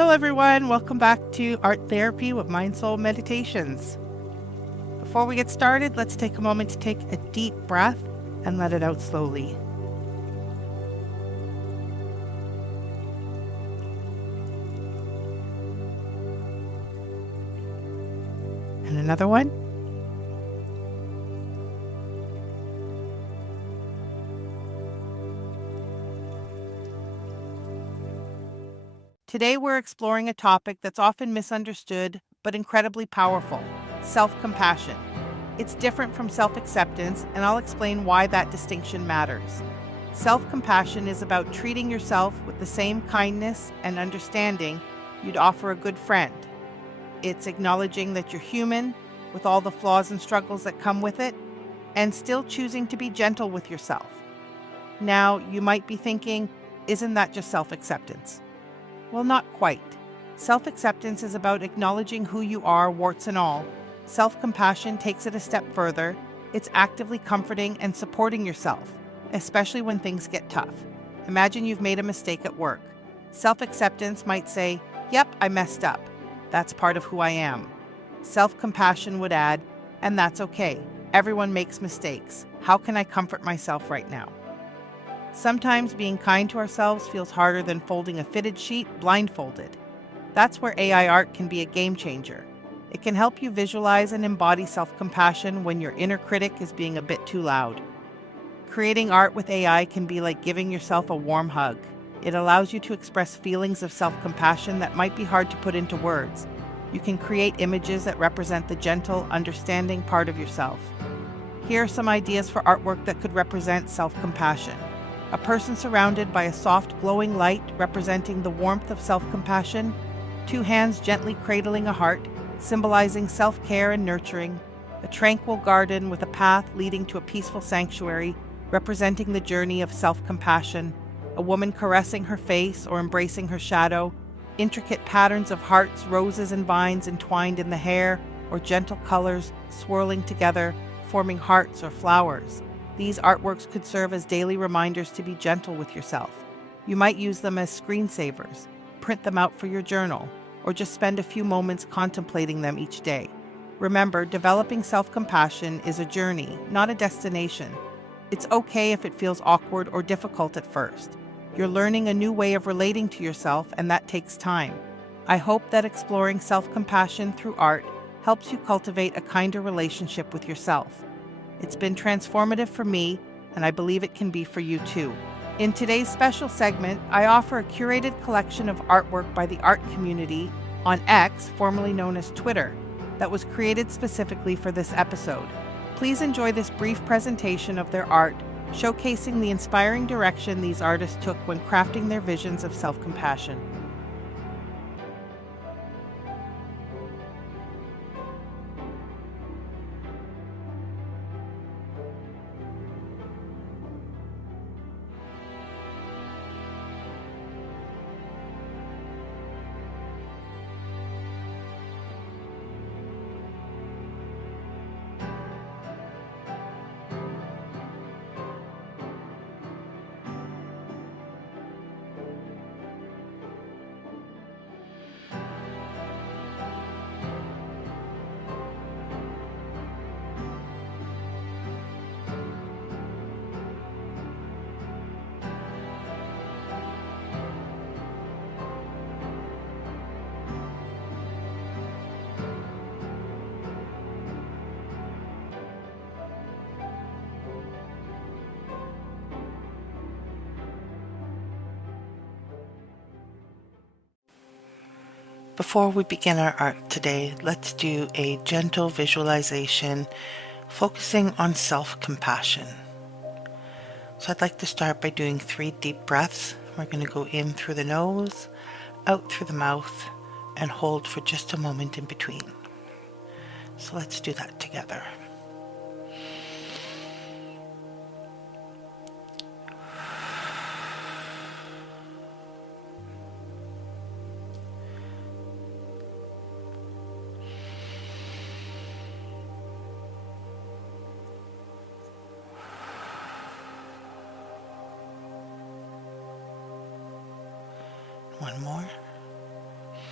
Hello everyone, welcome back to Art Therapy with MindSoulMeditations. Before we get started, let's take a moment to take a deep breath and let it out slowly. And another one. Today we're exploring a topic that's often misunderstood but incredibly powerful: self-compassion. It's different from self-acceptance, and I'll explain why that distinction matters. Self-compassion is about treating yourself with the same kindness and understanding you'd offer a good friend. It's acknowledging that you're human, with all the flaws and struggles that come with it, and still choosing to be gentle with yourself. Now, you might be thinking, isn't that just self-acceptance? Well, not quite. Self-acceptance is about acknowledging who you are, warts and all. Self-compassion takes it a step further. It's actively comforting and supporting yourself, especially when things get tough. Imagine you've made a mistake at work. Self-acceptance might say, "Yep, I messed up. That's part of who I am." Self-compassion would add, "And that's okay. Everyone makes mistakes. How can I comfort myself right now?" Sometimes being kind to ourselves feels harder than folding a fitted sheet blindfolded. That's where AI art can be a game changer. It can help you visualize and embody self-compassion when your inner critic is being a bit too loud. Creating art with AI can be like giving yourself a warm hug. It allows you to express feelings of self-compassion that might be hard to put into words. You can create images that represent the gentle, understanding part of yourself. Here are some ideas for artwork that could represent self-compassion. A person surrounded by a soft, glowing light representing the warmth of self-compassion. Two hands gently cradling a heart, symbolizing self-care and nurturing. A tranquil garden with a path leading to a peaceful sanctuary, representing the journey of self-compassion. A woman caressing her face or embracing her shadow. Intricate patterns of hearts, roses, and vines entwined in the hair, or gentle colors swirling together, forming hearts or flowers. These artworks could serve as daily reminders to be gentle with yourself. You might use them as screensavers, print them out for your journal, or just spend a few moments contemplating them each day. Remember, developing self-compassion is a journey, not a destination. It's okay if it feels awkward or difficult at first. You're learning a new way of relating to yourself, and that takes time. I hope that exploring self-compassion through art helps you cultivate a kinder relationship with yourself. It's been transformative for me, and I believe it can be for you too. In today's special segment, I offer a curated collection of artwork by the art community on X, formerly known as Twitter, that was created specifically for this episode. Please enjoy this brief presentation of their art, showcasing the inspiring direction these artists took when crafting their visions of self-compassion. Before we begin our art today, let's do a gentle visualization focusing on self-compassion. So I'd like to start by doing 3 deep breaths. We're going to go in through the nose, out through the mouth, and hold for just a moment in between. So let's do that together. One more.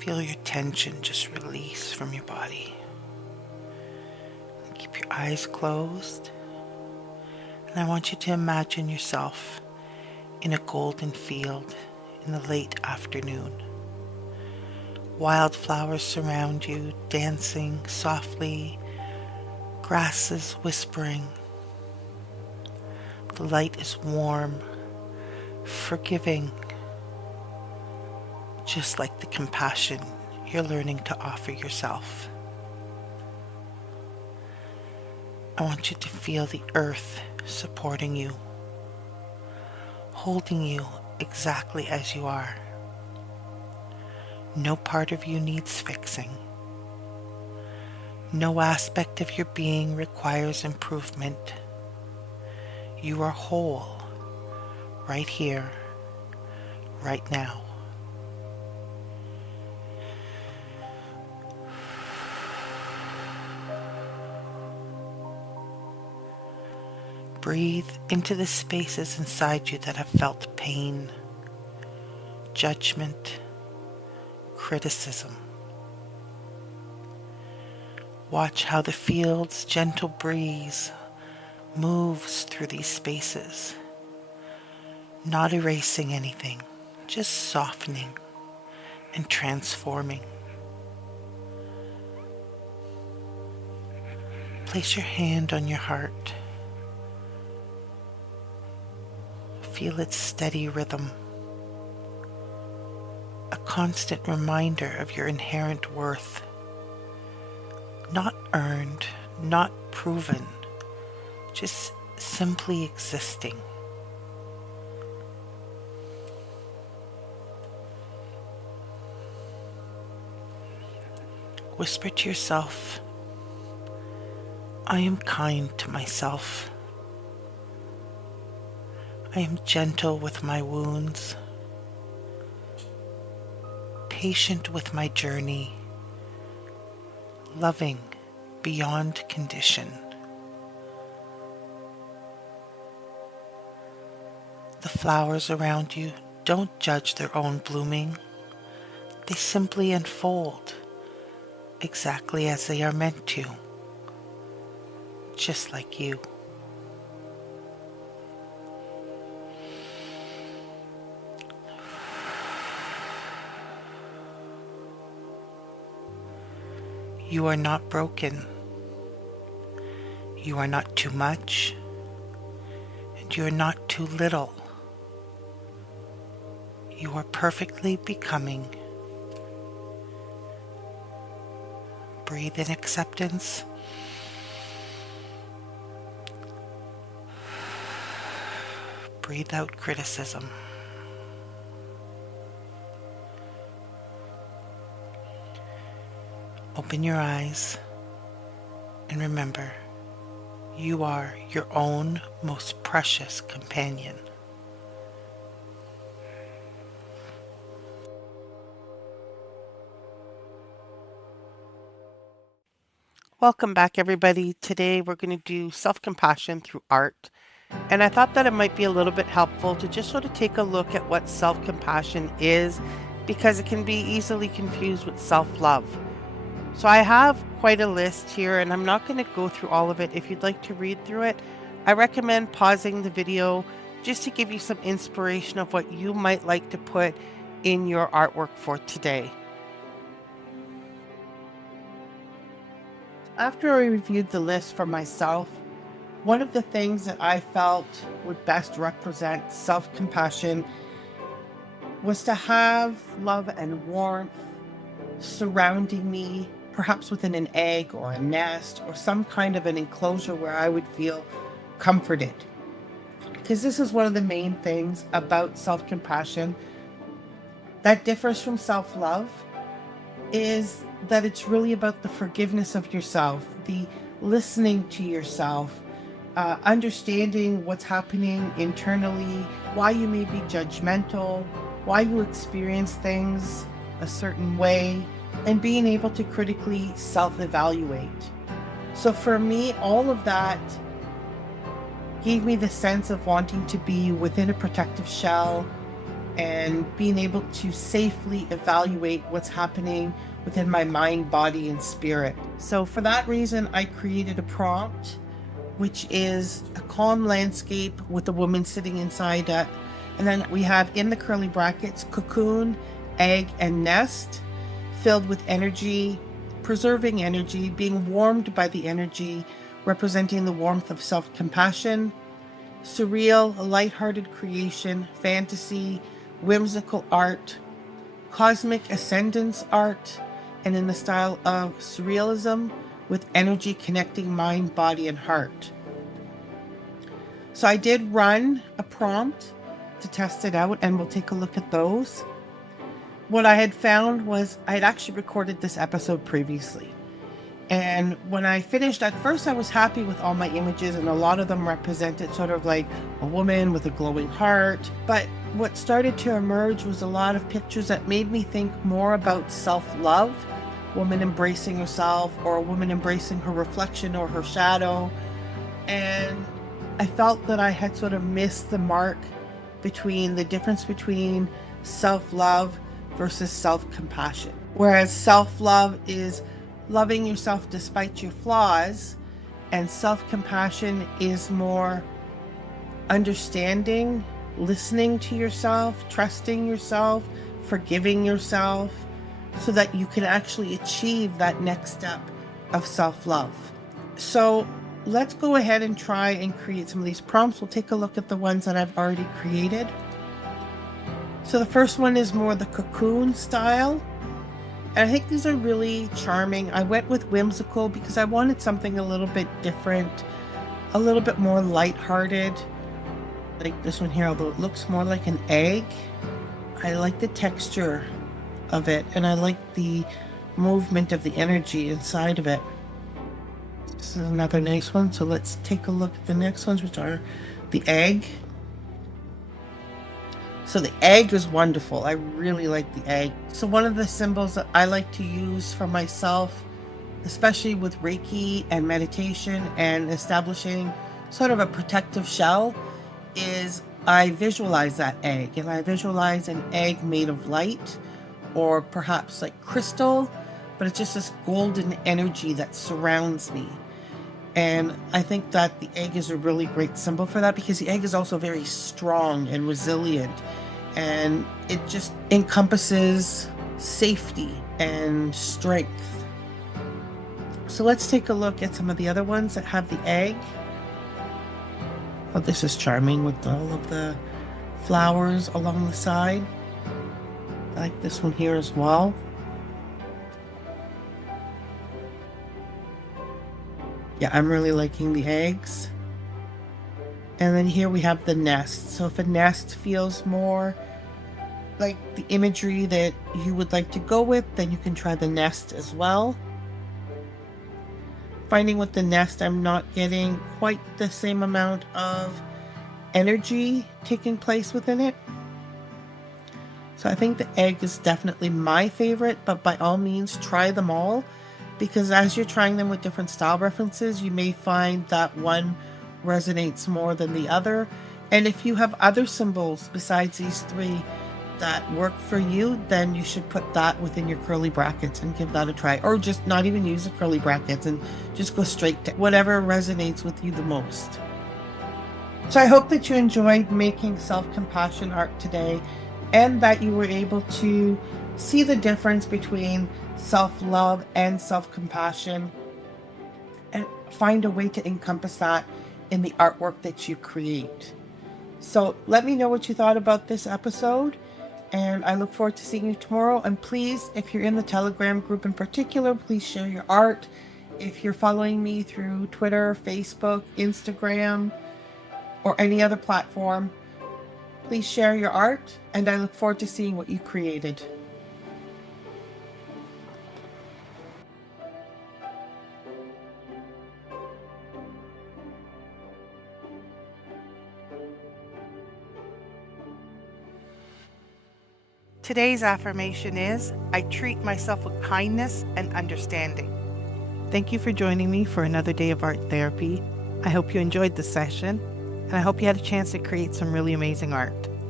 Feel your tension just release from your body. Keep your eyes closed. And I want you to imagine yourself in a golden field in the late afternoon. Wildflowers surround you, dancing softly, grasses whispering. The light is warm, forgiving, just like the compassion you're learning to offer yourself. I want you to feel the earth supporting you, holding you exactly as you are. No part of you needs fixing. No aspect of your being requires improvement. You are whole, right here, right now. Breathe into the spaces inside you that have felt pain, judgment, criticism. Watch how the field's gentle breeze moves through these spaces, not erasing anything, just softening and transforming. Place your hand on your heart. Feel its steady rhythm, a constant reminder of your inherent worth, not earned, not proven, just simply existing. Whisper to yourself, I am kind to myself. I am gentle with my wounds, patient with my journey, loving beyond condition. The flowers around you don't judge their own blooming. They simply unfold exactly as they are meant to, just like you. You are not broken. You are not too much, and you are not too little. You are perfectly becoming. Breathe in acceptance. Breathe out criticism. Open your eyes and remember, you are your own most precious companion. Welcome back, everybody. Today we're going to do self-compassion through art. And I thought that it might be a little bit helpful to just sort of take a look at what self-compassion is, because it can be easily confused with self-love. So I have quite a list here, and I'm not going to go through all of it. If you'd like to read through it, I recommend pausing the video just to give you some inspiration of what you might like to put in your artwork for today. After I reviewed the list for myself, one of the things that I felt would best represent self-compassion was to have love and warmth surrounding me, perhaps within an egg or a nest or some kind of an enclosure where I would feel comforted. Because this is one of the main things about self-compassion that differs from self-love, is that it's really about the forgiveness of yourself, the listening to yourself, understanding what's happening internally, why you may be judgmental, why you experience things a certain way, and being able to critically self-evaluate. So for me, all of that gave me the sense of wanting to be within a protective shell, and being able to safely evaluate what's happening within my mind, body, and spirit. So for that reason, I created a prompt, which is a calm landscape with a woman sitting inside it. And then we have in the curly brackets, cocoon, egg, and nest, filled with energy, preserving energy, being warmed by the energy, representing the warmth of self-compassion, surreal, lighthearted creation, fantasy, whimsical art, cosmic ascendance art, and in the style of surrealism with energy connecting mind, body, and heart. So I did run a prompt to test it out, and we'll take a look at those. What I had found was I had actually recorded this episode previously. And when I finished, at first I was happy with all my images, and a lot of them represented sort of like a woman with a glowing heart. But what started to emerge was a lot of pictures that made me think more about self-love, woman embracing herself, or a woman embracing her reflection or her shadow. And I felt that I had sort of missed the mark between the difference between self-love versus self-compassion. Whereas self-love is loving yourself despite your flaws, and self-compassion is more understanding, listening to yourself, trusting yourself, forgiving yourself, so that you can actually achieve that next step of self-love. So let's go ahead and try and create some of these prompts. We'll take a look at the ones that I've already created. So the first one is more the cocoon style. And I think these are really charming. I went with whimsical because I wanted something a little bit different, a little bit more lighthearted. Like this one here, although it looks more like an egg. I like the texture of it, and I like the movement of the energy inside of it. This is another nice one. So let's take a look at the next ones, which are the egg. So the egg is wonderful. I really like the egg. So one of the symbols that I like to use for myself, especially with Reiki and meditation and establishing sort of a protective shell, is I visualize that egg. And I visualize an egg made of light, or perhaps like crystal, but it's just this golden energy that surrounds me. And I think that the egg is a really great symbol for that, because the egg is also very strong and resilient, and it just encompasses safety and strength. So let's take a look at some of the other ones that have the egg. Oh, this is charming with all of the flowers along the side. I like this one here as well. Yeah, I'm really liking the eggs. And then here we have the nest. So if a nest feels more like the imagery that you would like to go with, then you can try the nest as well. Finding with the nest, I'm not getting quite the same amount of energy taking place within it. So I think the egg is definitely my favorite, but by all means try them all, because as you're trying them with different style references, you may find that one resonates more than the other. And if you have other symbols besides these three that work for you, then you should put that within your curly brackets and give that a try. Or just not even use the curly brackets and just go straight to whatever resonates with you the most. So I hope that you enjoyed making self-compassion art today, and that you were able to see the difference between self-love and self-compassion, and find a way to encompass that in the artwork that you create. So let me know what you thought about this episode, and I look forward to seeing you tomorrow. And please, if you're in the Telegram group in particular, please share your art. If you're following me through Twitter, Facebook, Instagram, or any other platform, please share your art, and I look forward to seeing what you created. Today's affirmation is, I treat myself with kindness and understanding. Thank you for joining me for another day of art therapy. I hope you enjoyed the session, and I hope you had a chance to create some really amazing art.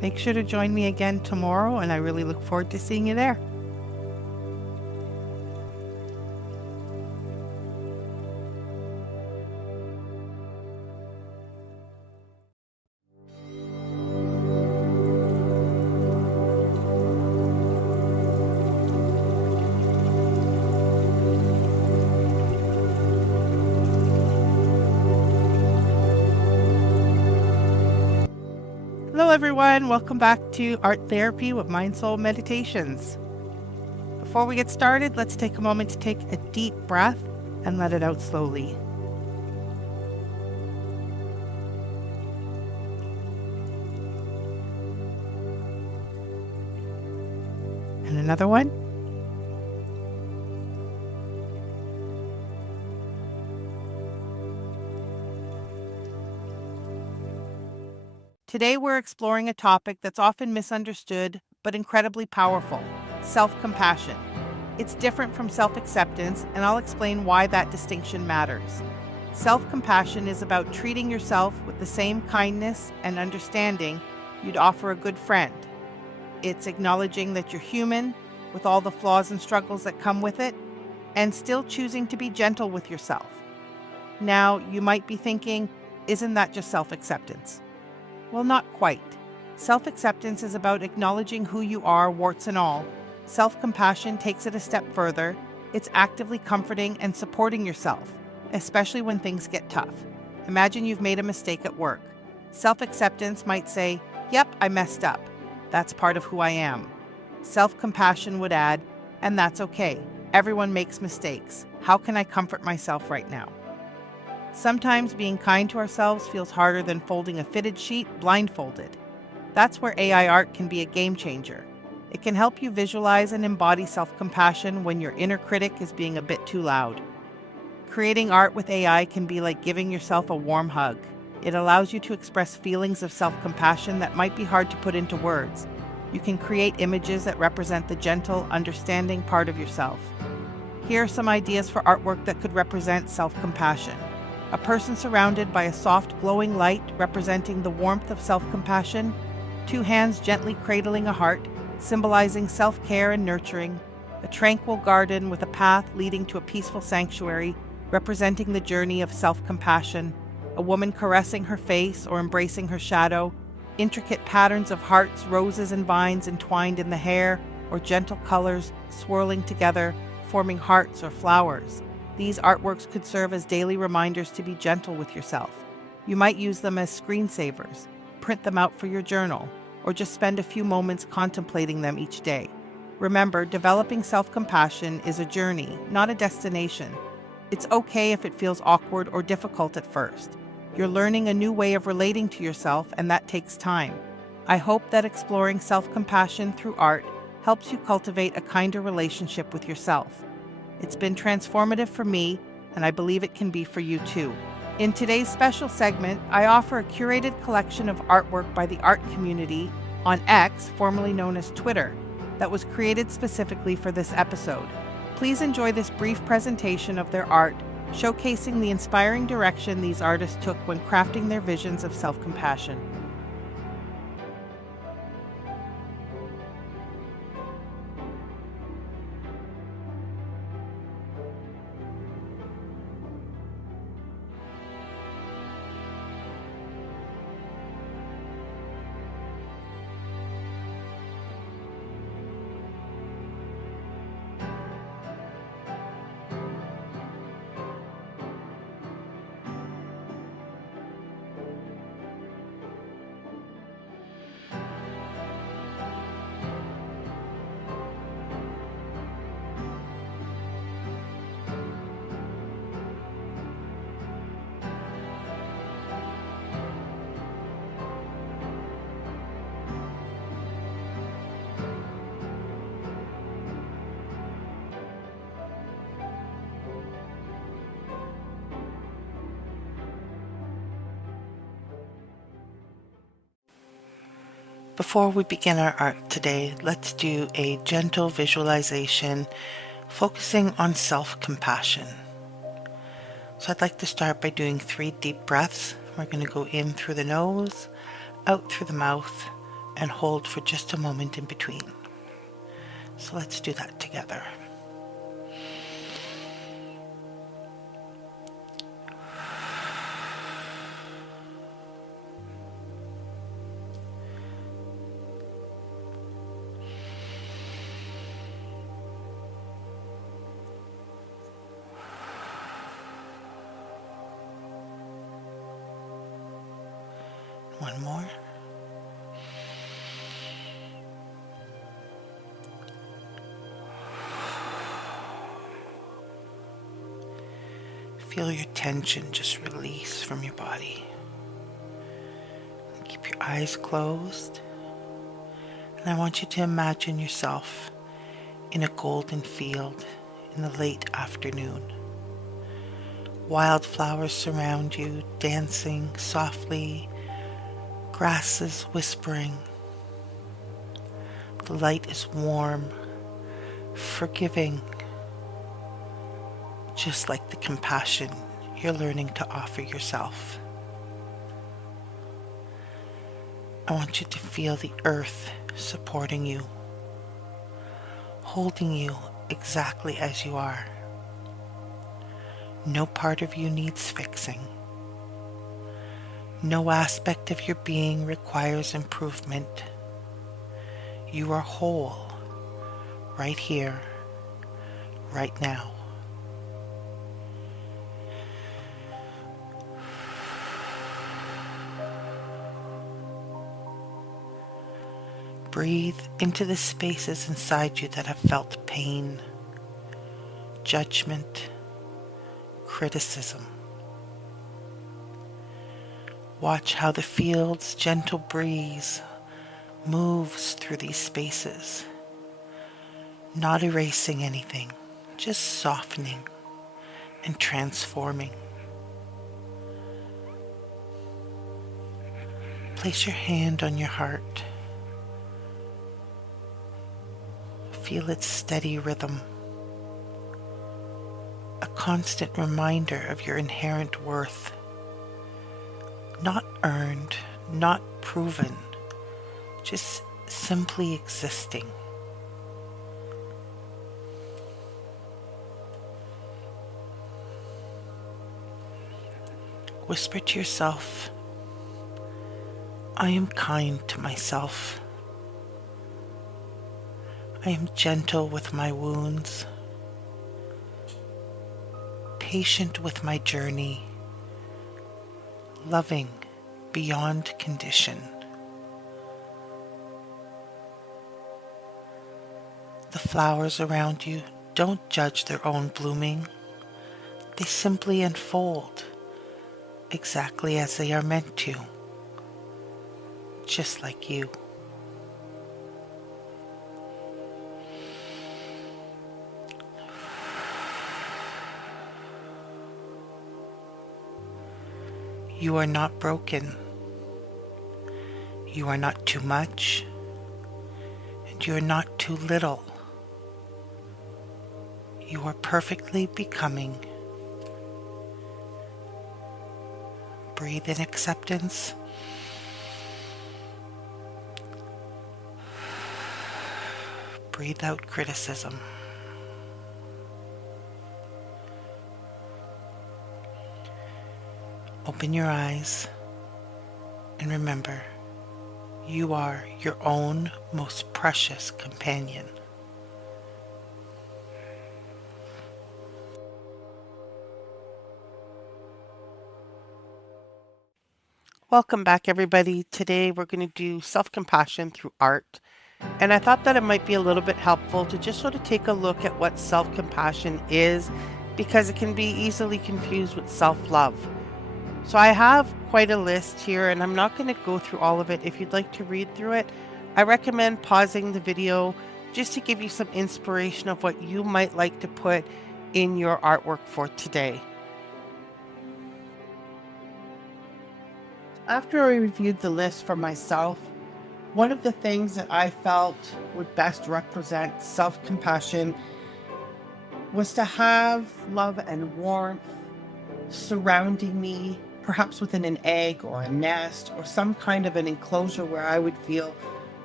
Make sure to join me again tomorrow, and I really look forward to seeing you there. Hello everyone, welcome back to Art Therapy with MindSoulMeditations. Before we get started, let's take a moment to take a deep breath and let it out slowly. And another one. Today we're exploring a topic that's often misunderstood but incredibly powerful: self-compassion. It's different from self-acceptance, and I'll explain why that distinction matters. Self-compassion is about treating yourself with the same kindness and understanding you'd offer a good friend. It's acknowledging that you're human, with all the flaws and struggles that come with it, and still choosing to be gentle with yourself. Now, you might be thinking, isn't that just self-acceptance? Well, not quite. Self-acceptance is about acknowledging who you are, warts and all. Self-compassion takes it a step further. It's actively comforting and supporting yourself, especially when things get tough. Imagine you've made a mistake at work. Self-acceptance might say, "Yep, I messed up. That's part of who I am." Self-compassion would add, "And that's okay. Everyone makes mistakes. How can I comfort myself right now?" Sometimes being kind to ourselves feels harder than folding a fitted sheet blindfolded. That's where AI art can be a game changer. It can help you visualize and embody self-compassion when your inner critic is being a bit too loud. Creating art with AI can be like giving yourself a warm hug. It allows you to express feelings of self-compassion that might be hard to put into words. You can create images that represent the gentle, understanding part of yourself. Here are some ideas for artwork that could represent self-compassion. A person surrounded by a soft, glowing light representing the warmth of self-compassion. 2 hands gently cradling a heart, symbolizing self-care and nurturing. A tranquil garden with a path leading to a peaceful sanctuary, representing the journey of self-compassion. A woman caressing her face or embracing her shadow. Intricate patterns of hearts, roses, and vines entwined in the hair, or gentle colors swirling together, forming hearts or flowers. These artworks could serve as daily reminders to be gentle with yourself. You might use them as screensavers, print them out for your journal, or just spend a few moments contemplating them each day. Remember, developing self-compassion is a journey, not a destination. It's okay if it feels awkward or difficult at first. You're learning a new way of relating to yourself, and that takes time. I hope that exploring self-compassion through art helps you cultivate a kinder relationship with yourself. It's been transformative for me, and I believe it can be for you too. In today's special segment, I offer a curated collection of artwork by the art community on X, formerly known as Twitter, that was created specifically for this episode. Please enjoy this brief presentation of their art, showcasing the inspiring direction these artists took when crafting their visions of self-compassion. Before we begin our art today, let's do a gentle visualization focusing on self-compassion. So I'd like to start by doing 3 deep breaths. We're going to go in through the nose, out through the mouth, and hold for just a moment in between. So let's do that together. One more. Feel your tension just release from your body. Keep your eyes closed. And I want you to imagine yourself in a golden field in the late afternoon. Wildflowers surround you, dancing softly, grasses whispering. The light is warm, forgiving, just like the compassion you're learning to offer yourself. I want you to feel the earth supporting you, holding you exactly as you are. No part of you needs fixing. No aspect of your being requires improvement. You are whole, right here, right now. Breathe into the spaces inside you that have felt pain, judgment, criticism. Watch how the field's gentle breeze moves through these spaces, not erasing anything, just softening and transforming. Place your hand on your heart. Feel its steady rhythm, a constant reminder of your inherent worth, not earned, not proven, just simply existing. Whisper to yourself, I am kind to myself. I am gentle with my wounds, patient with my journey, loving beyond condition. The flowers around you don't judge their own blooming. They simply unfold exactly as they are meant to, just like you. You are not broken. You are not too much, and you are not too little. You are perfectly becoming. Breathe in acceptance. Breathe out criticism. Open your eyes and remember, you are your own most precious companion. Welcome back, everybody. Today we're going to do self-compassion through art. And I thought that it might be a little bit helpful to just sort of take a look at what self-compassion is, because it can be easily confused with self-love. So I have quite a list here, and I'm not going to go through all of it. If you'd like to read through it, I recommend pausing the video just to give you some inspiration of what you might like to put in your artwork for today. After I reviewed the list for myself, one of the things that I felt would best represent self-compassion was to have love and warmth surrounding me, perhaps within an egg or a nest or some kind of an enclosure where I would feel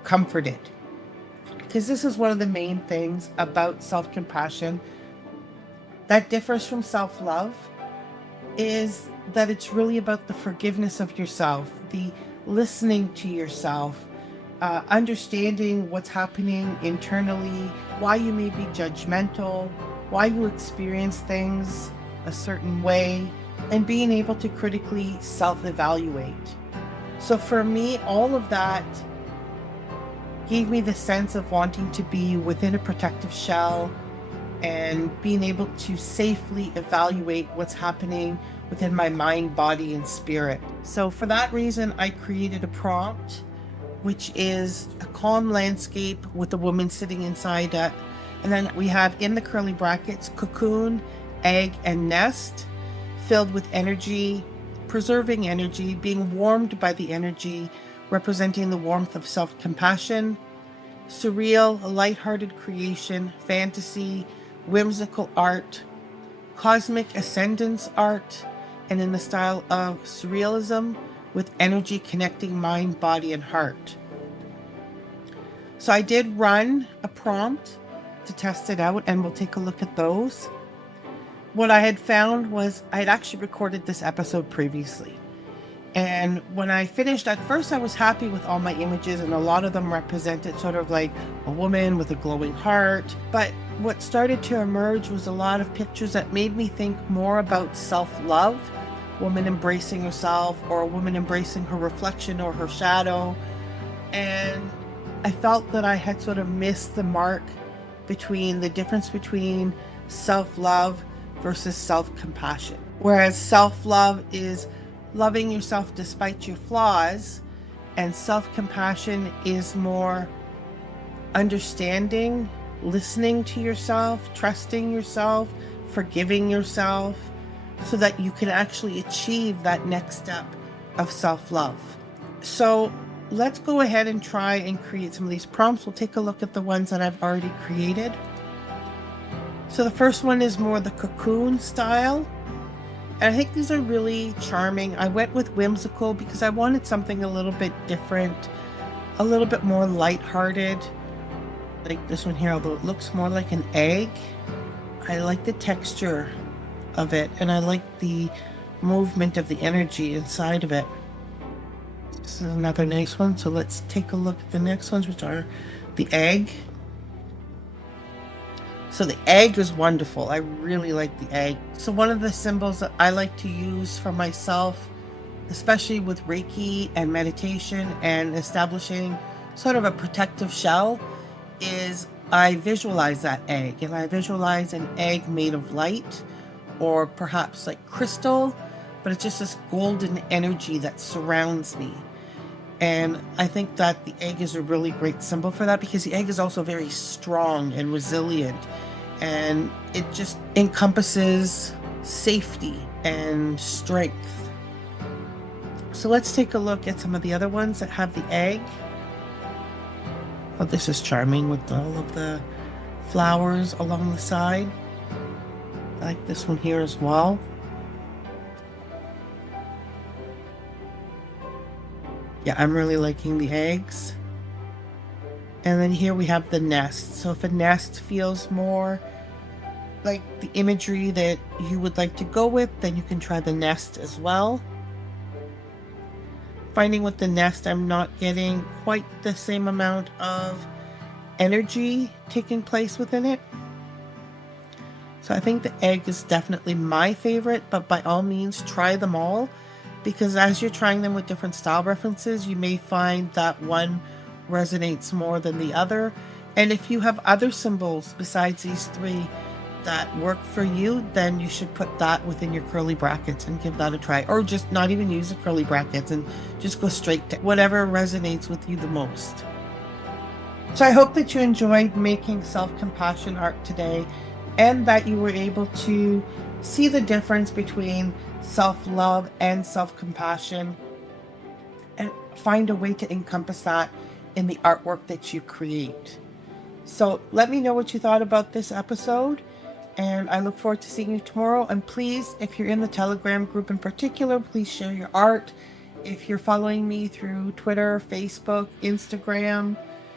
comforted. Because this is one of the main things about self-compassion that differs from self-love, is that it's really about the forgiveness of yourself, the listening to yourself, understanding what's happening internally, why you may be judgmental, why you experience things a certain way, and being able to critically self-evaluate. So for me, all of that gave me the sense of wanting to be within a protective shell and being able to safely evaluate what's happening within my mind, body, and spirit. So for that reason, I created a prompt, which is a calm landscape with a woman sitting inside it. And then we have in the curly brackets, cocoon, egg, and nest, filled with energy, preserving energy, being warmed by the energy, representing the warmth of self-compassion, surreal, lighthearted creation, fantasy, whimsical art, cosmic ascendance art, and in the style of surrealism with energy connecting mind, body, and heart. So I did run a prompt to test it out, and we'll take a look at those. What I had found was I had actually recorded this episode previously. And when I finished, at first I was happy with all my images, and a lot of them represented sort of like a woman with a glowing heart. But what started to emerge was a lot of pictures that made me think more about self-love, woman embracing herself, or a woman embracing her reflection or her shadow. And I felt that I had sort of missed the mark between the difference between self-love versus self-compassion. Whereas self-love is loving yourself despite your flaws, and self-compassion is more understanding, listening to yourself, trusting yourself, forgiving yourself, so that you can actually achieve that next step of self-love. So let's go ahead and try and create some of these prompts. We'll take a look at the ones that I've already created. So the first one is more the cocoon style. And I think these are really charming. I went with whimsical because I wanted something a little bit different, a little bit more lighthearted. Like this one here, although it looks more like an egg. I like the texture of it, and I like the movement of the energy inside of it. This is another nice one. So let's take a look at the next ones, which are the egg. So the egg is wonderful. I really like the egg. So one of the symbols that I like to use for myself, especially with Reiki and meditation and establishing sort of a protective shell, is I visualize that egg. And I visualize an egg made of light, or perhaps like crystal, but it's just this golden energy that surrounds me. And I think that the egg is a really great symbol for that, because the egg is also very strong and resilient, and it just encompasses safety and strength. So let's take a look at some of the other ones that have the egg. Oh, this is charming with all of the flowers along the side. I like this one here as well. Yeah, I'm really liking the eggs. And then here we have the nest. So if a nest feels more like the imagery that you would like to go with, then you can try the nest as well. Finding with the nest, I'm not getting quite the same amount of energy taking place within it. So I think the egg is definitely my favorite, but by all means try them all, because as you're trying them with different style references, you may find that one resonates more than the other. And if you have other symbols besides these three that work for you, then you should put that within your curly brackets and give that a try, or just not even use the curly brackets and just go straight to whatever resonates with you the most. So I hope that you enjoyed making self-compassion art today, and that you were able to see the difference between self-love and self-compassion, and find a way to encompass that in the artwork that you create. So let me know what you thought about this episode, and I look forward to seeing you tomorrow. And please, if you're in the Telegram group in particular, please share your art. If you're following me through Twitter, Facebook, Instagram,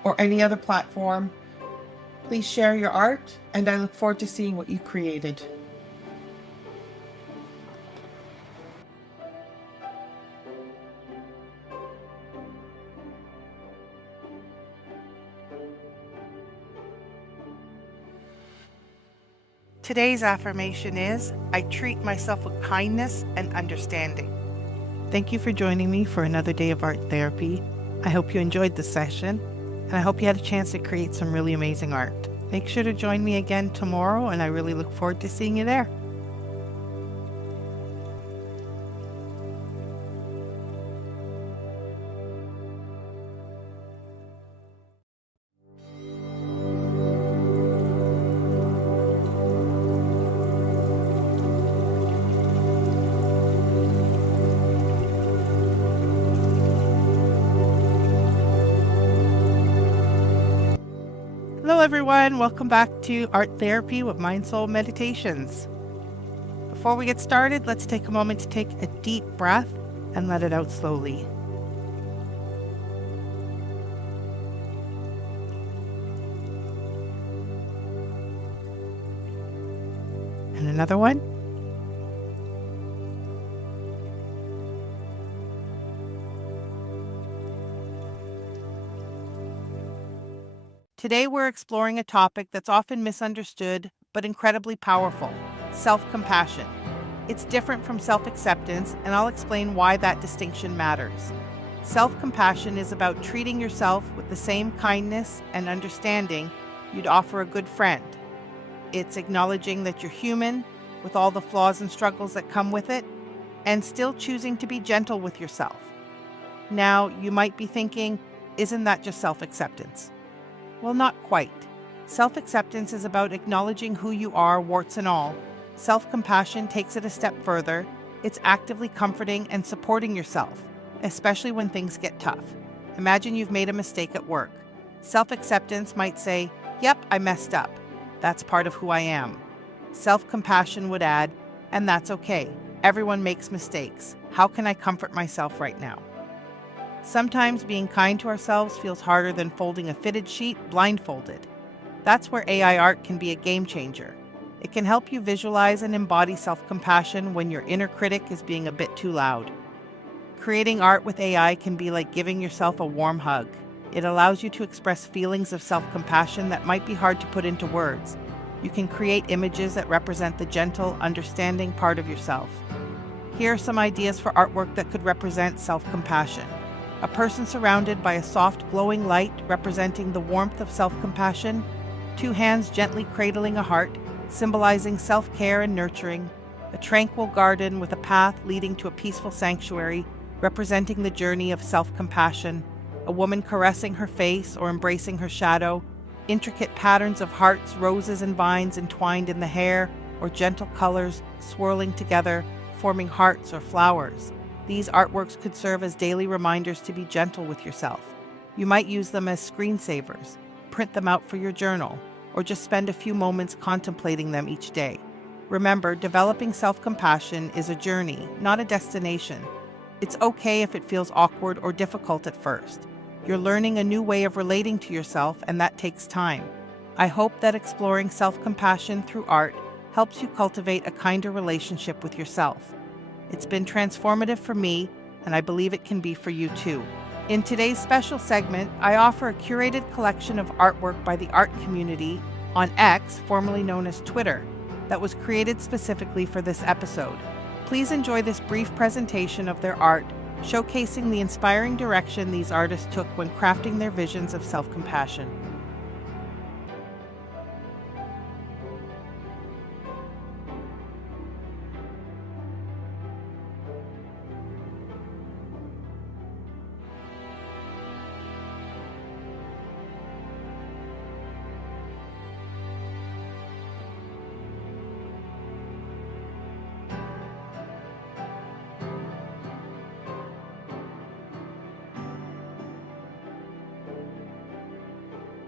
or any other platform. Please share your art, and I look forward to seeing what you created. Today's affirmation is, I treat myself with kindness and understanding. Thank you for joining me for another day of art therapy. I hope you enjoyed the session, and I hope you had a chance to create some really amazing art. Make sure to join me again tomorrow, and I really look forward to seeing you there. Hello everyone, welcome back to Art Therapy with MindSoulMeditations. Before we get started, let's take a moment to take a deep breath and let it out slowly. And another one. Today we're exploring a topic that's often misunderstood but incredibly powerful: self-compassion. It's different from self-acceptance, and I'll explain why that distinction matters. Self-compassion is about treating yourself with the same kindness and understanding you'd offer a good friend. It's acknowledging that you're human, with all the flaws and struggles that come with it, and still choosing to be gentle with yourself. Now, you might be thinking, isn't that just self-acceptance? Well, not quite. Self-acceptance is about acknowledging who you are, warts and all. Self-compassion takes it a step further. It's actively comforting and supporting yourself, especially when things get tough. Imagine you've made a mistake at work. Self-acceptance might say, "Yep, I messed up. That's part of who I am." Self-compassion would add, "And that's okay. Everyone makes mistakes. How can I comfort myself right now?" Sometimes being kind to ourselves feels harder than folding a fitted sheet blindfolded. That's where AI art can be a game changer. It can help you visualize and embody self-compassion when your inner critic is being a bit too loud. Creating art with AI can be like giving yourself a warm hug. It allows you to express feelings of self-compassion that might be hard to put into words. You can create images that represent the gentle, understanding part of yourself. Here are some ideas for artwork that could represent self-compassion. A person surrounded by a soft, glowing light representing the warmth of self-compassion. Two hands gently cradling a heart, symbolizing self-care and nurturing. A tranquil garden with a path leading to a peaceful sanctuary, representing the journey of self-compassion. A woman caressing her face or embracing her shadow. Intricate patterns of hearts, roses, and vines entwined in the hair, or gentle colors swirling together, forming hearts or flowers. These artworks could serve as daily reminders to be gentle with yourself. You might use them as screensavers, print them out for your journal, or just spend a few moments contemplating them each day. Remember, developing self-compassion is a journey, not a destination. It's okay if it feels awkward or difficult at first. You're learning a new way of relating to yourself, and that takes time. I hope that exploring self-compassion through art helps you cultivate a kinder relationship with yourself. It's been transformative for me, and I believe it can be for you too. In today's special segment, I offer a curated collection of artwork by the art community on X, formerly known as Twitter, that was created specifically for this episode. Please enjoy this brief presentation of their art, showcasing the inspiring direction these artists took when crafting their visions of self-compassion.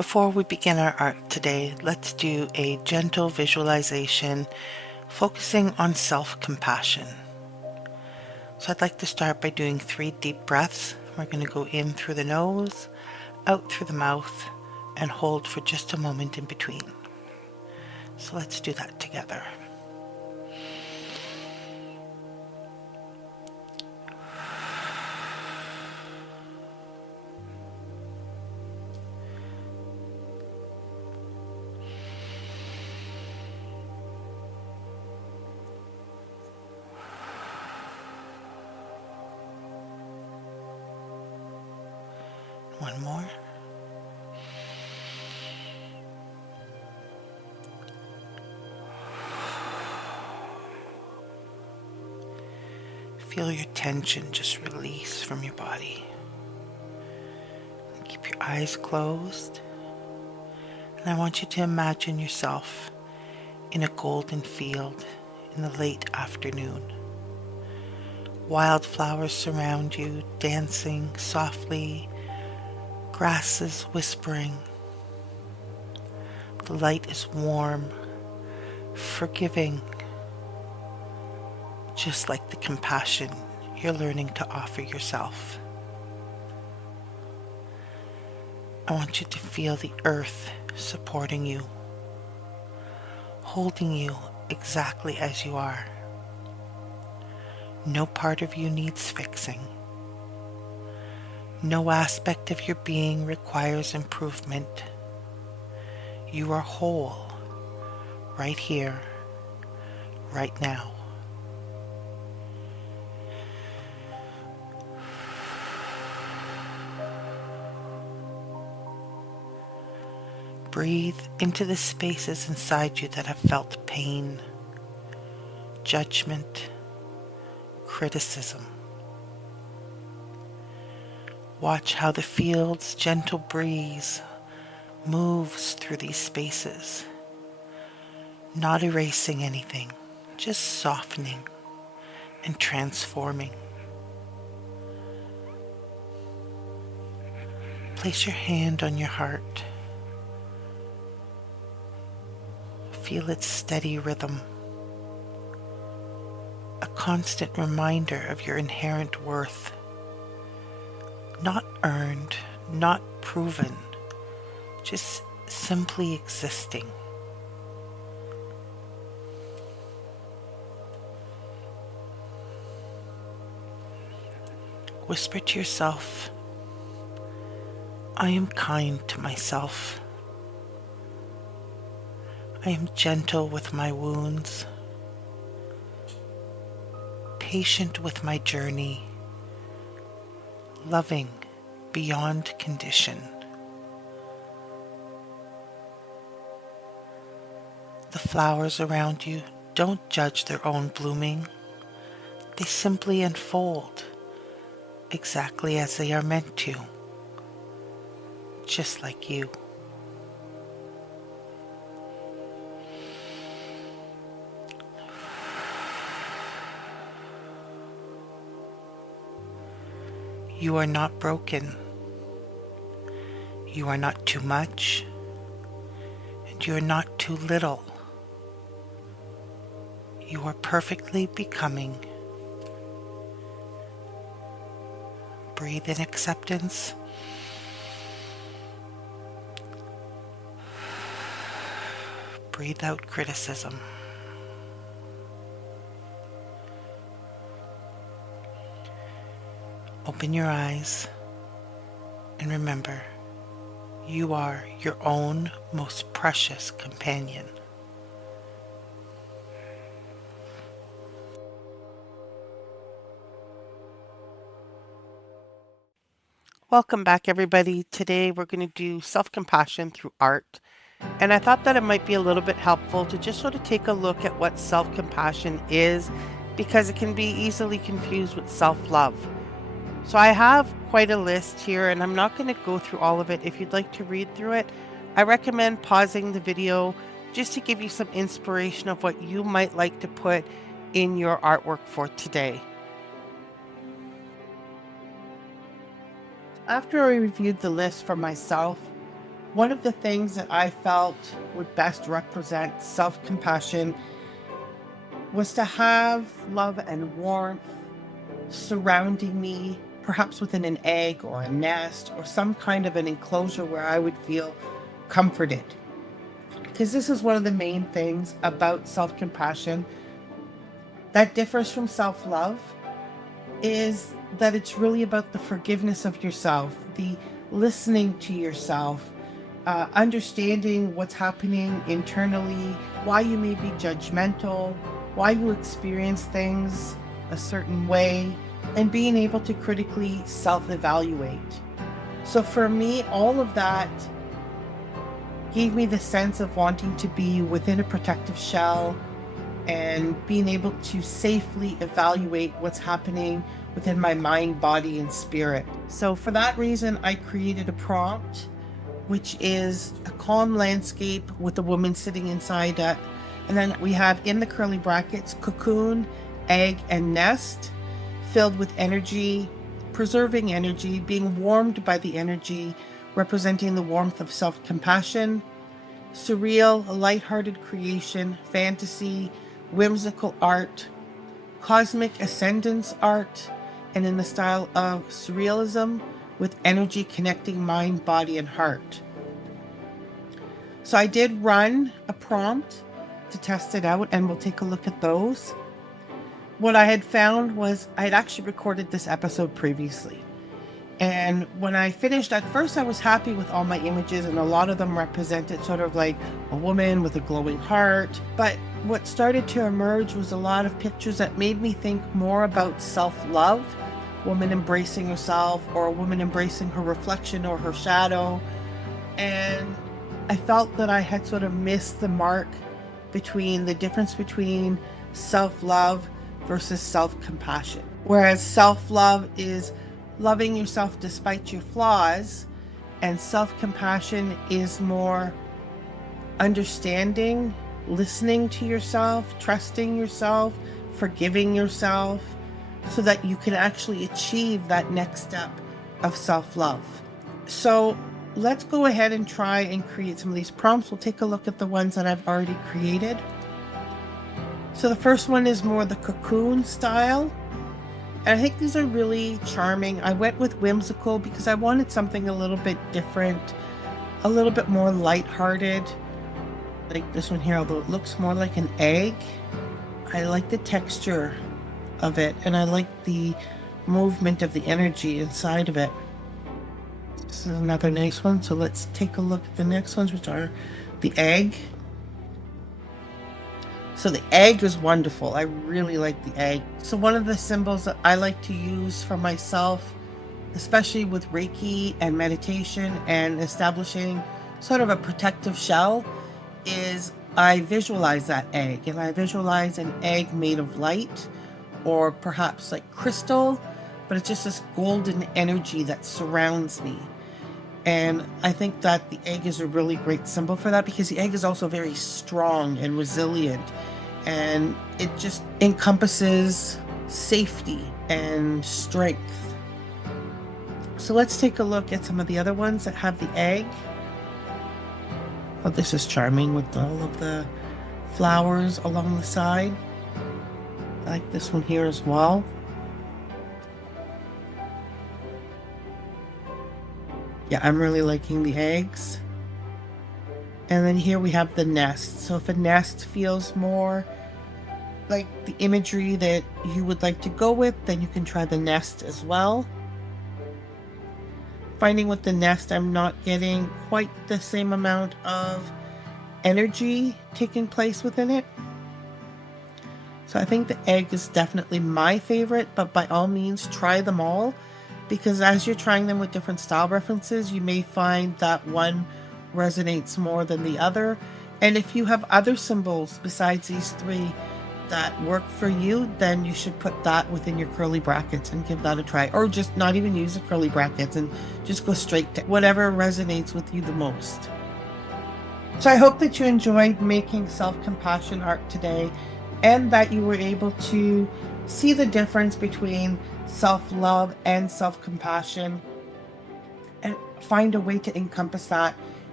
Before we begin our art today, let's do a gentle visualization focusing on self-compassion. So I'd like to start by doing 3 deep breaths. We're going to go in through the nose, out through the mouth, and hold for just a moment in between. So let's do that together. One more. Feel your tension just release from your body. Keep your eyes closed. And I want you to imagine yourself in a golden field in the late afternoon. Wildflowers surround you, dancing softly, grasses whispering. The light is warm, forgiving, just like the compassion you're learning to offer yourself. I want you to feel the earth supporting you, holding you exactly as you are. No part of you needs fixing. No aspect of your being requires improvement. You are whole, right here, right now. Breathe into the spaces inside you that have felt pain, judgment, criticism. Watch how the field's gentle breeze moves through these spaces, not erasing anything, just softening and transforming. Place your hand on your heart. Feel its steady rhythm, a constant reminder of your inherent worth, not earned, not proven, just simply existing. Whisper to yourself, I am kind to myself. I am gentle with my wounds, patient with my journey, loving beyond condition. The flowers around you don't judge their own blooming. They simply unfold exactly as they are meant to, just like you. You are not broken. You are not too much, and you are not too little. You are perfectly becoming. Breathe in acceptance. Breathe out criticism. Open your eyes and remember, you are your own most precious companion. Welcome back, everybody. Today we're going to do self-compassion through art. And I thought that it might be a little bit helpful to just sort of take a look at what self-compassion is, because it can be easily confused with self-love. So I have quite a list here, and I'm not going to go through all of it. If you'd like to read through it, I recommend pausing the video just to give you some inspiration of what you might like to put in your artwork for today. After I reviewed the list for myself, One of the things that I felt would best represent self-compassion was to have love and warmth surrounding me, perhaps within an egg or a nest or some kind of an enclosure where I would feel comforted. Because this is one of the main things about self-compassion that differs from self-love, is that it's really about the forgiveness of yourself, the listening to yourself, understanding what's happening internally, why you may be judgmental, why you experience things a certain way, and being able to critically self-evaluate. So for me, all of that gave me the sense of wanting to be within a protective shell and being able to safely evaluate what's happening within my mind, body, and spirit. So for that reason, I created a prompt, which is a calm landscape with a woman sitting inside it. And then we have in the curly brackets, cocoon, egg, and nest, filled with energy, preserving energy, being warmed by the energy, representing the warmth of self-compassion, surreal, lighthearted creation, fantasy, whimsical art, cosmic ascendance art, and in the style of surrealism with energy connecting mind, body, and heart. So I did run a prompt to test it out, and we'll take a look at those. What I had found was I had actually recorded this episode previously. And when I finished, at first I was happy with all my images, and a lot of them represented sort of like a woman with a glowing heart. But what started to emerge was a lot of pictures that made me think more about self-love, woman embracing herself, or a woman embracing her reflection or her shadow. And I felt that I had sort of missed the mark between the difference between self-love versus self-compassion. Whereas self-love is loving yourself despite your flaws, and self-compassion is more understanding, listening to yourself, trusting yourself, forgiving yourself, so that you can actually achieve that next step of self-love. So let's go ahead and try and create some of these prompts. We'll take a look at the ones that I've already created. So the first one is more the cocoon style. And I think these are really charming. I went with whimsical because I wanted something a little bit different, a little bit more lighthearted. Like this one here, although it looks more like an egg. I like the texture of it, and I like the movement of the energy inside of it. This is another nice one. So let's take a look at the next ones, which are the egg. So the egg is wonderful. I really like the egg. So one of the symbols that I like to use for myself, especially with Reiki and meditation and establishing sort of a protective shell, is I visualize that egg. And I visualize an egg made of light, or perhaps like crystal, but it's just this golden energy that surrounds me. And I think that the egg is a really great symbol for that, because the egg is also very strong and resilient, and it just encompasses safety and strength. So let's take a look at some of the other ones that have the egg. Oh, this is charming with all of the flowers along the side. I like this one here as well. Yeah, I'm really liking the eggs. And then here we have the nest. So if a nest feels more like the imagery that you would like to go with, then you can try the nest as well. Finding with the nest, I'm not getting quite the same amount of energy taking place within it. So I think the egg is definitely my favorite, but by all means try them all, because as you're trying them with different style references, you may find that one resonates more than the other. And if you have other symbols besides these three that work for you, then you should put that within your curly brackets and give that a try, or just not even use the curly brackets and just go straight to whatever resonates with you the most. So I hope that you enjoyed making self-compassion art today, and that you were able to see the difference between self-love and self-compassion, and find a way to encompass that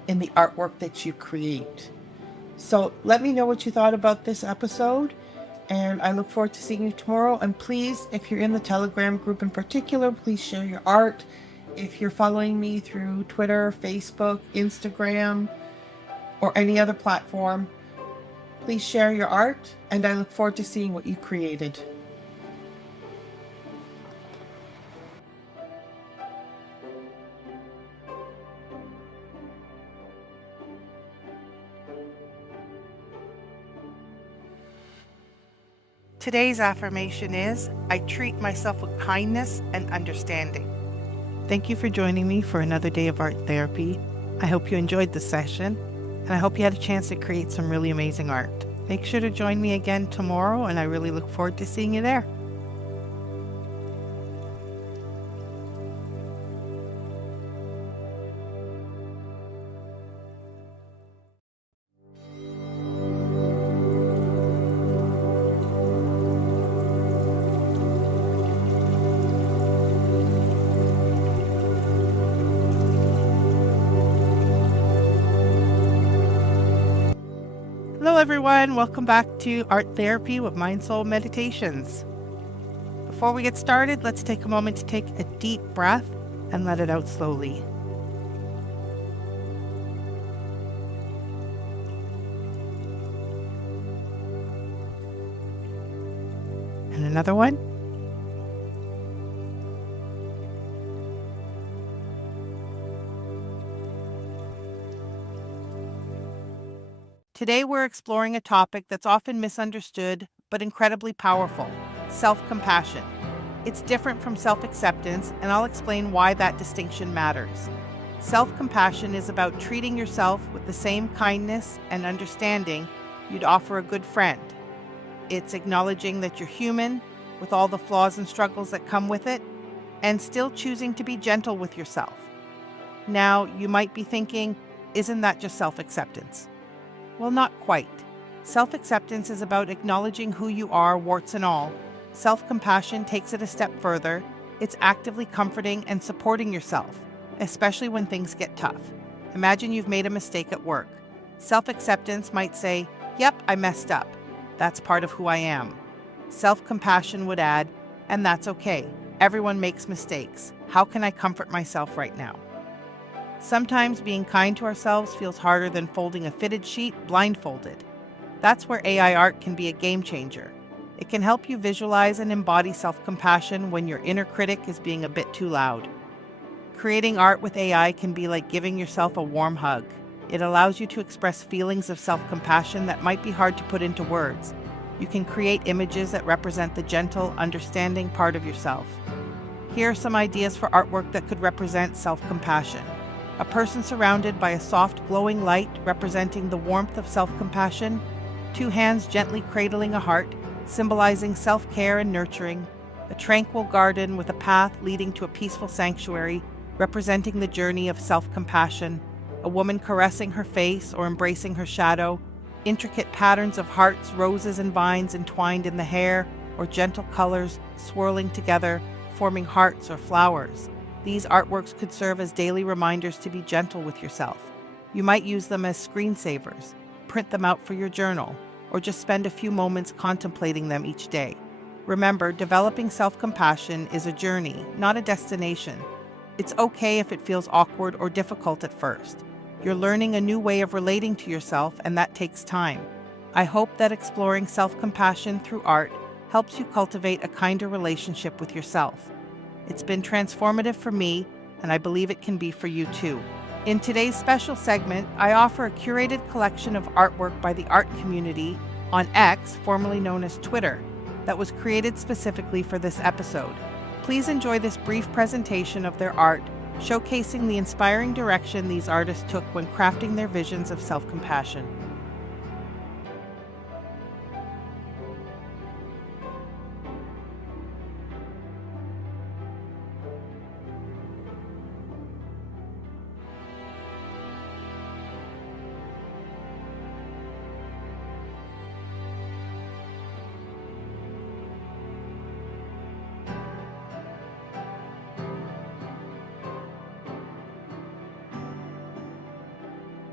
in the artwork that you create. So let me know what you thought about this episode, and I look forward to seeing you tomorrow. And please, if you're in the Telegram group in particular, please share your art. If you're following me through Twitter, Facebook, Instagram, or any other platform, please share your art, and I look forward to seeing what you created. Today's affirmation is, I treat myself with kindness and understanding. Thank you for joining me for another day of art therapy. I hope you enjoyed the session, and I hope you had a chance to create some really amazing art. Make sure to join me again tomorrow, and I really look forward to seeing you there. Hello everyone, welcome back to Art Therapy with MindSoulMeditations. Before we get started, let's take a moment to take a deep breath and let it out slowly. And another one. Today we're exploring a topic that's often misunderstood but incredibly powerful: self-compassion. It's different from self-acceptance, and I'll explain why that distinction matters. Self-compassion is about treating yourself with the same kindness and understanding you'd offer a good friend. It's acknowledging that you're human, with all the flaws and struggles that come with it, and still choosing to be gentle with yourself. Now, you might be thinking, isn't that just self-acceptance? Well, not quite. Self-acceptance is about acknowledging who you are, warts and all. Self-compassion takes it a step further. It's actively comforting and supporting yourself, especially when things get tough. Imagine you've made a mistake at work. Self-acceptance might say, yep, I messed up. That's part of who I am. Self-compassion would add, and that's okay. Everyone makes mistakes. How can I comfort myself right now? Sometimes being kind to ourselves feels harder than folding a fitted sheet blindfolded. That's where AI art can be a game changer. It can help you visualize and embody self-compassion when your inner critic is being a bit too loud. Creating art with AI can be like giving yourself a warm hug. It allows you to express feelings of self-compassion that might be hard to put into words. You can create images that represent the gentle, understanding part of yourself. Here are some ideas for artwork that could represent self-compassion. A person surrounded by a soft, glowing light representing the warmth of self-compassion. 2 hands gently cradling a heart, symbolizing self-care and nurturing. A tranquil garden with a path leading to a peaceful sanctuary, representing the journey of self-compassion. A woman caressing her face or embracing her shadow. Intricate patterns of hearts, roses, and vines entwined in the hair, or gentle colors swirling together, forming hearts or flowers. These artworks could serve as daily reminders to be gentle with yourself. You might use them as screensavers, print them out for your journal, or just spend a few moments contemplating them each day. Remember, developing self-compassion is a journey, not a destination. It's okay if it feels awkward or difficult at first. You're learning a new way of relating to yourself, and that takes time. I hope that exploring self-compassion through art helps you cultivate a kinder relationship with yourself. It's been transformative for me, and I believe it can be for you too. In today's special segment, I offer a curated collection of artwork by the art community on X, formerly known as Twitter, that was created specifically for this episode. Please enjoy this brief presentation of their art, showcasing the inspiring direction these artists took when crafting their visions of self-compassion.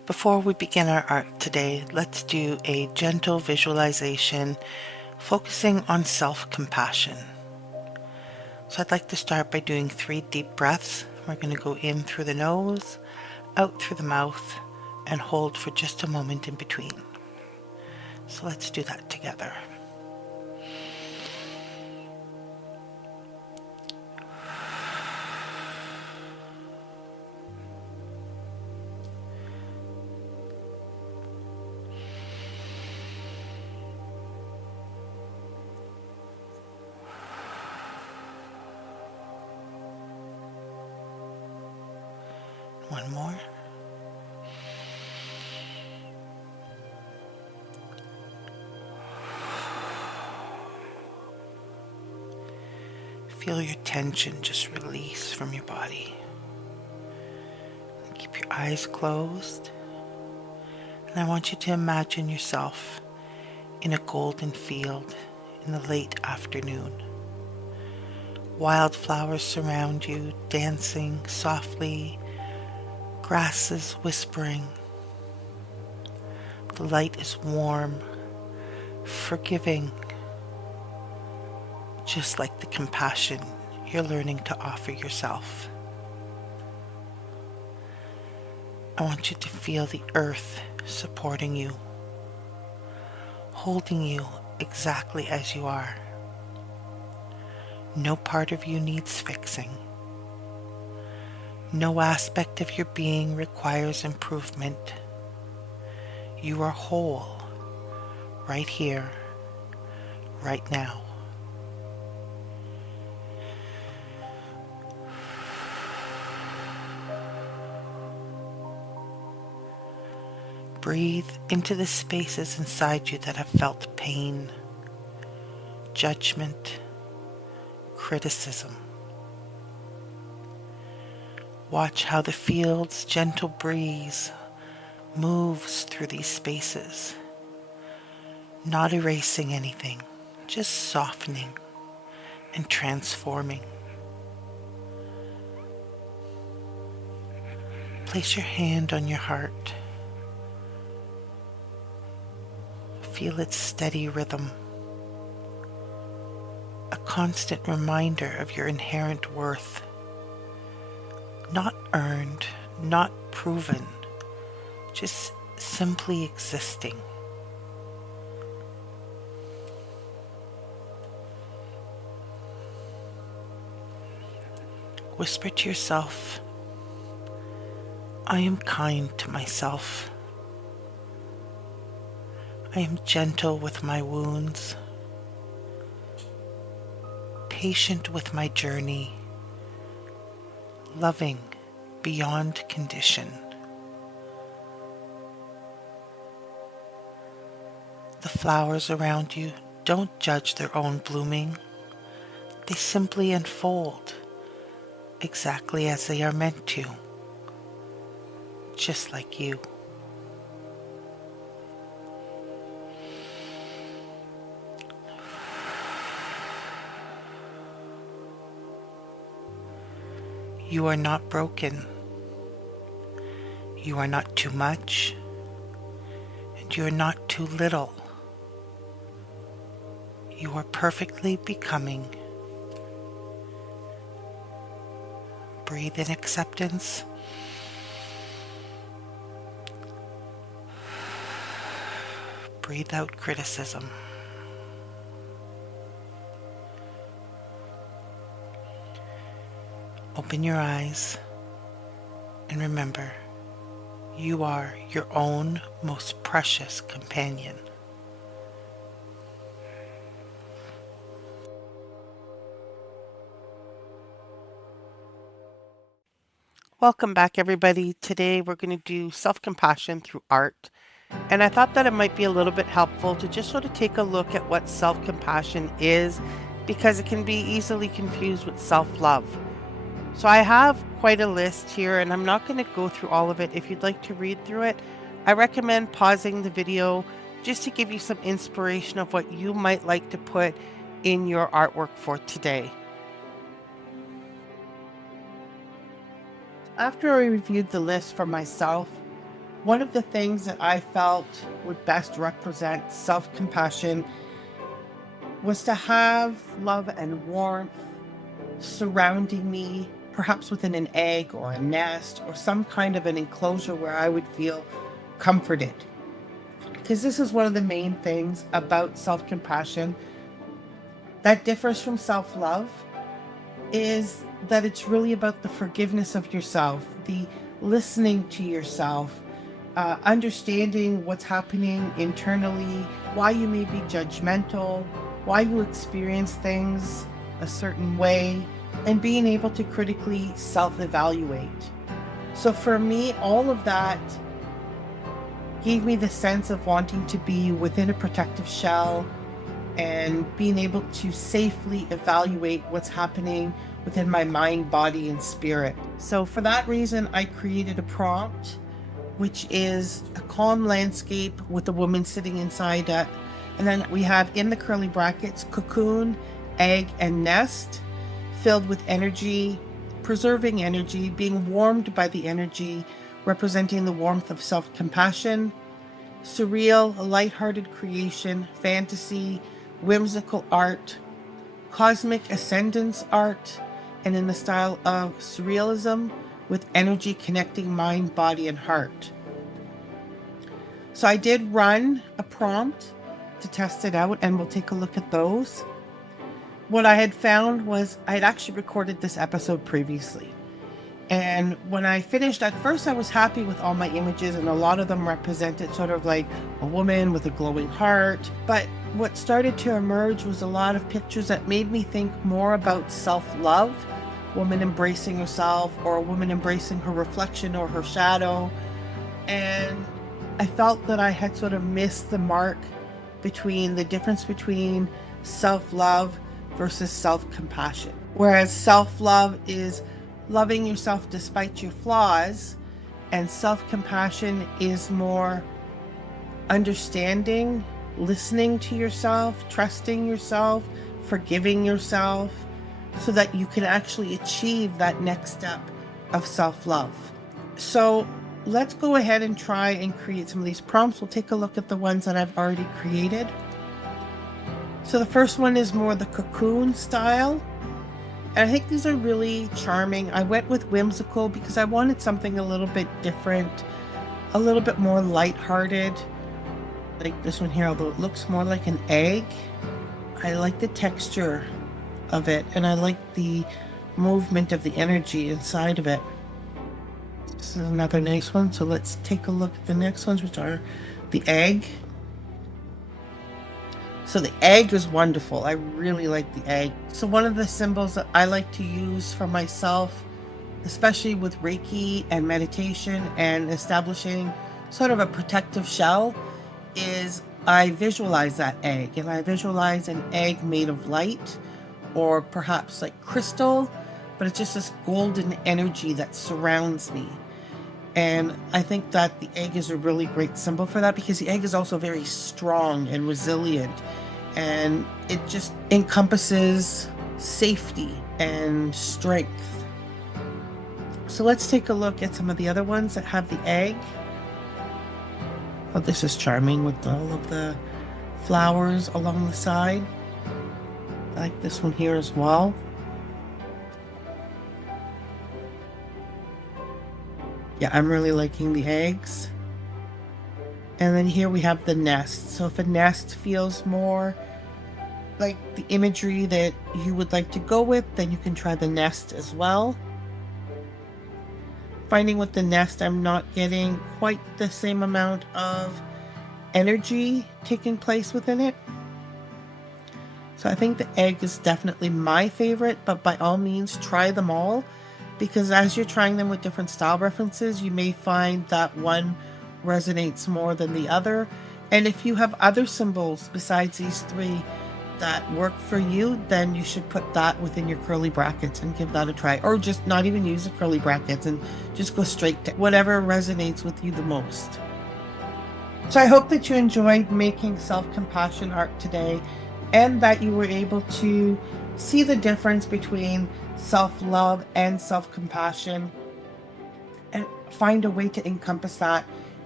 Before we begin our art today, let's do a gentle visualization focusing on self-compassion. So I'd like to start by doing 3 deep breaths. We're going to go in through the nose, out through the mouth, and hold for just a moment in between. So let's do that together. One more. Feel your tension just release from your body. Keep your eyes closed. And I want you to imagine yourself in a golden field in the late afternoon. Wildflowers surround you, dancing softly, grasses whispering. The light is warm, forgiving, just like the compassion you're learning to offer yourself. I want you to feel the earth supporting you, holding you exactly as you are. No part of you needs fixing. No aspect of your being requires improvement. You are whole, right here, right now. Breathe into the spaces inside you that have felt pain, judgment, criticism. Watch how the field's gentle breeze moves through these spaces, not erasing anything, just softening and transforming. Place your hand on your heart. Feel its steady rhythm, a constant reminder of your inherent worth, not earned, not proven, just simply existing. Whisper to yourself, I am kind to myself. I am gentle with my wounds, patient with my journey, loving beyond condition. The flowers around you don't judge their own blooming. They simply unfold exactly as they are meant to, just like you. You are not broken. You are not too much, and you are not too little. You are perfectly becoming. Breathe in acceptance. Breathe out criticism. Open your eyes and remember, you are your own most precious companion. Welcome back, everybody. Today we're going to do self-compassion through art. And I thought that it might be a little bit helpful to just sort of take a look at what self-compassion is, because it can be easily confused with self-love. So I have quite a list here, and I'm not going to go through all of it. If you'd like to read through it, I recommend pausing the video just to give you some inspiration of what you might like to put in your artwork for today. After I reviewed the list for myself, One of the things that I felt would best represent self-compassion was to have love and warmth surrounding me, perhaps within an egg or a nest or some kind of an enclosure where I would feel comforted. Because this is one of the main things about self-compassion that differs from self-love, is that it's really about the forgiveness of yourself, the listening to yourself, understanding what's happening internally, why you may be judgmental, why you experience things a certain way, and being able to critically self-evaluate. So for me, all of that gave me the sense of wanting to be within a protective shell and being able to safely evaluate what's happening within my mind, body, and spirit. So for that reason, I created a prompt, which is a calm landscape with a woman sitting inside it. And then we have in the curly brackets, cocoon, egg, and nest, filled with energy, preserving energy, being warmed by the energy, representing the warmth of self-compassion, surreal, lighthearted creation, fantasy, whimsical art, cosmic ascendance art, and in the style of surrealism with energy connecting mind, body, and heart. So I did run a prompt to test it out, and we'll take a look at those. What I had found was I had actually recorded this episode previously. And when I finished, at first I was happy with all my images, and a lot of them represented sort of like a woman with a glowing heart. But what started to emerge was a lot of pictures that made me think more about self-love, woman embracing herself, or a woman embracing her reflection or her shadow. And I felt that I had sort of missed the mark between the difference between self-love versus self-compassion. Whereas self-love is loving yourself despite your flaws, and self-compassion is more understanding, listening to yourself, trusting yourself, forgiving yourself, so that you can actually achieve that next step of self-love. So let's go ahead and try and create some of these prompts. We'll take a look at the ones that I've already created. So the first one is more the cocoon style. And I think these are really charming. I went with whimsical because I wanted something a little bit different, a little bit more lighthearted. Like this one here, although it looks more like an egg. I like the texture of it, and I like the movement of the energy inside of it. This is another nice one. So let's take a look at the next ones, which are the egg. So the egg is wonderful. I really like the egg. So one of the symbols that I like to use for myself, especially with Reiki and meditation and establishing sort of a protective shell, is I visualize that egg. And I visualize an egg made of light, or perhaps like crystal, but it's just this golden energy that surrounds me. And I think that the egg is a really great symbol for that, because the egg is also very strong and resilient, and it just encompasses safety and strength. So let's take a look at some of the other ones that have the egg. Oh, this is charming with all of the flowers along the side. I like this one here as well. Yeah, I'm really liking the eggs. And then here we have the nest. So if a nest feels more like the imagery that you would like to go with, then you can try the nest as well. Finding with the nest, I'm not getting quite the same amount of energy taking place within it. So I think the egg is definitely my favorite, but by all means try them all, because as you're trying them with different style references, you may find that one resonates more than the other. And if you have other symbols besides these three that work for you, then you should put that within your curly brackets and give that a try, or just not even use the curly brackets and just go straight to whatever resonates with you the most. So I hope that you enjoyed making self-compassion art today, and that you were able to see the difference between self-love and self-compassion, and find a way to encompass that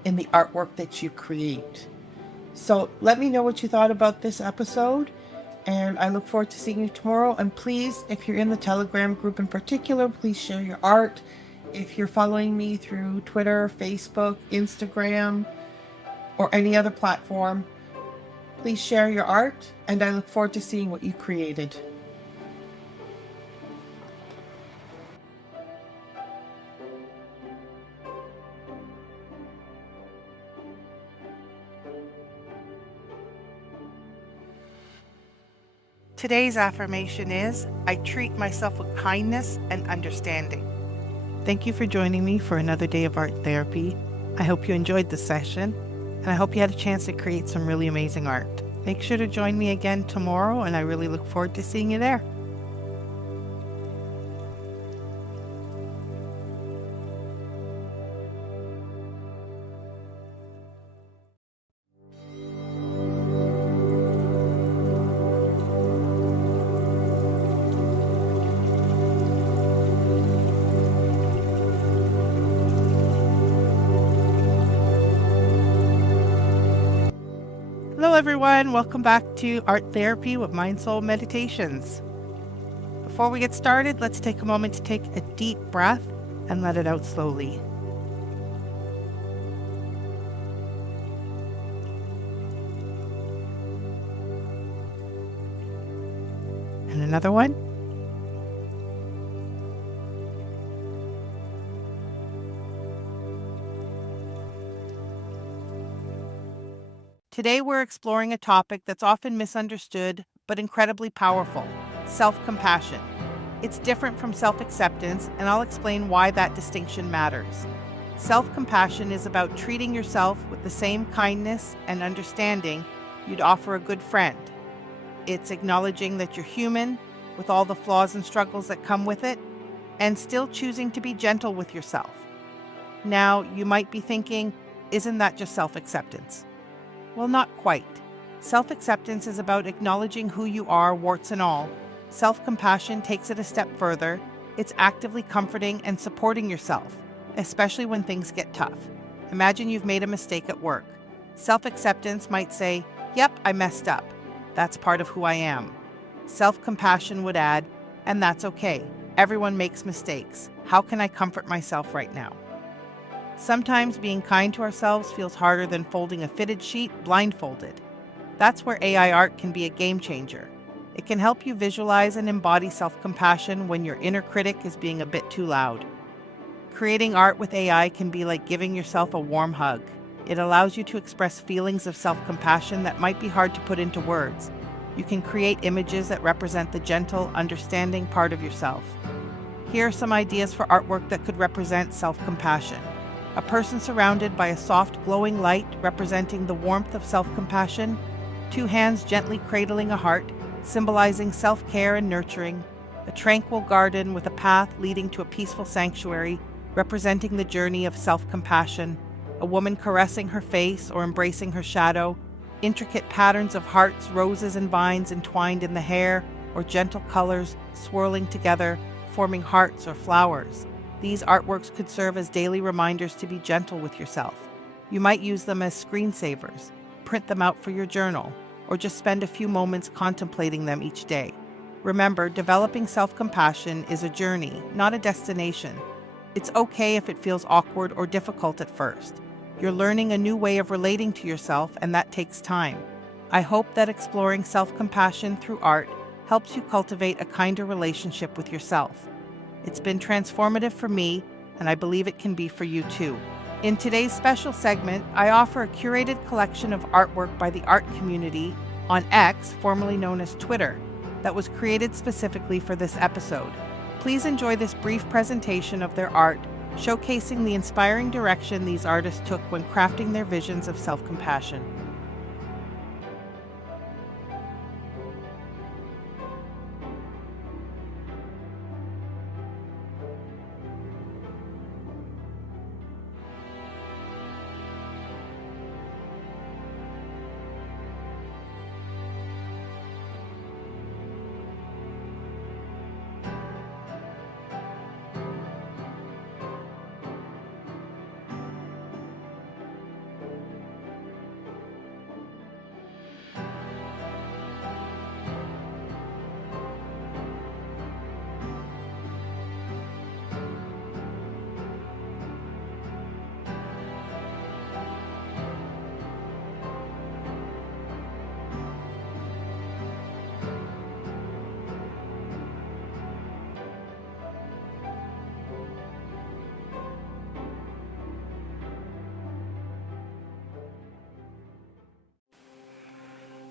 in the artwork that you create. So let me know what you thought about this episode, and I look forward to seeing you tomorrow. And please, if you're in the Telegram group in particular, please share your art. If you're following me through Twitter, Facebook, Instagram, or any other platform, please share your art, and I look forward to seeing what you created. Today's affirmation is, I treat myself with kindness and understanding. Thank you for joining me for another day of art therapy. I hope you enjoyed the session, and I hope you had a chance to create some really amazing art. Make sure to join me again tomorrow, and I really look forward to seeing you there. Hello everyone, welcome back to Art Therapy with MindSoulMeditations. Before we get started, let's take a moment to take a deep breath and let it out slowly. And another one. Today we're exploring a topic that's often misunderstood but incredibly powerful: self-compassion. It's different from self-acceptance, and I'll explain why that distinction matters. Self-compassion is about treating yourself with the same kindness and understanding you'd offer a good friend. It's acknowledging that you're human, with all the flaws and struggles that come with it, and still choosing to be gentle with yourself. Now, you might be thinking, isn't that just self-acceptance? Well, not quite. Self-acceptance is about acknowledging who you are, warts and all. Self-compassion takes it a step further. It's actively comforting and supporting yourself, especially when things get tough. Imagine you've made a mistake at work. Self-acceptance might say, yep, I messed up. That's part of who I am. Self-compassion would add, and that's okay. Everyone makes mistakes. How can I comfort myself right now? Sometimes being kind to ourselves feels harder than folding a fitted sheet blindfolded. That's where AI art can be a game changer. It can help you visualize and embody self-compassion when your inner critic is being a bit too loud. Creating art with AI can be like giving yourself a warm hug. It allows you to express feelings of self-compassion that might be hard to put into words. You can create images that represent the gentle, understanding part of yourself. Here are some ideas for artwork that could represent self-compassion. A person surrounded by a soft, glowing light representing the warmth of self-compassion. 2 hands gently cradling a heart, symbolizing self-care and nurturing. A tranquil garden with a path leading to a peaceful sanctuary, representing the journey of self-compassion. A woman caressing her face or embracing her shadow. Intricate patterns of hearts, roses, and vines entwined in the hair, or gentle colors swirling together, forming hearts or flowers. These artworks could serve as daily reminders to be gentle with yourself. You might use them as screensavers, print them out for your journal, or just spend a few moments contemplating them each day. Remember, developing self-compassion is a journey, not a destination. It's okay if it feels awkward or difficult at first. You're learning a new way of relating to yourself, and that takes time. I hope that exploring self-compassion through art helps you cultivate a kinder relationship with yourself. It's been transformative for me, and I believe it can be for you too. In today's special segment, I offer a curated collection of artwork by the art community on X, formerly known as Twitter, that was created specifically for this episode. Please enjoy this brief presentation of their art, showcasing the inspiring direction these artists took when crafting their visions of self-compassion.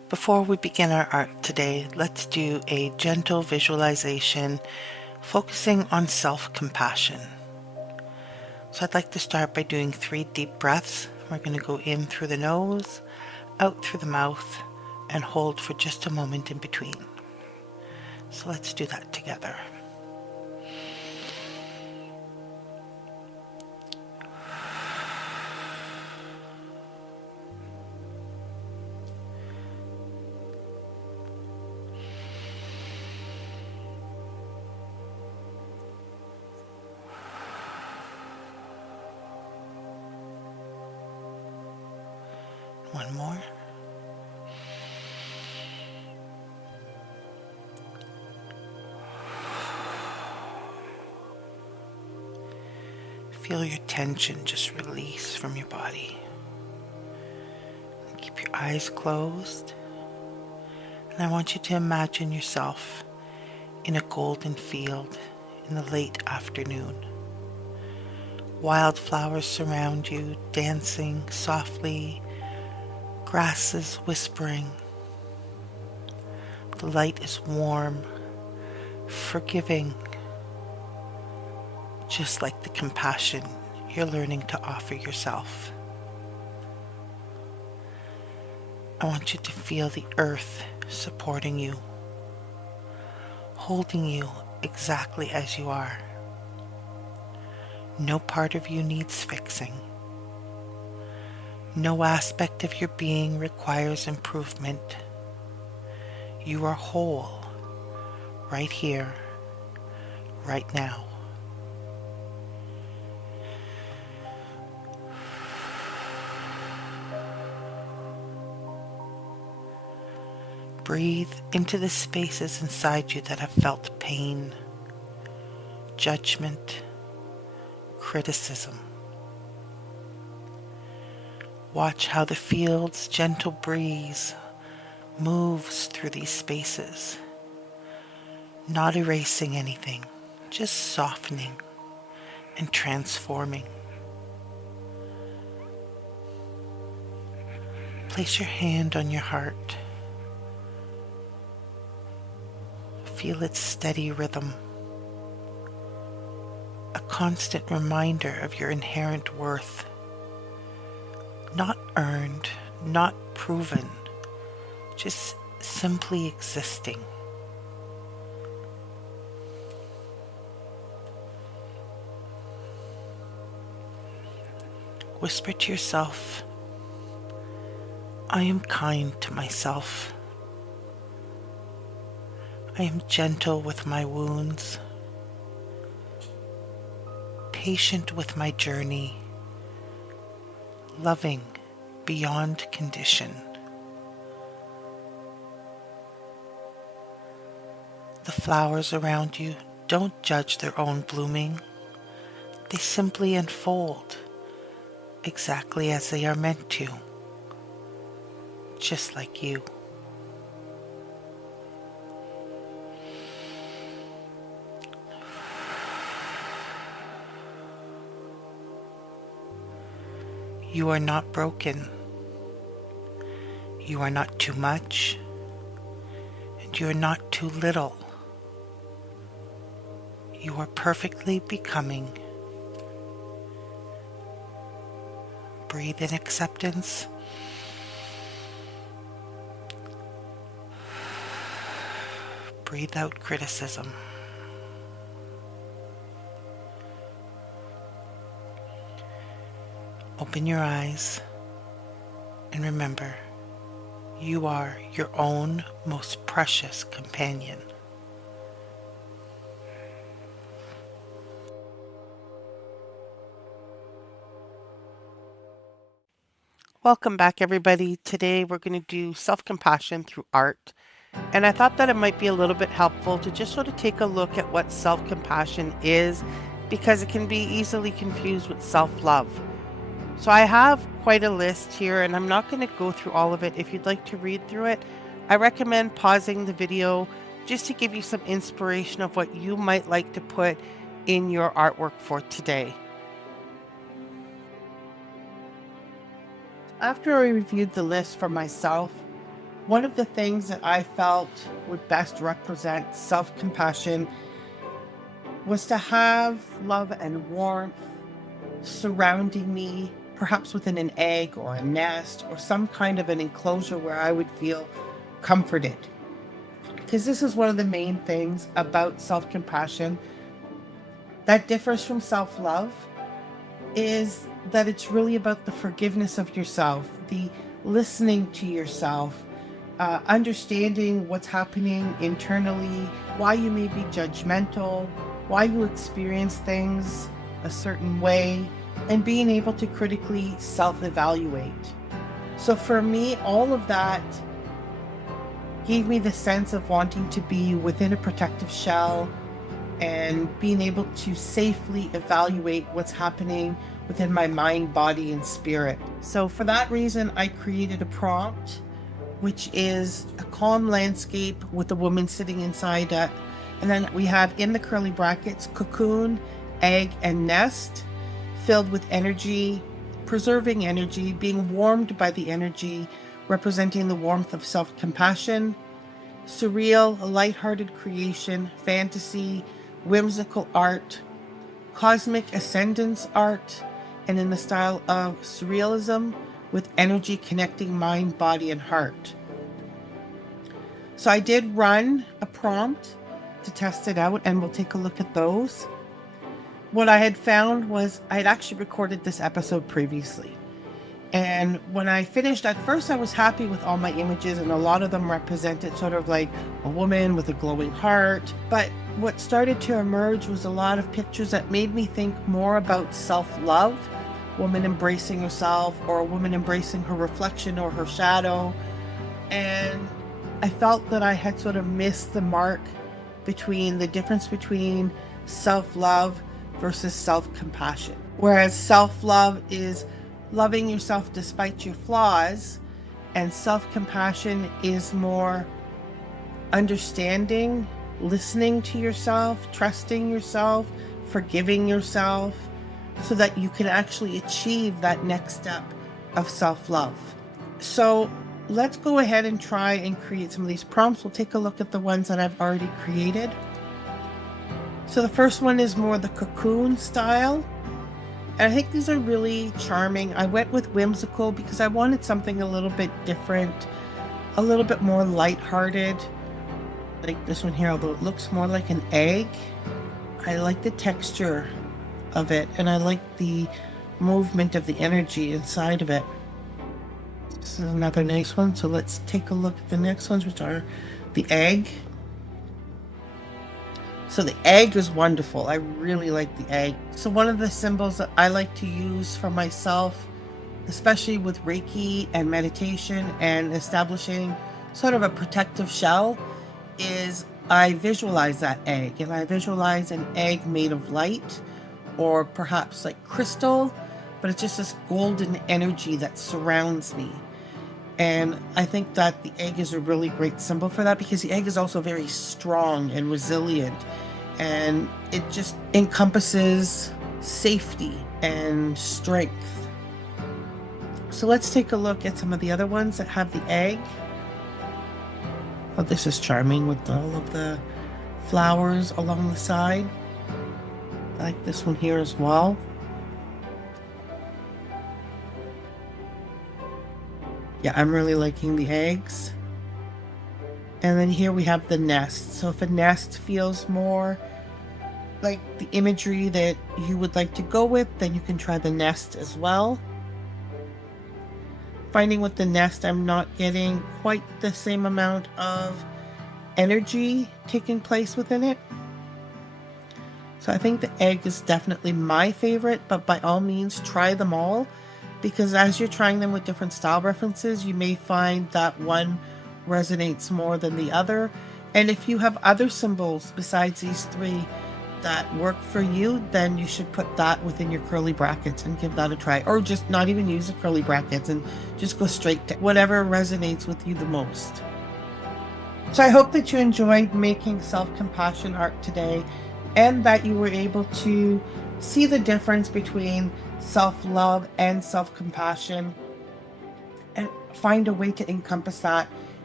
Before we begin our art today, let's do a gentle visualization focusing on self-compassion. So I'd like to start by doing 3 deep breaths. We're going to go in through the nose, out through the mouth, and hold for just a moment in between. So let's do that together. One more. Feel your tension just release from your body. Keep your eyes closed. And I want you to imagine yourself in a golden field in the late afternoon. Wildflowers surround you, dancing softly, grasses whispering. The light is warm, forgiving, just like the compassion you're learning to offer yourself. I want you to feel the earth supporting you, holding you exactly as you are. No part of you needs fixing. No aspect of your being requires improvement. You are whole, right here, right now. Breathe into the spaces inside you that have felt pain, judgment, criticism. Watch how the field's gentle breeze moves through these spaces, not erasing anything, just softening and transforming. Place your hand on your heart. Feel its steady rhythm, a constant reminder of your inherent worth, not earned, not proven, just simply existing. Whisper to yourself, I am kind to myself. I am gentle with my wounds, patient with my journey, loving beyond condition. The flowers around you don't judge their own blooming. They simply unfold exactly as they are meant to, just like you. You are not broken. You are not too much, and you are not too little. You are perfectly becoming. Breathe in acceptance. Breathe out criticism. Open your eyes and remember, you are your own most precious companion. Welcome back, everybody. Today we're going to do self-compassion through art. And I thought that it might be a little bit helpful to just sort of take a look at what self-compassion is, because it can be easily confused with self-love. So I have quite a list here, and I'm not going to go through all of it. If you'd like to read through it, I recommend pausing the video just to give you some inspiration of what you might like to put in your artwork for today. After I reviewed the list for myself, One of the things that I felt would best represent self-compassion was to have love and warmth surrounding me, perhaps within an egg or a nest or some kind of an enclosure where I would feel comforted. Because this is one of the main things about self-compassion that differs from self-love, is that it's really about the forgiveness of yourself, the listening to yourself, understanding what's happening internally, why you may be judgmental, why you experience things a certain way, and being able to critically self-evaluate. So for me, all of that gave me the sense of wanting to be within a protective shell and being able to safely evaluate what's happening within my mind, body, and spirit. So for that reason, I created a prompt, which is a calm landscape with a woman sitting inside it. And then we have in the curly brackets, cocoon, egg, and nest, filled with energy, preserving energy, being warmed by the energy, representing the warmth of self-compassion, surreal, lighthearted creation, fantasy, whimsical art, cosmic ascendance art, and in the style of surrealism with energy connecting mind, body, and heart. So I did run a prompt to test it out, and we'll take a look at those. What I had found was I had actually recorded this episode previously. And when I finished, at first I was happy with all my images, and a lot of them represented sort of like a woman with a glowing heart. But what started to emerge was a lot of pictures that made me think more about self-love, woman embracing herself, or a woman embracing her reflection or her shadow. And I felt that I had sort of missed the mark between the difference between self-love versus self-compassion. Whereas self-love is loving yourself despite your flaws, and self-compassion is more understanding, listening to yourself, trusting yourself, forgiving yourself, so that you can actually achieve that next step of self-love. So let's go ahead and try and create some of these prompts. We'll take a look at the ones that I've already created. So the first one is more the cocoon style. And I think these are really charming. I went with whimsical because I wanted something a little bit different, a little bit more lighthearted. Like this one here, although it looks more like an egg. I like the texture of it, and I like the movement of the energy inside of it. This is another nice one. So let's take a look at the next ones, which are the egg. So the egg is wonderful. I really like the egg. So one of the symbols that I like to use for myself, especially with Reiki and meditation and establishing sort of a protective shell, is I visualize that egg. And I visualize an egg made of light, or perhaps like crystal, but it's just this golden energy that surrounds me. And I think that the egg is a really great symbol for that, because the egg is also very strong and resilient, and it just encompasses safety and strength. So let's take a look at some of the other ones that have the egg. Oh, this is charming with all of the flowers along the side. I like this one here as well. Yeah, I'm really liking the eggs. And then here we have the nest. So if a nest feels more like the imagery that you would like to go with, then you can try the nest as well. Finding with the nest, I'm not getting quite the same amount of energy taking place within it. So I think the egg is definitely my favorite, but by all means try them all, because as you're trying them with different style references, you may find that one resonates more than the other. And if you have other symbols besides these three that work for you, then you should put that within your curly brackets and give that a try, or just not even use the curly brackets and just go straight to whatever resonates with you the most. So I hope that you enjoyed making self-compassion art today, and that you were able to see the difference between self-love and self-compassion, and find a way to encompass that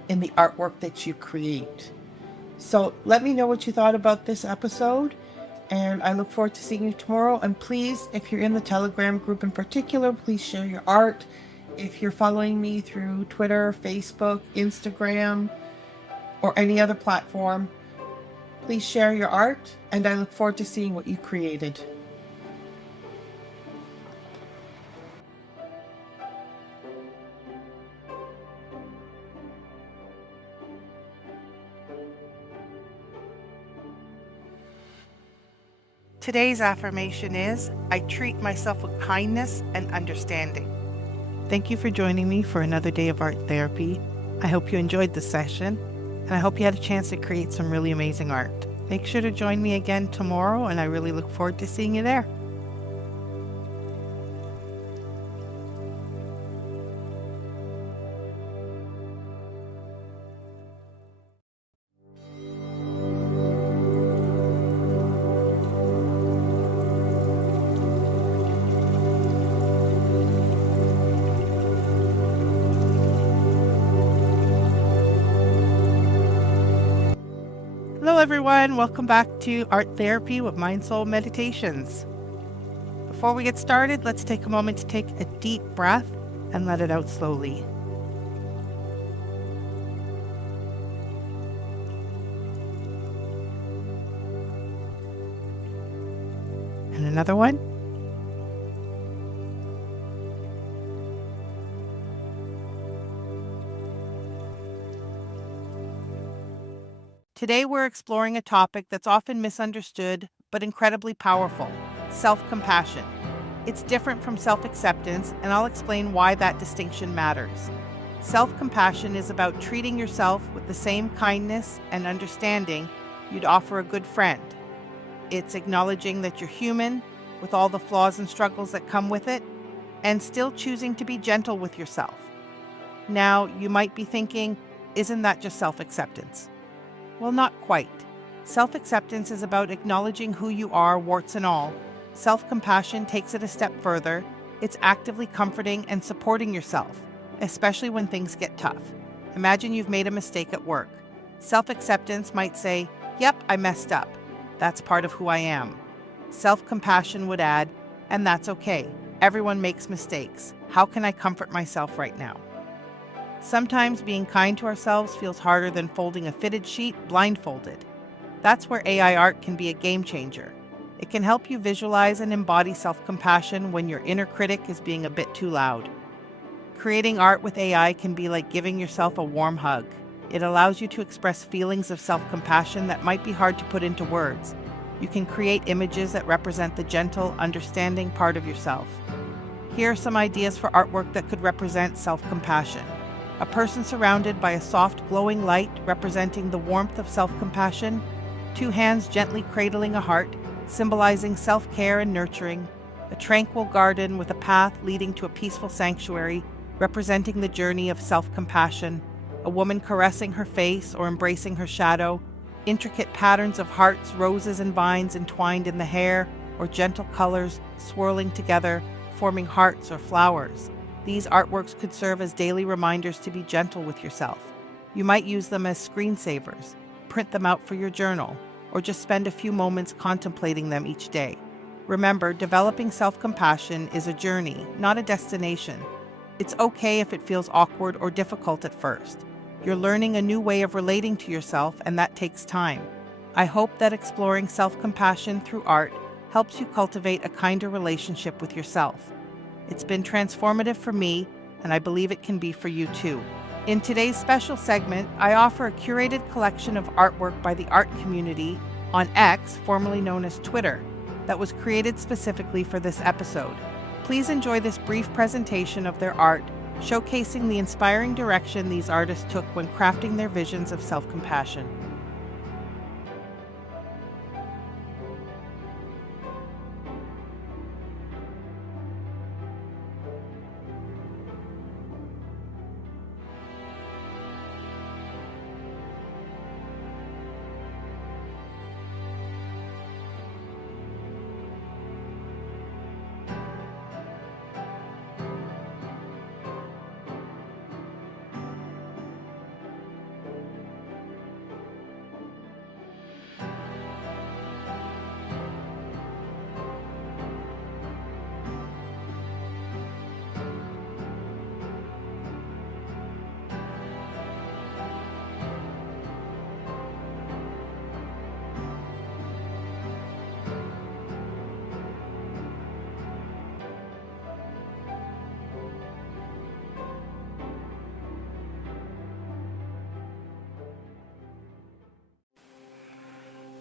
in the artwork that you create. So let me know what you thought about this episode, and I look forward to seeing you tomorrow. And please, if you're in the Telegram group in particular, please share your art. If you're following me through Twitter, Facebook, Instagram, or any other platform, please share your art, and I look forward to seeing what you created. Today's affirmation is, I treat myself with kindness and understanding. Thank you for joining me for another day of art therapy. I hope you enjoyed the session, and I hope you had a chance to create some really amazing art. Make sure to join me again tomorrow, and I really look forward to seeing you there. Hello everyone, welcome back to Art Therapy with MindSoulMeditations. Before we get started, let's take a moment to take a deep breath and let it out slowly. And another one. Today we're exploring a topic that's often misunderstood but incredibly powerful: self-compassion. It's different from self-acceptance, and I'll explain why that distinction matters. Self-compassion is about treating yourself with the same kindness and understanding you'd offer a good friend. It's acknowledging that you're human, with all the flaws and struggles that come with it, and still choosing to be gentle with yourself. Now, you might be thinking, isn't that just self-acceptance? Well, not quite. Self-acceptance is about acknowledging who you are, warts and all. Self-compassion takes it a step further. It's actively comforting and supporting yourself, especially when things get tough. Imagine you've made a mistake at work. Self-acceptance might say, yep, I messed up. That's part of who I am. Self-compassion would add, and that's okay. Everyone makes mistakes. How can I comfort myself right now? Sometimes being kind to ourselves feels harder than folding a fitted sheet blindfolded. That's where AI art can be a game changer. It can help you visualize and embody self-compassion when your inner critic is being a bit too loud. Creating art with AI can be like giving yourself a warm hug. It allows you to express feelings of self-compassion that might be hard to put into words. You can create images that represent the gentle, understanding part of yourself. Here are some ideas for artwork that could represent self-compassion. A person surrounded by a soft, glowing light representing the warmth of self-compassion. 2 hands gently cradling a heart, symbolizing self-care and nurturing. A tranquil garden with a path leading to a peaceful sanctuary, representing the journey of self-compassion. A woman caressing her face or embracing her shadow. Intricate patterns of hearts, roses, and vines entwined in the hair, or gentle colors swirling together, forming hearts or flowers. These artworks could serve as daily reminders to be gentle with yourself. You might use them as screensavers, print them out for your journal, or just spend a few moments contemplating them each day. Remember, developing self-compassion is a journey, not a destination. It's okay if it feels awkward or difficult at first. You're learning a new way of relating to yourself, and that takes time. I hope that exploring self-compassion through art helps you cultivate a kinder relationship with yourself. It's been transformative for me, and I believe it can be for you too. In today's special segment, I offer a curated collection of artwork by the art community on X, formerly known as Twitter, that was created specifically for this episode. Please enjoy this brief presentation of their art, showcasing the inspiring direction these artists took when crafting their visions of self-compassion.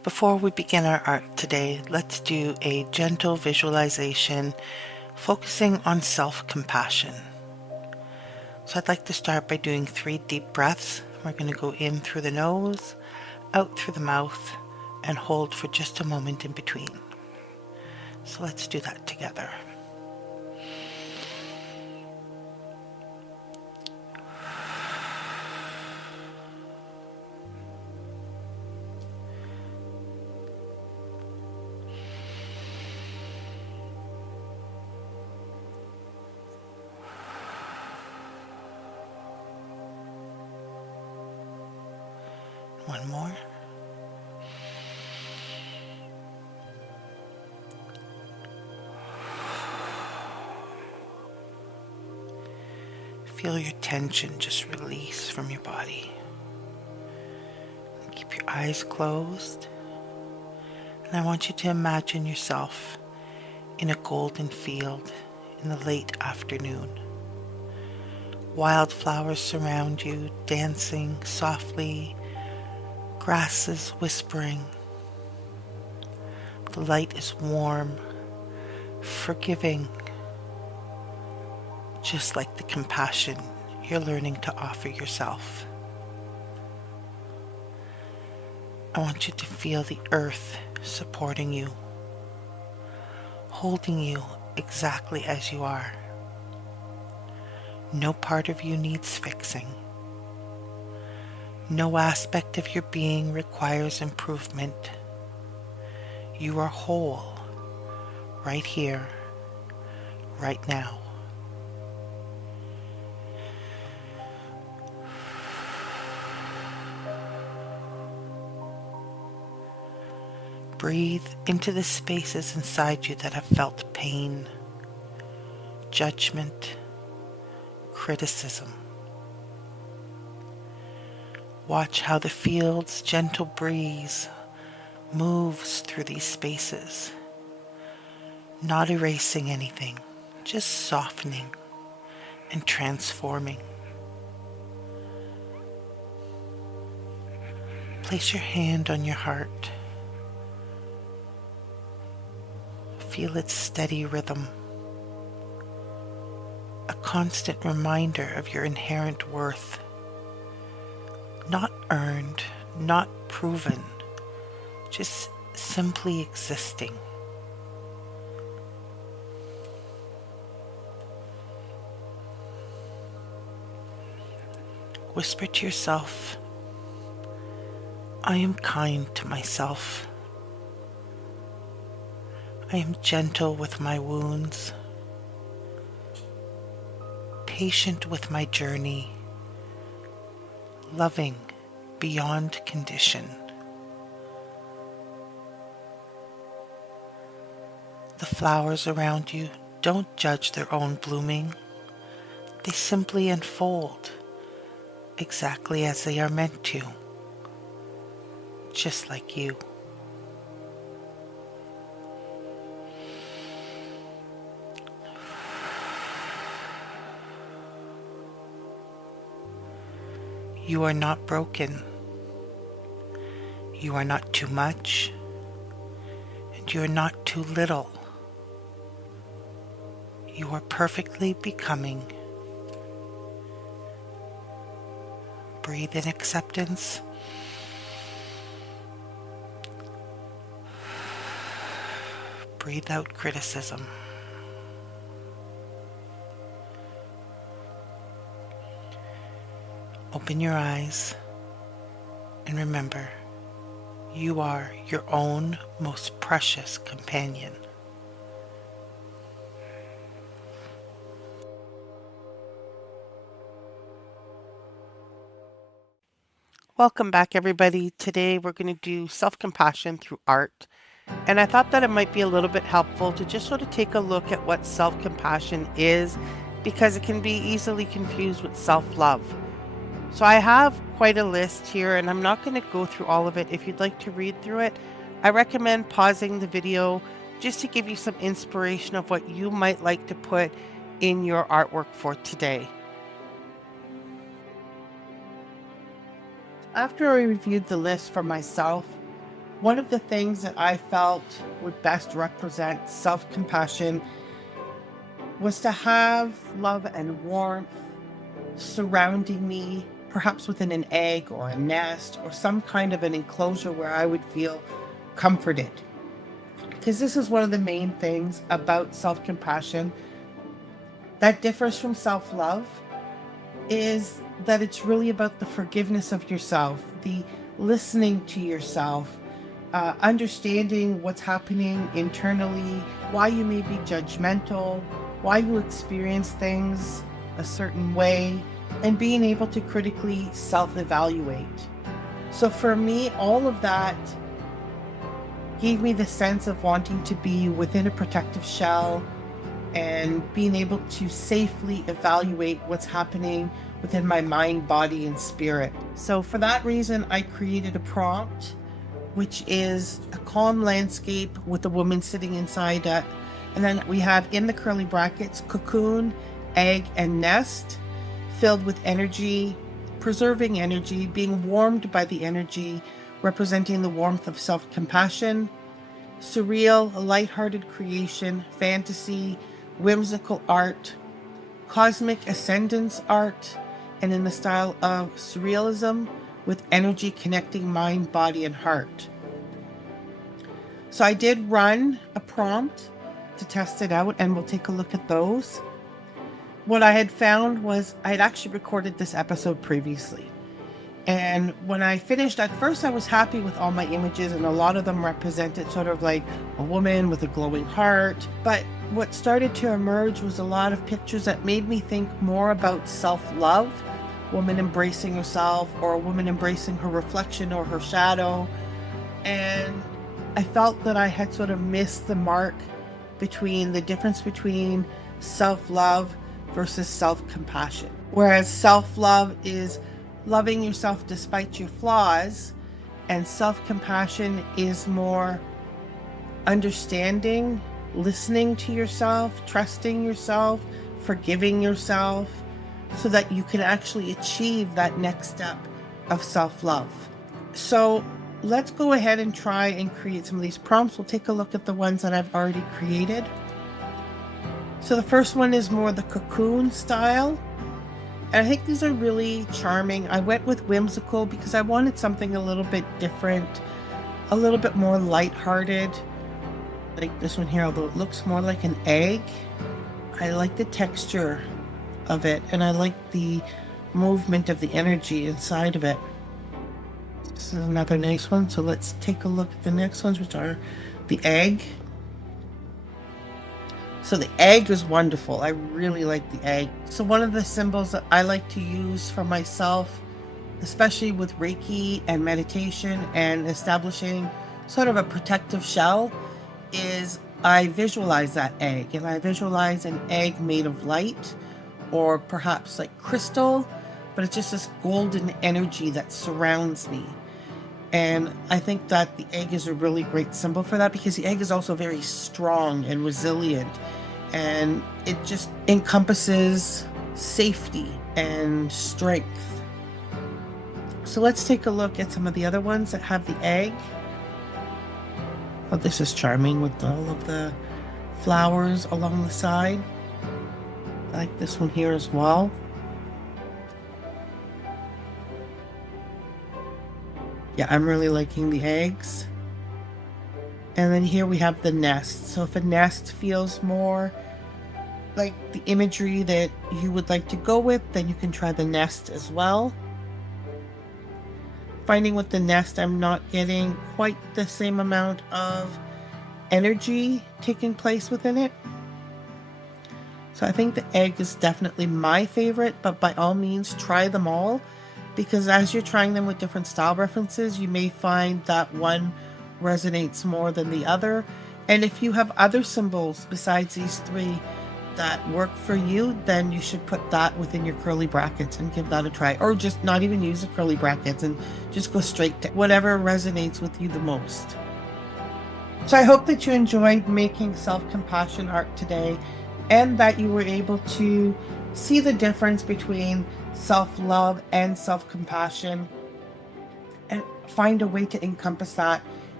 Before we begin our art today, let's do a gentle visualization focusing on self-compassion. So I'd like to start by doing 3 deep breaths. We're going to go in through the nose, out through the mouth, and hold for just a moment in between. So let's do that together. One more. Feel your tension just release from your body. Keep your eyes closed. And I want you to imagine yourself in a golden field in the late afternoon. Wildflowers surround you, dancing softly, grasses whispering. The light is warm, forgiving, just like the compassion you're learning to offer yourself. I want you to feel the earth supporting you, holding you exactly as you are. No part of you needs fixing. No aspect of your being requires improvement. You are whole, right here, right now. Breathe into the spaces inside you that have felt pain, judgment, criticism. Watch how the field's gentle breeze moves through these spaces, not erasing anything, just softening and transforming. Place your hand on your heart. Feel its steady rhythm, a constant reminder of your inherent worth, not earned, not proven, just simply existing. Whisper to yourself, I am kind to myself. I am gentle with my wounds, patient with my journey, loving beyond condition. The flowers around you don't judge their own blooming. They simply unfold exactly as they are meant to, just like you. You are not broken. You are not too much, and you are not too little. You are perfectly becoming. Breathe in acceptance. Breathe out criticism. Open your eyes and remember, you are your own most precious companion. Welcome back, everybody. Today we're going to do self-compassion through art. And I thought that it might be a little bit helpful to just sort of take a look at what self-compassion is, because it can be easily confused with self-love. So I have quite a list here, and I'm not going to go through all of it. If you'd like to read through it, I recommend pausing the video just to give you some inspiration of what you might like to put in your artwork for today. After I reviewed the list for myself, One of the things that I felt would best represent self-compassion was to have love and warmth surrounding me, perhaps within an egg or a nest or some kind of an enclosure where I would feel comforted. Because this is one of the main things about self-compassion that differs from self-love, is that it's really about the forgiveness of yourself, the listening to yourself, understanding what's happening internally, why you may be judgmental, why you experience things a certain way, and being able to critically self-evaluate. So for me, all of that gave me the sense of wanting to be within a protective shell and being able to safely evaluate what's happening within my mind, body, and spirit. So for that reason, I created a prompt, which is a calm landscape with a woman sitting inside it. And then we have in the curly brackets, cocoon, egg, and nest, filled with energy, preserving energy, being warmed by the energy, representing the warmth of self-compassion, surreal, lighthearted creation, fantasy, whimsical art, cosmic ascendance art, and in the style of surrealism with energy connecting mind, body, and heart. So I did run a prompt to test it out, and we'll take a look at those. What I had found was I had actually recorded this episode previously. And when I finished, at first I was happy with all my images, and a lot of them represented sort of like a woman with a glowing heart. But what started to emerge was a lot of pictures that made me think more about self-love, woman embracing herself, or a woman embracing her reflection or her shadow. And I felt that I had sort of missed the mark between the difference between self-love versus self-compassion. Whereas self-love is loving yourself despite your flaws, and self-compassion is more understanding, listening to yourself, trusting yourself, forgiving yourself, so that you can actually achieve that next step of self-love. So let's go ahead and try and create some of these prompts. We'll take a look at the ones that I've already created. So the first one is more the cocoon style. And I think these are really charming. I went with whimsical because I wanted something a little bit different, a little bit more lighthearted. Like this one here, although it looks more like an egg. I like the texture of it, and I like the movement of the energy inside of it. This is another nice one. So let's take a look at the next ones, which are the egg. So the egg is wonderful. I really like the egg. So one of the symbols that I like to use for myself, especially with Reiki and meditation and establishing sort of a protective shell, is I visualize that egg. And I visualize an egg made of light, or perhaps like crystal, but it's just this golden energy that surrounds me. And I think that the egg is a really great symbol for that, because the egg is also very strong and resilient, and it just encompasses safety and strength. So let's take a look at some of the other ones that have the egg. Oh, this is charming with all of the flowers along the side. I like this one here as well. Yeah, I'm really liking the eggs. And then here we have the nest. So if a nest feels more like the imagery that you would like to go with, then you can try the nest as well. Finding with the nest, I'm not getting quite the same amount of energy taking place within it. So I think the egg is definitely my favorite, but by all means try them all, because as you're trying them with different style references, you may find that one resonates more than the other. And if you have other symbols besides these three that work for you, then you should put that within your curly brackets and give that a try. Or just not even use the curly brackets and just go straight to whatever resonates with you the most. So I hope that you enjoyed making self-compassion art today, and that you were able to see the difference between self-love and self-compassion, and find a way to encompass that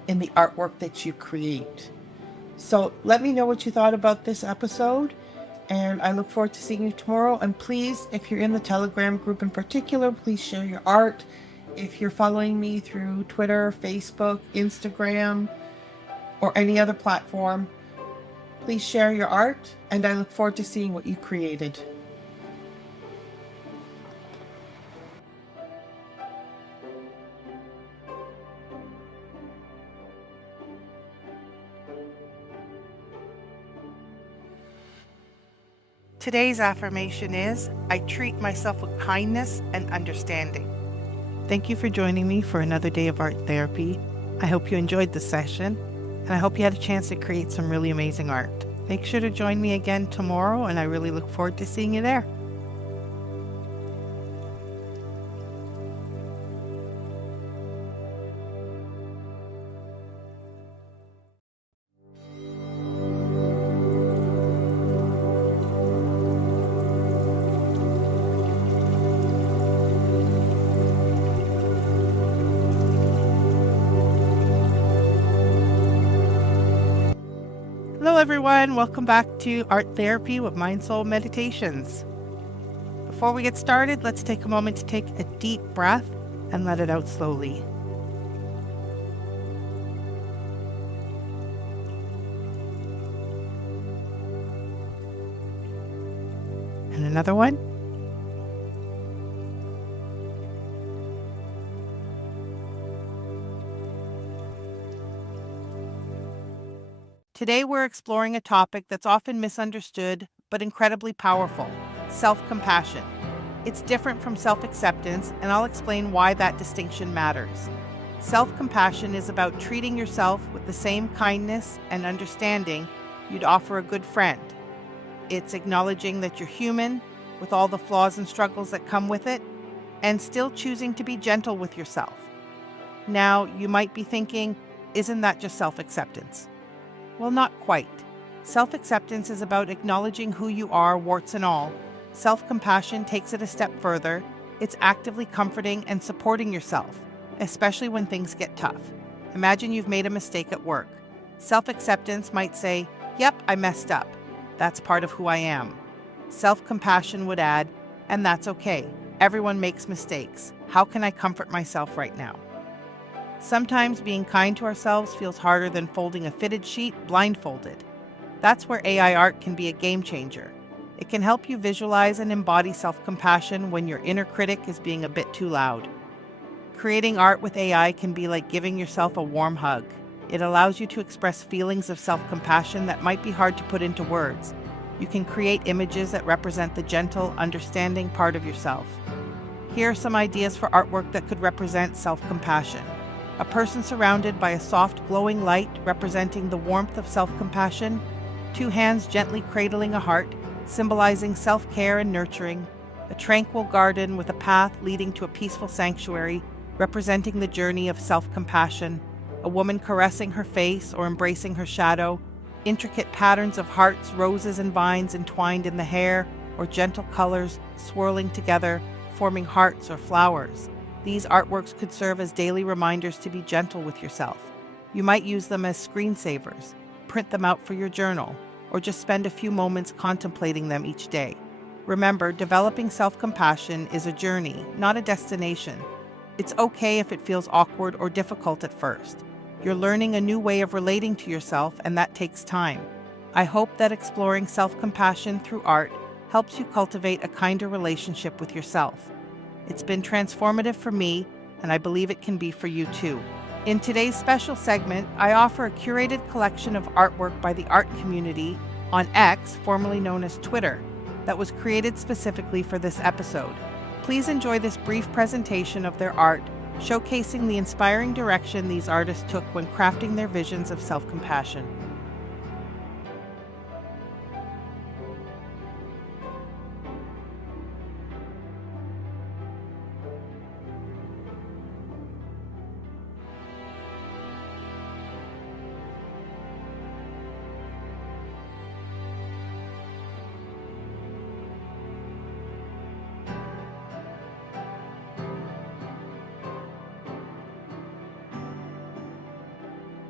in the artwork that you create. So let me know what you thought about this episode, and I look forward to seeing you tomorrow. And please, if you're in the Telegram group in particular, please share your art. If you're following me through Twitter, Facebook, Instagram, or any other platform, please share your art, and I look forward to seeing what you created. Today's affirmation is, I treat myself with kindness and understanding. Thank you for joining me for another day of art therapy. I hope you enjoyed the session, and I hope you had a chance to create some really amazing art. Make sure to join me again tomorrow, and I really look forward to seeing you there. Hello everyone, welcome back to Art Therapy with MindSoulMeditations. Before we get started, let's take a moment to take a deep breath and let it out slowly. And another one. Today we're exploring a topic that's often misunderstood but incredibly powerful: self-compassion. It's different from self-acceptance, and I'll explain why that distinction matters. Self-compassion is about treating yourself with the same kindness and understanding you'd offer a good friend. It's acknowledging that you're human, with all the flaws and struggles that come with it, and still choosing to be gentle with yourself. Now, you might be thinking, isn't that just self-acceptance? Well, not quite. Self-acceptance is about acknowledging who you are, warts and all. Self-compassion takes it a step further. It's actively comforting and supporting yourself, especially when things get tough. Imagine you've made a mistake at work. Self-acceptance might say, yep, I messed up. That's part of who I am. Self-compassion would add, and that's okay. Everyone makes mistakes. How can I comfort myself right now? Sometimes being kind to ourselves feels harder than folding a fitted sheet blindfolded. That's where AI art can be a game changer. It can help you visualize and embody self-compassion when your inner critic is being a bit too loud. Creating art with AI can be like giving yourself a warm hug. It allows you to express feelings of self-compassion that might be hard to put into words. You can create images that represent the gentle, understanding part of yourself. Here are some ideas for artwork that could represent self-compassion. A person surrounded by a soft, glowing light representing the warmth of self-compassion. 2 hands gently cradling a heart, symbolizing self-care and nurturing. A tranquil garden with a path leading to a peaceful sanctuary, representing the journey of self-compassion. A woman caressing her face or embracing her shadow. Intricate patterns of hearts, roses, and vines entwined in the hair, or gentle colors swirling together, forming hearts or flowers. These artworks could serve as daily reminders to be gentle with yourself. You might use them as screensavers, print them out for your journal, or just spend a few moments contemplating them each day. Remember, developing self-compassion is a journey, not a destination. It's okay if it feels awkward or difficult at first. You're learning a new way of relating to yourself, and that takes time. I hope that exploring self-compassion through art helps you cultivate a kinder relationship with yourself. It's been transformative for me, and I believe it can be for you too. In today's special segment, I offer a curated collection of artwork by the art community on X, formerly known as Twitter, that was created specifically for this episode. Please enjoy this brief presentation of their art, showcasing the inspiring direction these artists took when crafting their visions of self-compassion.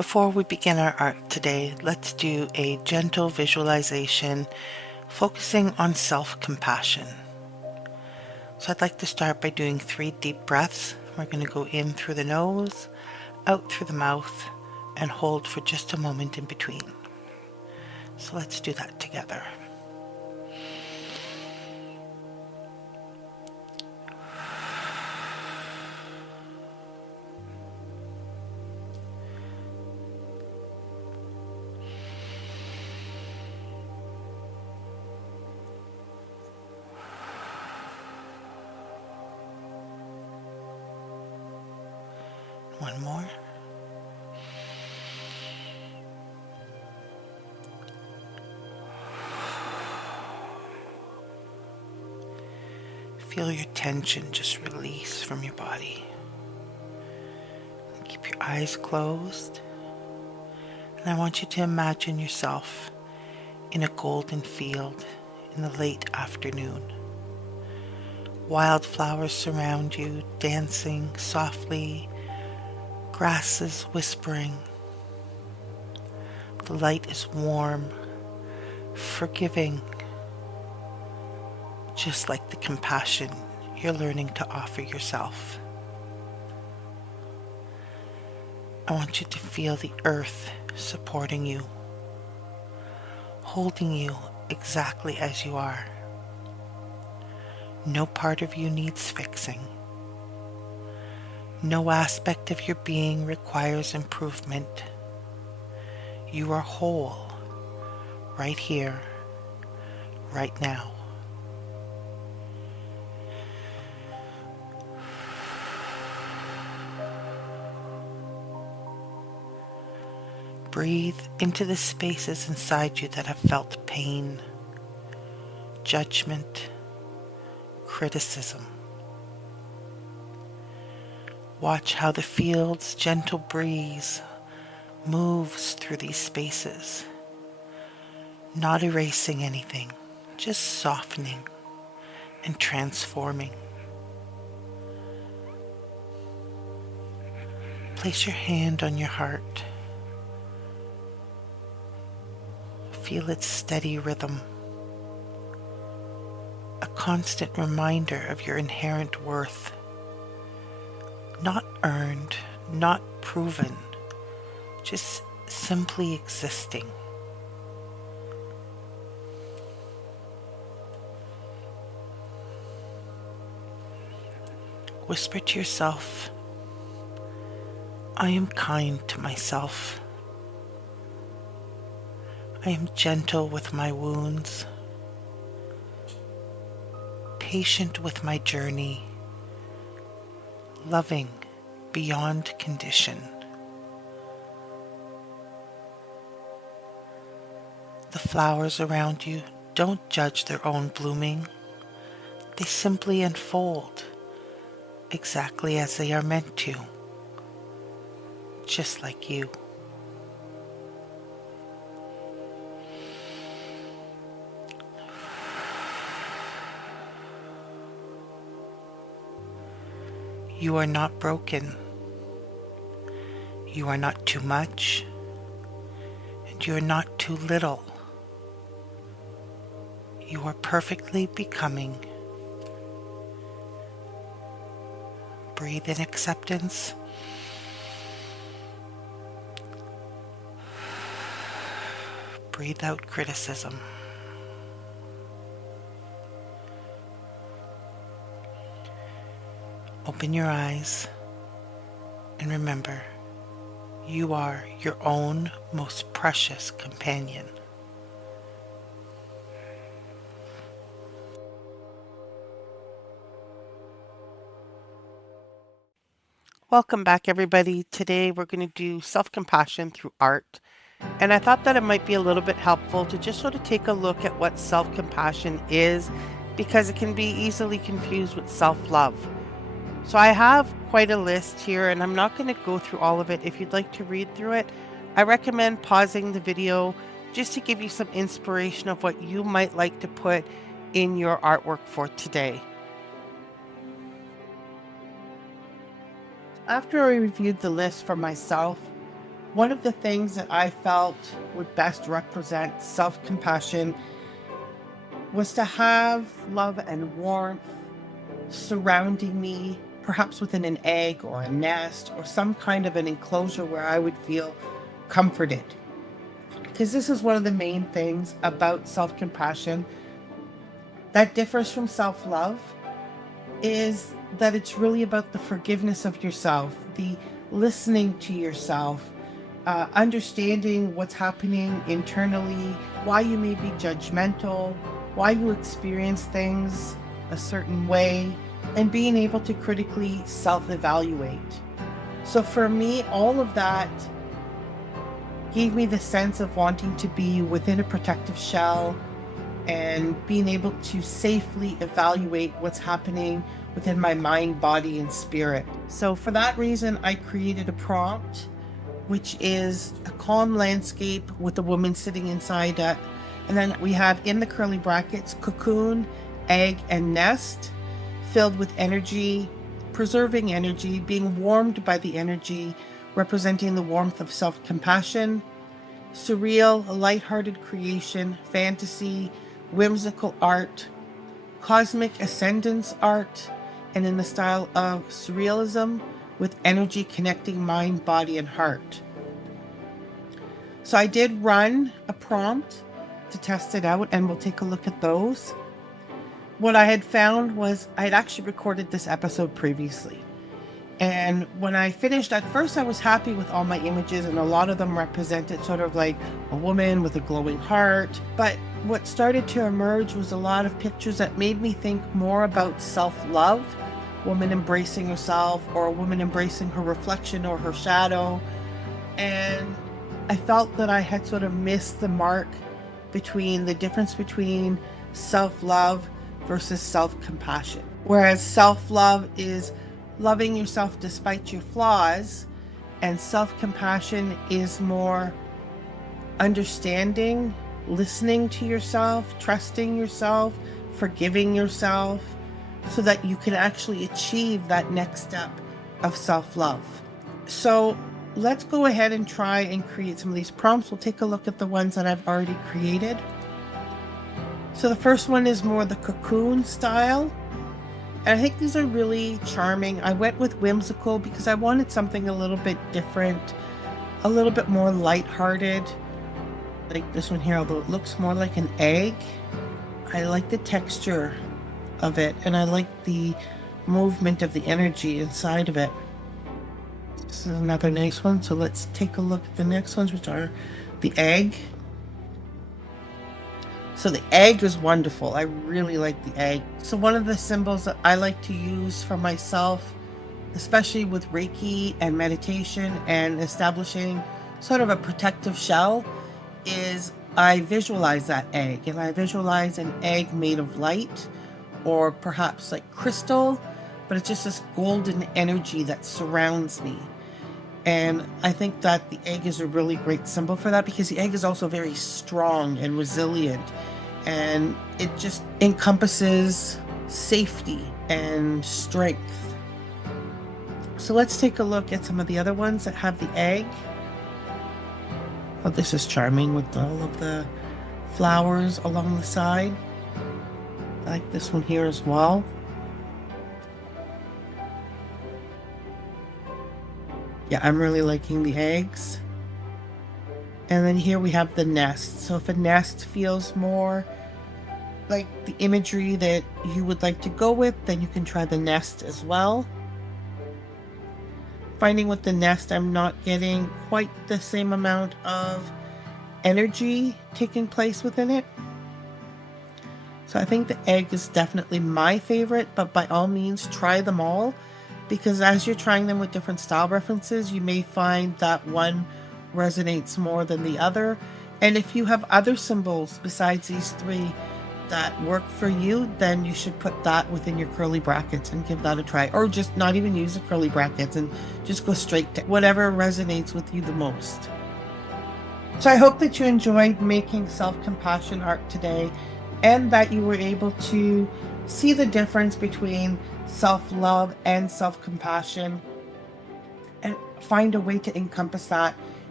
Before we begin our art today, let's do a gentle visualization focusing on self-compassion. So I'd like to start by doing 3 deep breaths. We're going to go in through the nose, out through the mouth, and hold for just a moment in between. So let's do that together. One more. Feel your tension just release from your body. Keep your eyes closed. And I want you to imagine yourself in a golden field in the late afternoon. Wildflowers surround you, dancing softly, grasses whispering. The light is warm, forgiving, just like the compassion you're learning to offer yourself. I want you to feel the earth supporting you, holding you exactly as you are. No part of you needs fixing. No aspect of your being requires improvement. You are whole, right here, right now. Breathe into the spaces inside you that have felt pain, judgment, criticism. Watch how the field's gentle breeze moves through these spaces, not erasing anything, just softening and transforming. Place your hand on your heart. Feel its steady rhythm, a constant reminder of your inherent worth, not earned, not proven, just simply existing. Whisper to yourself, I am kind to myself. I am gentle with my wounds, patient with my journey, loving beyond condition. The flowers around you don't judge their own blooming. They simply unfold exactly as they are meant to, just like you. You are not broken. You are not too much, and you are not too little. You are perfectly becoming. Breathe in acceptance. Breathe out criticism. Open your eyes and remember, you are your own most precious companion. Welcome back, everybody. Today we're going to do self-compassion through art. And I thought that it might be a little bit helpful to just sort of take a look at what self-compassion is, because it can be easily confused with self-love. So I have quite a list here, and I'm not going to go through all of it. If you'd like to read through it, I recommend pausing the video just to give you some inspiration of what you might like to put in your artwork for today. After I reviewed the list for myself, One of the things that I felt would best represent self-compassion was to have love and warmth surrounding me, perhaps within an egg or a nest or some kind of an enclosure where I would feel comforted. Because this is one of the main things about self-compassion that differs from self-love, is that it's really about the forgiveness of yourself, the listening to yourself, understanding what's happening internally, why you may be judgmental, why you experience things a certain way, and being able to critically self-evaluate. So for me, all of that gave me the sense of wanting to be within a protective shell and being able to safely evaluate what's happening within my mind, body, and spirit. So for that reason, I created a prompt, which is a calm landscape with a woman sitting inside it. And then we have in the curly brackets, cocoon, egg, and nest, filled with energy, preserving energy, being warmed by the energy, representing the warmth of self-compassion, surreal, lighthearted creation, fantasy, whimsical art, cosmic ascendance art, and in the style of surrealism with energy connecting mind, body, and heart. So I did run a prompt to test it out, and we'll take a look at those. What I had found was I had actually recorded this episode previously. And when I finished, at first I was happy with all my images, and a lot of them represented sort of like a woman with a glowing heart. But what started to emerge was a lot of pictures that made me think more about self-love, woman embracing herself, or a woman embracing her reflection or her shadow. And I felt that I had sort of missed the mark between the difference between self-love versus self-compassion. Whereas self-love is loving yourself despite your flaws, and self-compassion is more understanding, listening to yourself, trusting yourself, forgiving yourself, so that you can actually achieve that next step of self-love. So let's go ahead and try and create some of these prompts. We'll take a look at the ones that I've already created. So the first one is more the cocoon style. And I think these are really charming. I went with whimsical because I wanted something a little bit different, a little bit more lighthearted. Like this one here, although it looks more like an egg. I like the texture of it, and I like the movement of the energy inside of it. This is another nice one. So let's take a look at the next ones, which are the egg. So the egg is wonderful. I really like the egg. So one of the symbols that I like to use for myself, especially with Reiki and meditation and establishing sort of a protective shell, is I visualize that egg. And I visualize an egg made of light, or perhaps like crystal, but it's just this golden energy that surrounds me. And I think that the egg is a really great symbol for that, because the egg is also very strong and resilient, and it just encompasses safety and strength. So let's take a look at some of the other ones that have the egg. Oh, this is charming with all of the flowers along the side. I like this one here as well. Yeah, I'm really liking the eggs. And then here we have the nest. So if a nest feels more like the imagery that you would like to go with, then you can try the nest as well. Finding with the nest, I'm not getting quite the same amount of energy taking place within it. So I think the egg is definitely my favorite, but by all means try them all, because as you're trying them with different style references, you may find that one resonates more than the other. And if you have other symbols besides these three that work for you, then you should put that within your curly brackets and give that a try, or just not even use the curly brackets and just go straight to whatever resonates with you the most. So I hope that you enjoyed making self-compassion art today, and that you were able to see the difference between self-love and self-compassion, and find a way to encompass that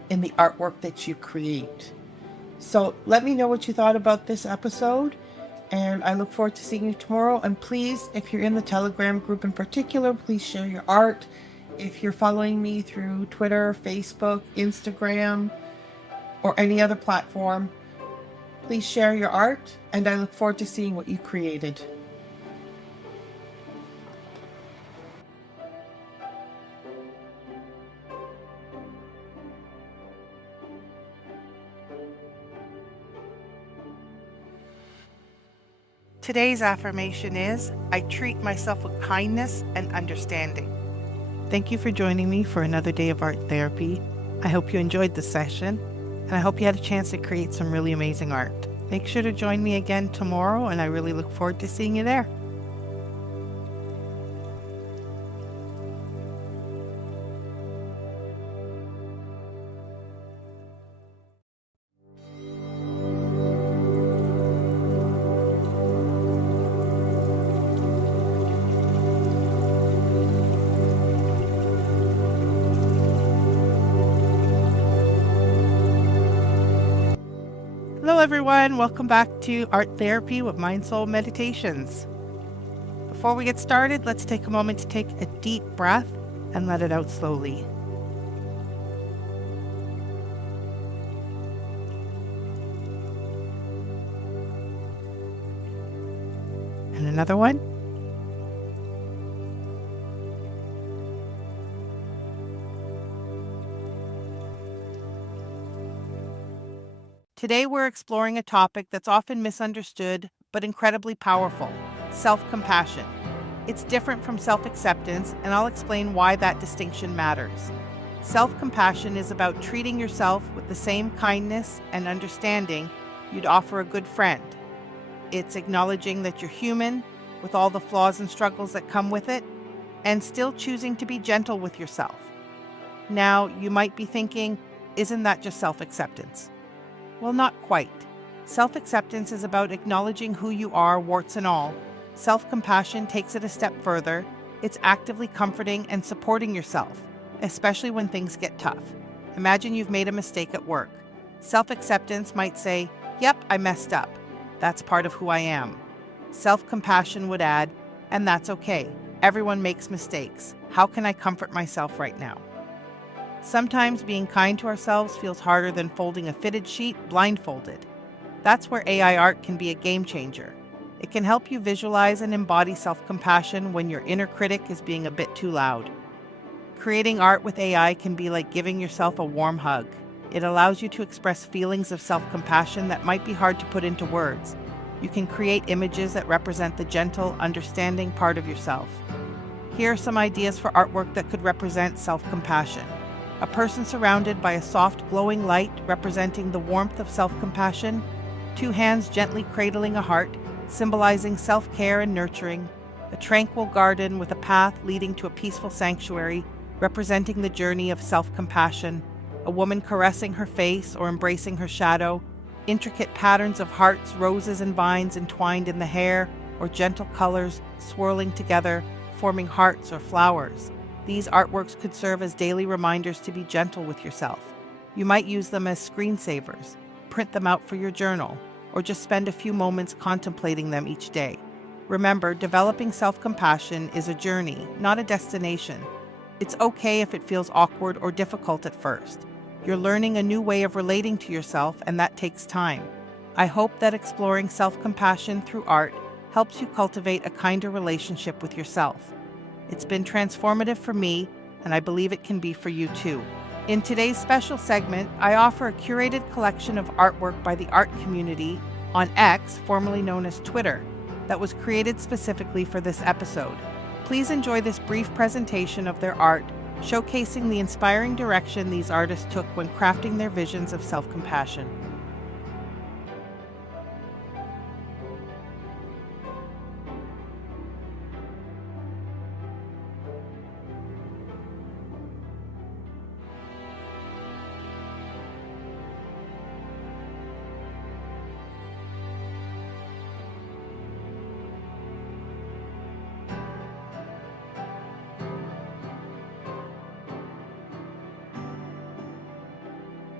in the artwork that you create. So let me know what you thought about this episode, and I look forward to seeing you tomorrow. And please, if you're in the Telegram group in particular, please share your art. If you're following me through Twitter, Facebook, Instagram, or any other platform, please share your art, and I look forward to seeing what you created. Today's affirmation is, I treat myself with kindness and understanding. Thank you for joining me for another day of art therapy. I hope you enjoyed the session, and I hope you had a chance to create some really amazing art. Make sure to join me again tomorrow, and I really look forward to seeing you there. Hello everyone, welcome back to Art Therapy with MindSoulMeditations. Before we get started, let's take a moment to take a deep breath and let it out slowly. And another one. Today we're exploring a topic that's often misunderstood but incredibly powerful: self-compassion. It's different from self-acceptance, and I'll explain why that distinction matters. Self-compassion is about treating yourself with the same kindness and understanding you'd offer a good friend. It's acknowledging that you're human, with all the flaws and struggles that come with it, and still choosing to be gentle with yourself. Now, you might be thinking, isn't that just self-acceptance? Well, not quite. Self-acceptance is about acknowledging who you are, warts and all. Self-compassion takes it a step further. It's actively comforting and supporting yourself, especially when things get tough. Imagine you've made a mistake at work. Self-acceptance might say, yep, I messed up. That's part of who I am. Self-compassion would add, and that's okay. Everyone makes mistakes. How can I comfort myself right now? Sometimes being kind to ourselves feels harder than folding a fitted sheet blindfolded. That's where AI art can be a game changer. It can help you visualize and embody self-compassion when your inner critic is being a bit too loud. Creating art with AI can be like giving yourself a warm hug. It allows you to express feelings of self-compassion that might be hard to put into words. You can create images that represent the gentle, understanding part of yourself. Here are some ideas for artwork that could represent self-compassion. A person surrounded by a soft, glowing light representing the warmth of self-compassion. 2 hands gently cradling a heart, symbolizing self-care and nurturing. A tranquil garden with a path leading to a peaceful sanctuary, representing the journey of self-compassion. A woman caressing her face or embracing her shadow. Intricate patterns of hearts, roses, and vines entwined in the hair, or gentle colors swirling together, forming hearts or flowers. These artworks could serve as daily reminders to be gentle with yourself. You might use them as screensavers, print them out for your journal, or just spend a few moments contemplating them each day. Remember, developing self-compassion is a journey, not a destination. It's okay if it feels awkward or difficult at first. You're learning a new way of relating to yourself, and that takes time. I hope that exploring self-compassion through art helps you cultivate a kinder relationship with yourself. It's been transformative for me, and I believe it can be for you too. In today's special segment, I offer a curated collection of artwork by the art community on X, formerly known as Twitter, that was created specifically for this episode. Please enjoy this brief presentation of their art, showcasing the inspiring direction these artists took when crafting their visions of self-compassion.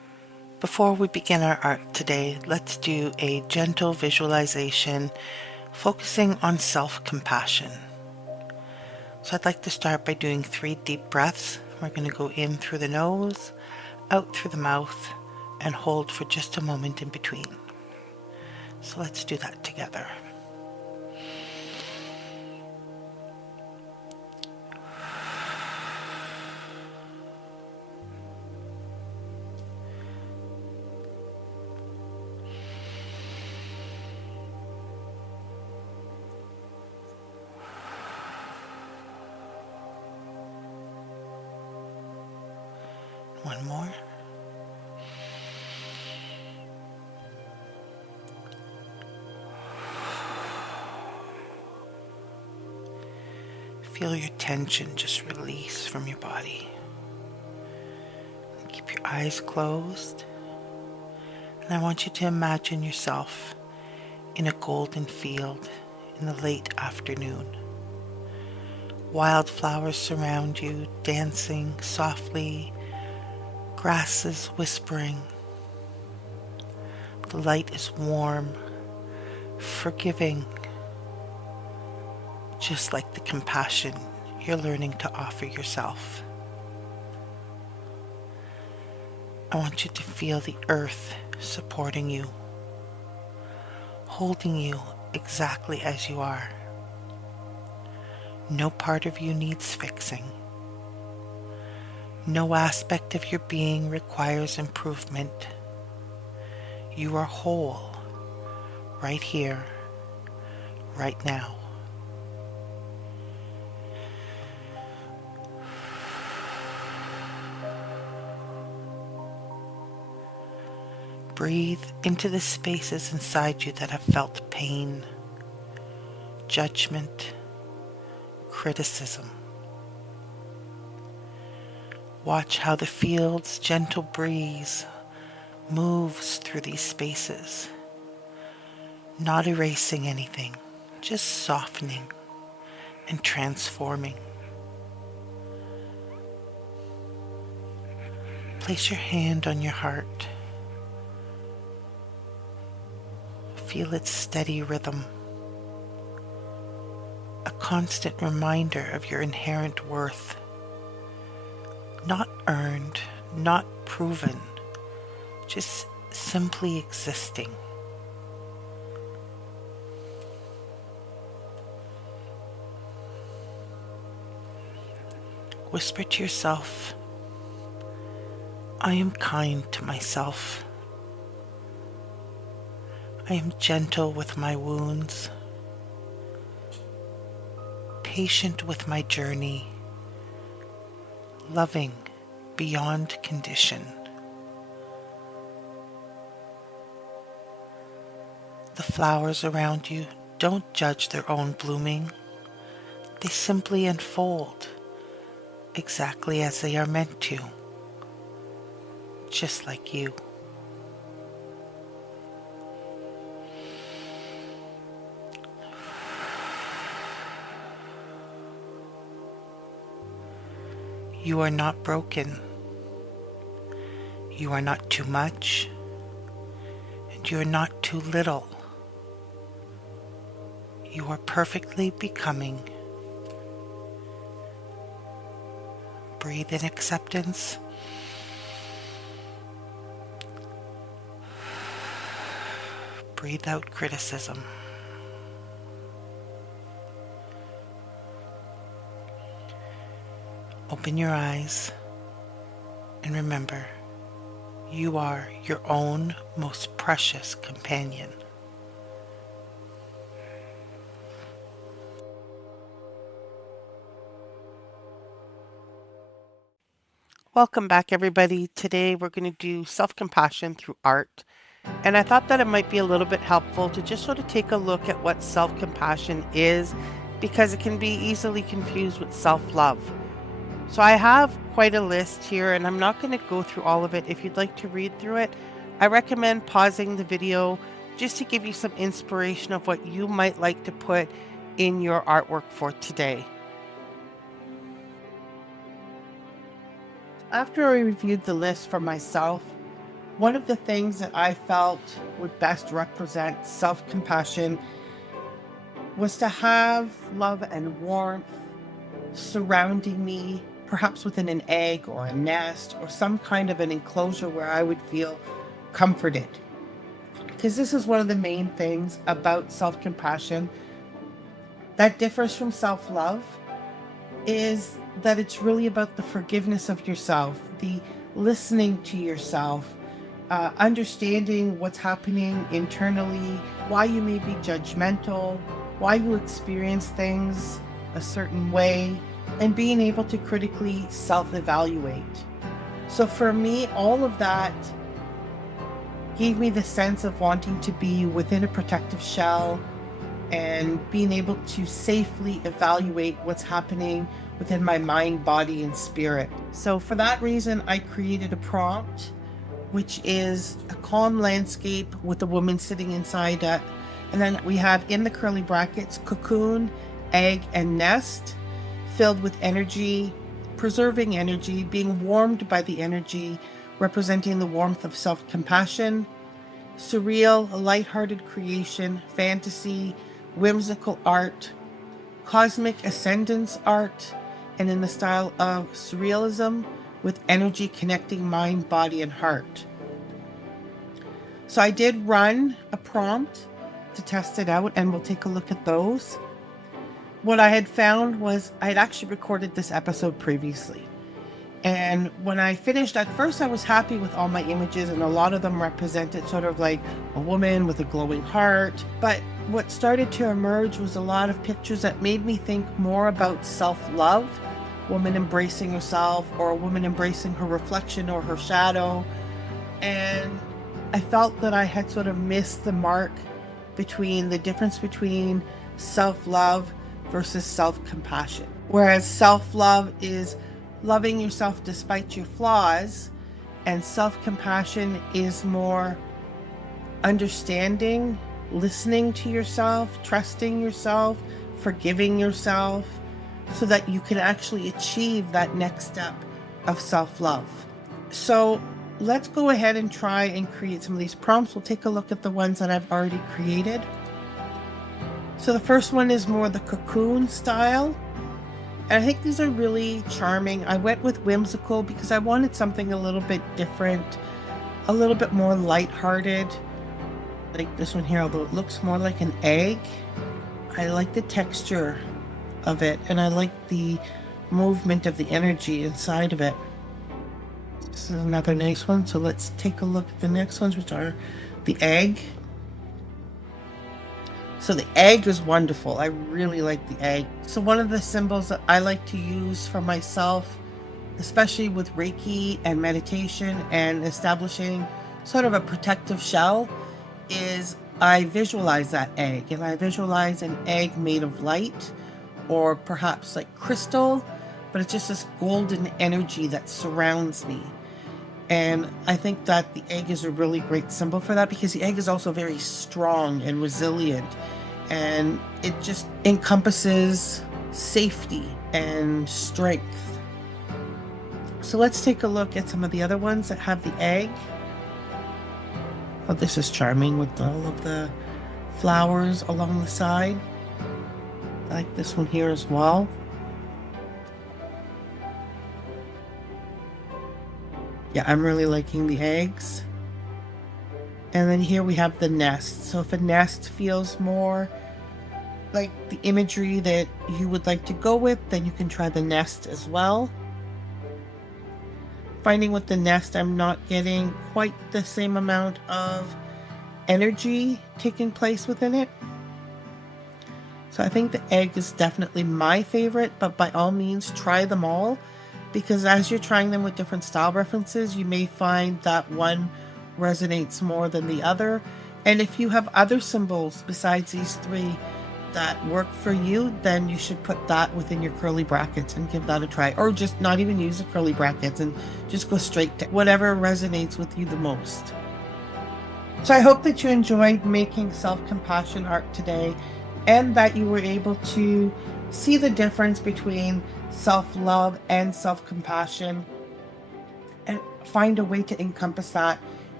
Before we begin our art today, let's do a gentle visualization focusing on self-compassion. So I'd like to start by doing 3 deep breaths. We're going to go in through the nose, out through the mouth, and hold for just a moment in between. So let's do that together. One more. Feel your tension just release from your body. Keep your eyes closed. And I want you to imagine yourself in a golden field in the late afternoon. Wildflowers surround you, dancing softly, grasses whispering. The light is warm, forgiving, just like the compassion you're learning to offer yourself. I want you to feel the earth supporting you, holding you exactly as you are. No part of you needs fixing. No aspect of your being requires improvement. You are whole, right here, right now. Breathe into the spaces inside you that have felt pain, judgment, criticism. Watch how the field's gentle breeze moves through these spaces, not erasing anything, just softening and transforming. Place your hand on your heart. Feel its steady rhythm, a constant reminder of your inherent worth, not earned, not proven, just simply existing. Whisper to yourself, I am kind to myself. I am gentle with my wounds, patient with my journey, loving beyond condition. The flowers around you don't judge their own blooming. They simply unfold exactly as they are meant to, just like you. You are not broken. You are not too much, and you are not too little. You are perfectly becoming. Breathe in acceptance. Breathe out criticism. Open your eyes and remember, you are your own most precious companion. Welcome back, everybody. Today we're going to do self-compassion through art. And I thought that it might be a little bit helpful to just sort of take a look at what self-compassion is, because it can be easily confused with self-love. So I have quite a list here, and I'm not going to go through all of it. If you'd like to read through it, I recommend pausing the video just to give you some inspiration of what you might like to put in your artwork for today. After I reviewed the list for myself, One of the things that I felt would best represent self-compassion was to have love and warmth surrounding me, perhaps within an egg or a nest or some kind of an enclosure where I would feel comforted. Because this is one of the main things about self-compassion that differs from self-love, is that it's really about the forgiveness of yourself, the listening to yourself, understanding what's happening internally, why you may be judgmental, why you experience things a certain way, and being able to critically self-evaluate. So for me, all of that gave me the sense of wanting to be within a protective shell and being able to safely evaluate what's happening within my mind, body, and spirit. So for that reason, I created a prompt, which is a calm landscape with a woman sitting inside it. And then we have in the curly brackets, cocoon, egg, and nest, filled with energy, preserving energy, being warmed by the energy, representing the warmth of self-compassion, surreal, lighthearted creation, fantasy, whimsical art, cosmic ascendance art, and in the style of surrealism with energy connecting mind, body, and heart. So I did run a prompt to test it out, and we'll take a look at those. What I had found was I had actually recorded this episode previously. And when I finished, at first I was happy with all my images, and a lot of them represented sort of like a woman with a glowing heart. But what started to emerge was a lot of pictures that made me think more about self-love, woman embracing herself, or a woman embracing her reflection or her shadow. And I felt that I had sort of missed the mark between the difference between self-love versus self-compassion. Whereas self-love is loving yourself despite your flaws, and self-compassion is more understanding, listening to yourself, trusting yourself, forgiving yourself, so that you can actually achieve that next step of self-love. So let's go ahead and try and create some of these prompts. We'll take a look at the ones that I've already created. So the first one is more the cocoon style. And I think these are really charming. I went with whimsical because I wanted something a little bit different, a little bit more lighthearted. Like this one here, although it looks more like an egg. I like the texture of it, and I like the movement of the energy inside of it. This is another nice one. So let's take a look at the next ones, which are the egg. So the egg is wonderful. I really like the egg. So one of the symbols that I like to use for myself, especially with Reiki and meditation and establishing sort of a protective shell, is I visualize that egg. And I visualize an egg made of light, or perhaps like crystal, but it's just this golden energy that surrounds me. And I think that the egg is a really great symbol for that, because the egg is also very strong and resilient, and it just encompasses safety and strength. So let's take a look at some of the other ones that have the egg. Oh, this is charming with all of the flowers along the side. I like this one here as well. Yeah, I'm really liking the eggs. And then here we have the nest. So if a nest feels more like the imagery that you would like to go with, then you can try the nest as well. Finding with the nest, I'm not getting quite the same amount of energy taking place within it. So I think the egg is definitely my favorite, but by all means try them all, because as you're trying them with different style references, you may find that one resonates more than the other. And if you have other symbols besides these three that work for you, then you should put that within your curly brackets and give that a try, or just not even use the curly brackets and just go straight to whatever resonates with you the most. So I hope that you enjoyed making self-compassion art today, and that you were able to see the difference between self-love and self-compassion, and find a way to encompass that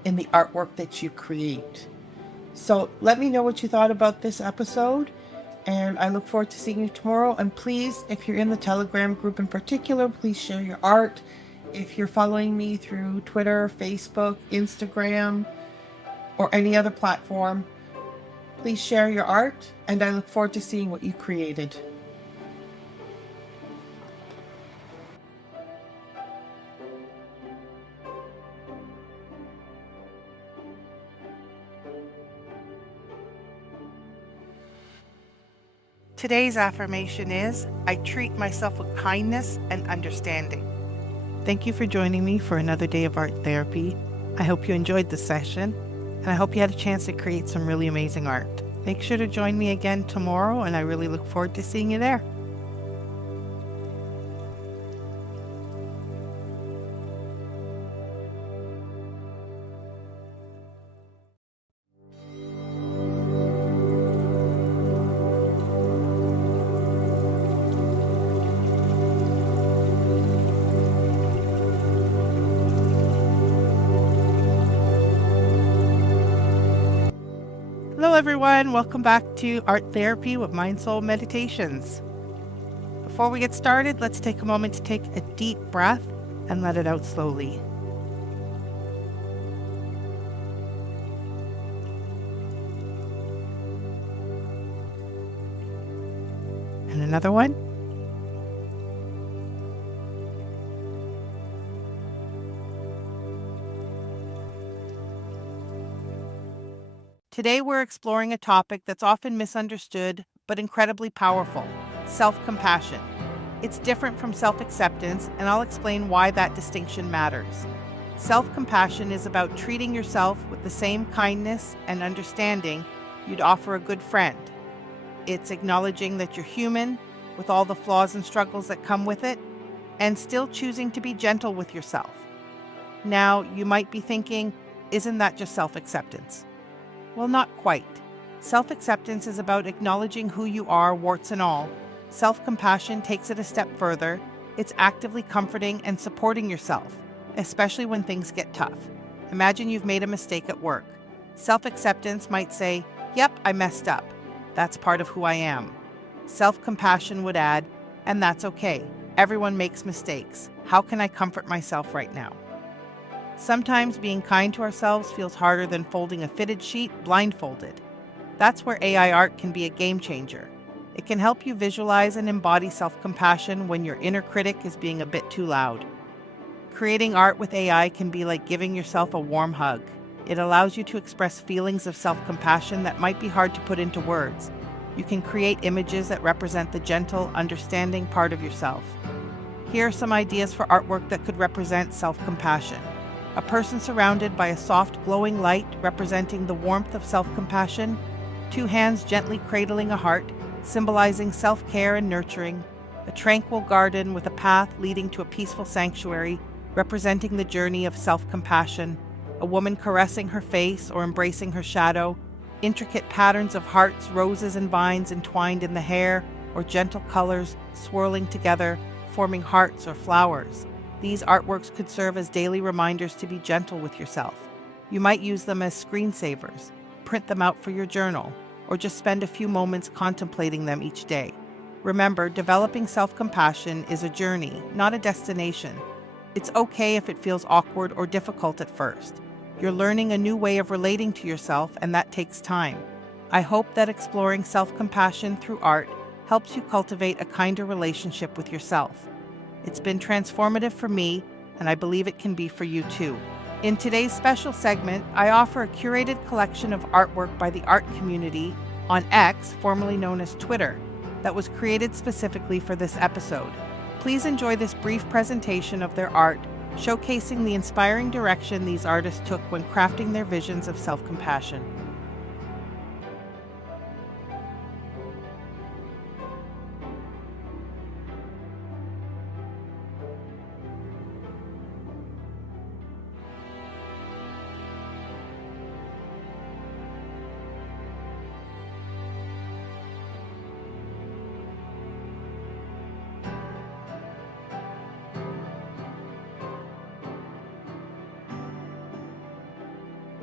in the artwork that you create. So let me know what you thought about this episode, and I look forward to seeing you tomorrow. And please, if you're in the Telegram group in particular, please share your art. If you're following me through Twitter, Facebook, Instagram, or any other platform, please share your art, and I look forward to seeing what you created. Today's affirmation is, I treat myself with kindness and understanding. Thank you for joining me for another day of art therapy. I hope you enjoyed the session, and I hope you had a chance to create some really amazing art. Make sure to join me again tomorrow, and I really look forward to seeing you there. Hello everyone, welcome back to Art Therapy with MindSoulMeditations. Before we get started, let's take a moment to take a deep breath and let it out slowly. And another one. Today we're exploring a topic that's often misunderstood but incredibly powerful: self-compassion. It's different from self-acceptance, and I'll explain why that distinction matters. Self-compassion is about treating yourself with the same kindness and understanding you'd offer a good friend. It's acknowledging that you're human, with all the flaws and struggles that come with it, and still choosing to be gentle with yourself. Now, you might be thinking, isn't that just self-acceptance? Well, not quite. Self-acceptance is about acknowledging who you are, warts and all. Self-compassion takes it a step further. It's actively comforting and supporting yourself, especially when things get tough. Imagine you've made a mistake at work. Self-acceptance might say, yep, I messed up. That's part of who I am. Self-compassion would add, and that's okay. Everyone makes mistakes. How can I comfort myself right now? Sometimes being kind to ourselves feels harder than folding a fitted sheet blindfolded. That's where AI art can be a game changer. It can help you visualize and embody self-compassion when your inner critic is being a bit too loud. Creating art with AI can be like giving yourself a warm hug. It allows you to express feelings of self-compassion that might be hard to put into words. You can create images that represent the gentle, understanding part of yourself. Here are some ideas for artwork that could represent self-compassion. A person surrounded by a soft, glowing light representing the warmth of self-compassion. 2 hands gently cradling a heart, symbolizing self-care and nurturing. A tranquil garden with a path leading to a peaceful sanctuary, representing the journey of self-compassion. A woman caressing her face or embracing her shadow. Intricate patterns of hearts, roses, and vines entwined in the hair, or gentle colors swirling together, forming hearts or flowers. These artworks could serve as daily reminders to be gentle with yourself. You might use them as screensavers, print them out for your journal, or just spend a few moments contemplating them each day. Remember, developing self-compassion is a journey, not a destination. It's okay if it feels awkward or difficult at first. You're learning a new way of relating to yourself, and that takes time. I hope that exploring self-compassion through art helps you cultivate a kinder relationship with yourself. It's been transformative for me, and I believe it can be for you too. In today's special segment, I offer a curated collection of artwork by the art community on X, formerly known as Twitter, that was created specifically for this episode. Please enjoy this brief presentation of their art, showcasing the inspiring direction these artists took when crafting their visions of self-compassion.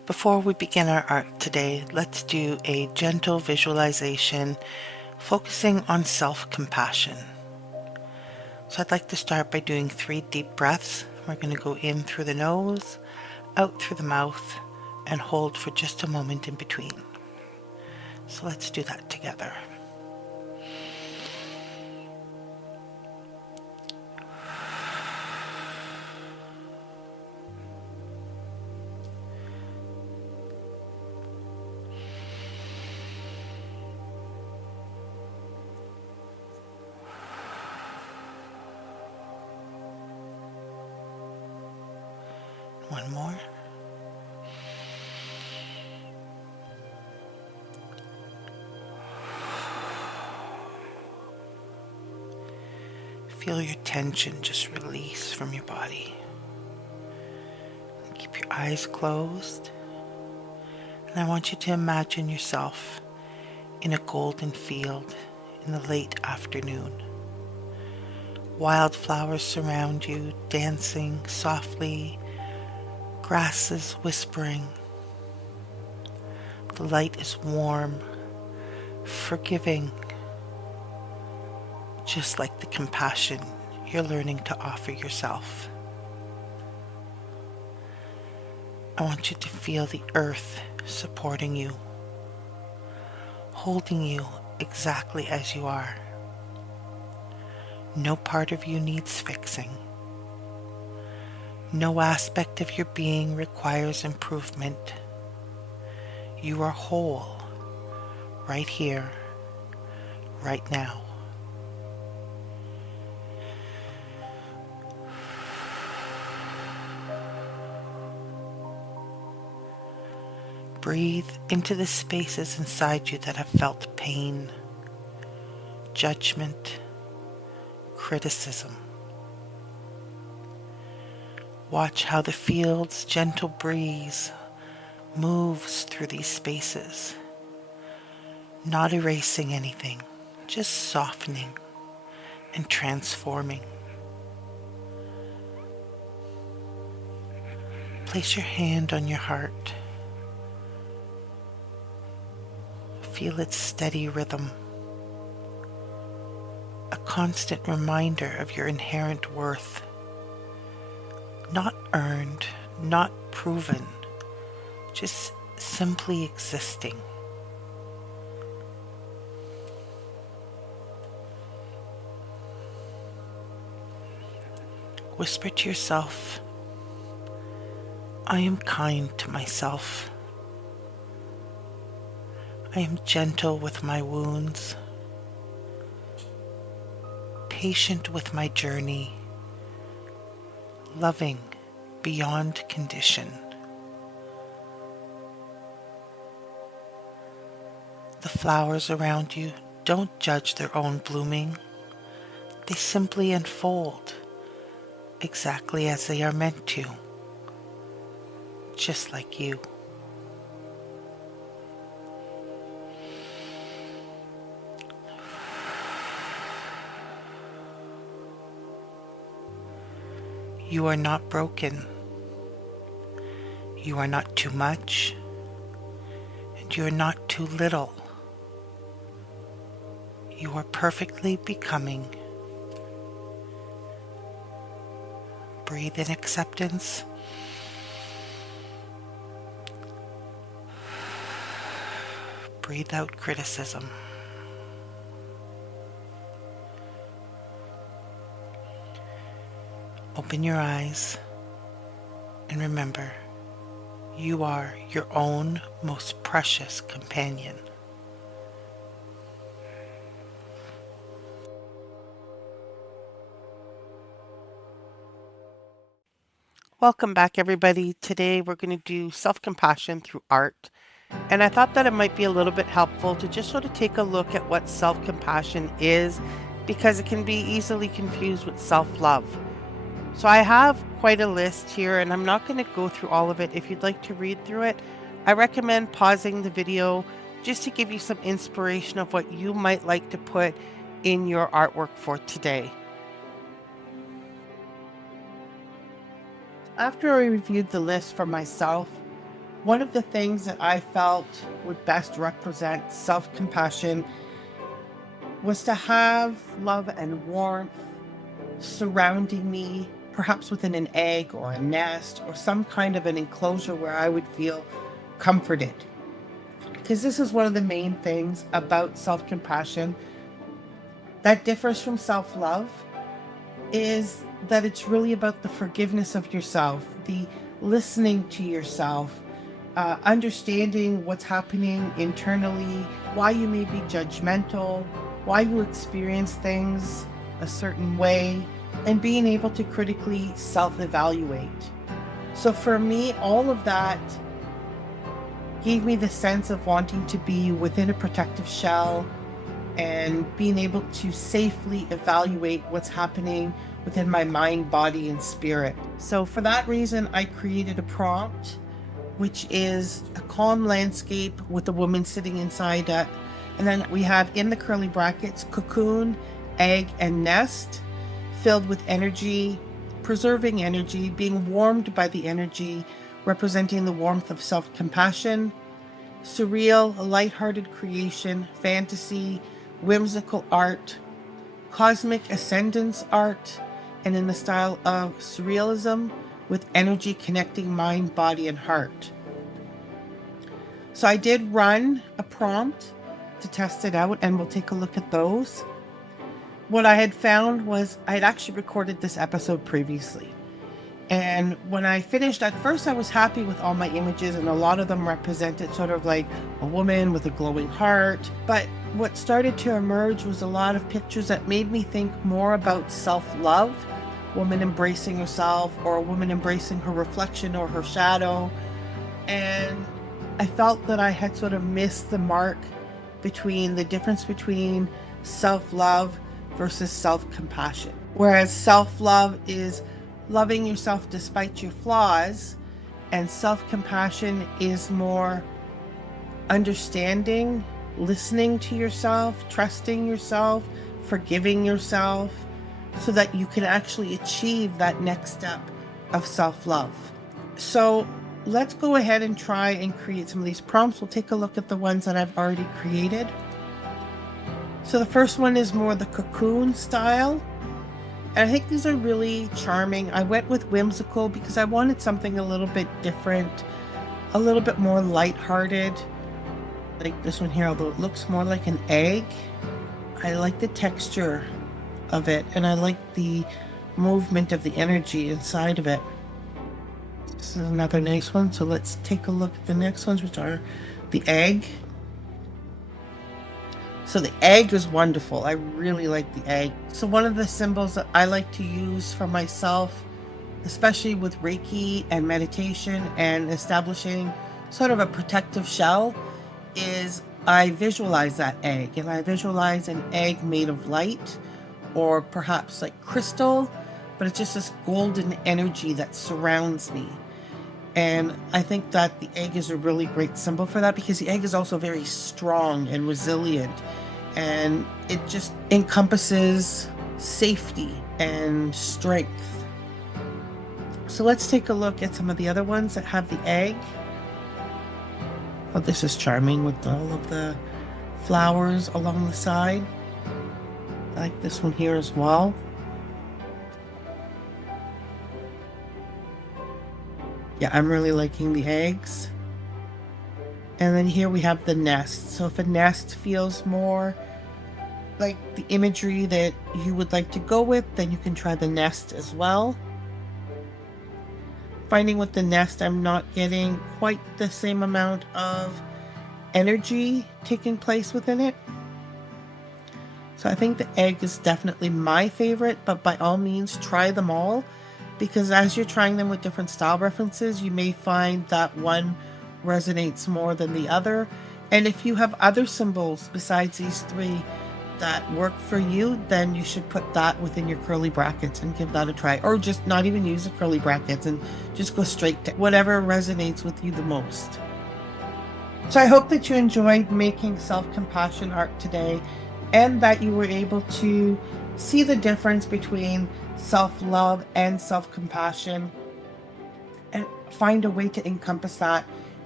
Before we begin our art today, let's do a gentle visualization focusing on self-compassion. So I'd like to start by doing 3 deep breaths. We're going to go in through the nose, out through the mouth, and hold for just a moment in between. So let's do that together. One more. Feel your tension just release from your body. Keep your eyes closed. And I want you to imagine yourself in a golden field in the late afternoon. Wildflowers surround you, dancing softly, grasses whispering. The light is warm, forgiving, just like the compassion you're learning to offer yourself. I want you to feel the earth supporting you, holding you exactly as you are. No part of you needs fixing. No aspect of your being requires improvement. You are whole, right here, right now. Breathe into the spaces inside you that have felt pain, judgment, criticism. Watch how the field's gentle breeze moves through these spaces, not erasing anything, just softening and transforming. Place your hand on your heart. Feel its steady rhythm, a constant reminder of your inherent worth, not earned, not proven, just simply existing. Whisper to yourself, I am kind to myself. I am gentle with my wounds, patient with my journey, loving beyond condition. The flowers around you don't judge their own blooming. They simply unfold exactly as they are meant to, just like you. You are not broken. You are not too much, and you are not too little. You are perfectly becoming. Breathe in acceptance. Breathe out criticism. Open your eyes and remember, you are your own most precious companion. Welcome back, everybody. Today we're going to do self-compassion through art. And I thought that it might be a little bit helpful to just sort of take a look at what self-compassion is, because it can be easily confused with self-love. So I have quite a list here, and I'm not going to go through all of it. If you'd like to read through it, I recommend pausing the video just to give you some inspiration of what you might like to put in your artwork for today. After I reviewed the list for myself, One of the things that I felt would best represent self-compassion was to have love and warmth surrounding me, perhaps within an egg or a nest or some kind of an enclosure where I would feel comforted. Because this is one of the main things about self-compassion that differs from self-love, is that it's really about the forgiveness of yourself, the listening to yourself, understanding what's happening internally, why you may be judgmental, why you experience things a certain way, and being able to critically self-evaluate. So for me, all of that gave me the sense of wanting to be within a protective shell and being able to safely evaluate what's happening within my mind, body, and spirit. So for that reason, I created a prompt, which is a calm landscape with a woman sitting inside it. And then we have in the curly brackets, cocoon, egg, and nest, filled with energy, preserving energy, being warmed by the energy, representing the warmth of self-compassion, surreal, lighthearted creation, fantasy, whimsical art, cosmic ascendance art, and in the style of surrealism with energy connecting mind, body, and heart. So I did run a prompt to test it out, and we'll take a look at those. What I had found was I had actually recorded this episode previously. And when I finished, at first I was happy with all my images, and a lot of them represented sort of like a woman with a glowing heart. But what started to emerge was a lot of pictures that made me think more about self-love, woman embracing herself, or a woman embracing her reflection or her shadow. And I felt that I had sort of missed the mark between the difference between self-love versus self-compassion. Whereas self-love is loving yourself despite your flaws, and self-compassion is more understanding, listening to yourself, trusting yourself, forgiving yourself, so that you can actually achieve that next step of self-love. So let's go ahead and try and create some of these prompts. We'll take a look at the ones that I've already created. So the first one is more the cocoon style. And I think these are really charming. I went with whimsical because I wanted something a little bit different, a little bit more lighthearted. Like this one here, although it looks more like an egg. I like the texture of it, and I like the movement of the energy inside of it. This is another nice one. So let's take a look at the next ones, which are the egg. So the egg is wonderful. I really like the egg. So one of the symbols that I like to use for myself, especially with Reiki and meditation and establishing sort of a protective shell, is I visualize that egg. And I visualize an egg made of light, or perhaps like crystal, but it's just this golden energy that surrounds me. And I think that the egg is a really great symbol for that, because the egg is also very strong and resilient, and it just encompasses safety and strength. So let's take a look at some of the other ones that have the egg. Oh, this is charming with all of the flowers along the side. I like this one here as well. Yeah, I'm really liking the eggs. And then here we have the nest. So if a nest feels more like the imagery that you would like to go with, then you can try the nest as well. Finding with the nest, I'm not getting quite the same amount of energy taking place within it. So I think the egg is definitely my favorite, but by all means try them all, because as you're trying them with different style references, you may find that one resonates more than the other. And if you have other symbols besides these three that work for you, then you should put that within your curly brackets and give that a try, or just not even use the curly brackets and just go straight to whatever resonates with you the most. So I hope that you enjoyed making self-compassion art today, and that you were able to see the difference between self-love and self-compassion, and find a way to encompass that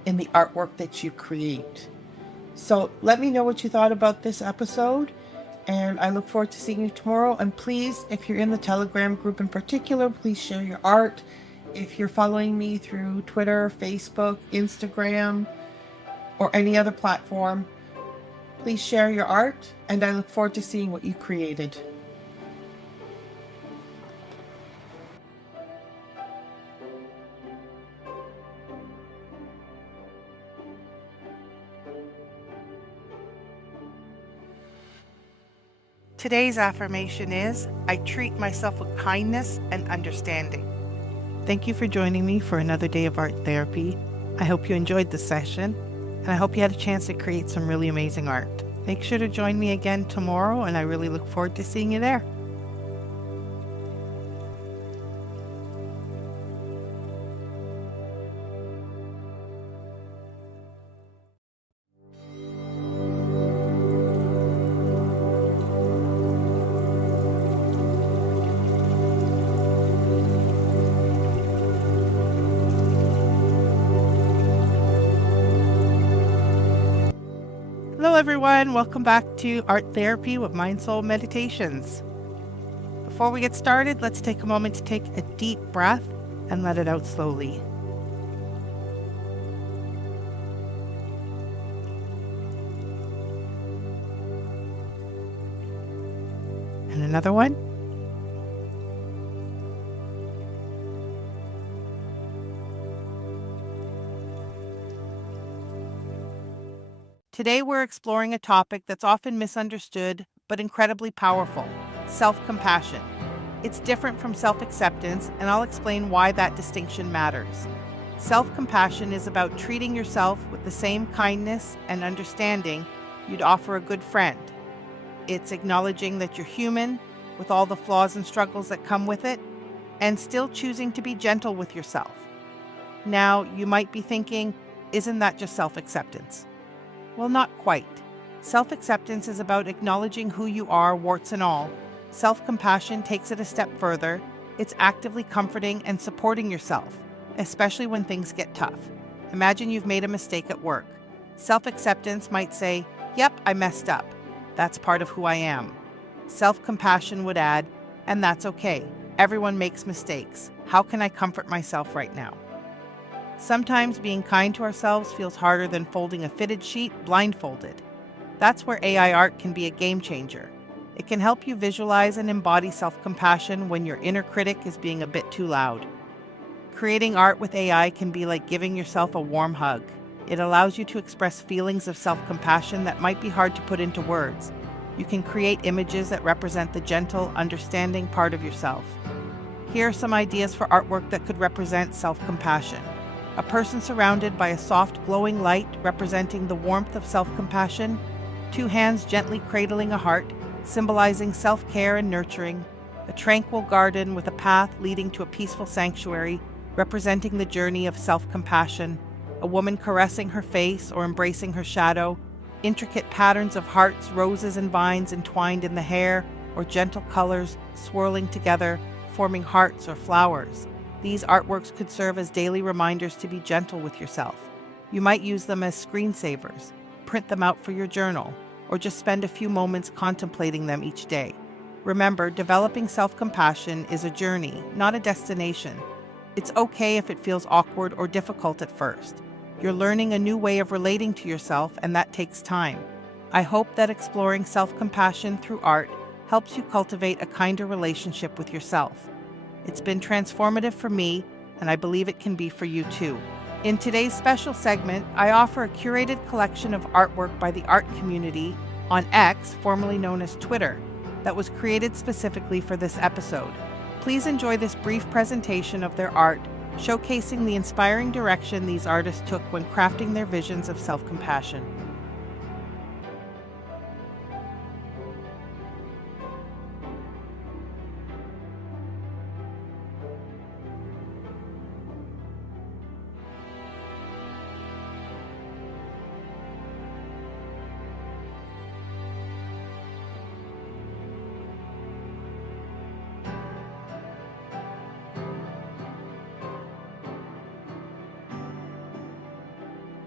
in the artwork that you create. So let me know what you thought about this episode, and I look forward to seeing you tomorrow. And please, if you're in the Telegram group in particular, please share your art. If you're following me through Twitter, Facebook, Instagram, or any other platform, please share your art, and I look forward to seeing what you created. Today's affirmation is, I treat myself with kindness and understanding. Thank you for joining me for another day of art therapy. I hope you enjoyed the session, and I hope you had a chance to create some really amazing art. Make sure to join me again tomorrow, and I really look forward to seeing you there. Hello everyone, welcome back to Art Therapy with MindSoulMeditations. Before we get started, let's take a moment to take a deep breath and let it out slowly. And another one. Today we're exploring a topic that's often misunderstood but incredibly powerful: self-compassion. It's different from self-acceptance, and I'll explain why that distinction matters. Self-compassion is about treating yourself with the same kindness and understanding you'd offer a good friend. It's acknowledging that you're human, with all the flaws and struggles that come with it, and still choosing to be gentle with yourself. Now, you might be thinking, isn't that just self-acceptance? Well, not quite. Self-acceptance is about acknowledging who you are, warts and all. Self-compassion takes it a step further. It's actively comforting and supporting yourself, especially when things get tough. Imagine you've made a mistake at work. Self-acceptance might say, yep, I messed up. That's part of who I am. Self-compassion would add, and that's okay. Everyone makes mistakes. How can I comfort myself right now? Sometimes being kind to ourselves feels harder than folding a fitted sheet blindfolded. That's where AI art can be a game changer. It can help you visualize and embody self-compassion when your inner critic is being a bit too loud. Creating art with AI can be like giving yourself a warm hug. It allows you to express feelings of self-compassion that might be hard to put into words. You can create images that represent the gentle, understanding part of yourself. Here are some ideas for artwork that could represent self-compassion. A person surrounded by a soft, glowing light representing the warmth of self-compassion. 2 hands gently cradling a heart, symbolizing self-care and nurturing. A tranquil garden with a path leading to a peaceful sanctuary, representing the journey of self-compassion. A woman caressing her face or embracing her shadow. Intricate patterns of hearts, roses, and vines entwined in the hair, or gentle colors swirling together, forming hearts or flowers. These artworks could serve as daily reminders to be gentle with yourself. You might use them as screensavers, print them out for your journal, or just spend a few moments contemplating them each day. Remember, developing self-compassion is a journey, not a destination. It's okay if it feels awkward or difficult at first. You're learning a new way of relating to yourself, and that takes time. I hope that exploring self-compassion through art helps you cultivate a kinder relationship with yourself. It's been transformative for me, and I believe it can be for you too. In today's special segment, I offer a curated collection of artwork by the art community on X, formerly known as Twitter, that was created specifically for this episode. Please enjoy this brief presentation of their art, showcasing the inspiring direction these artists took when crafting their visions of self-compassion.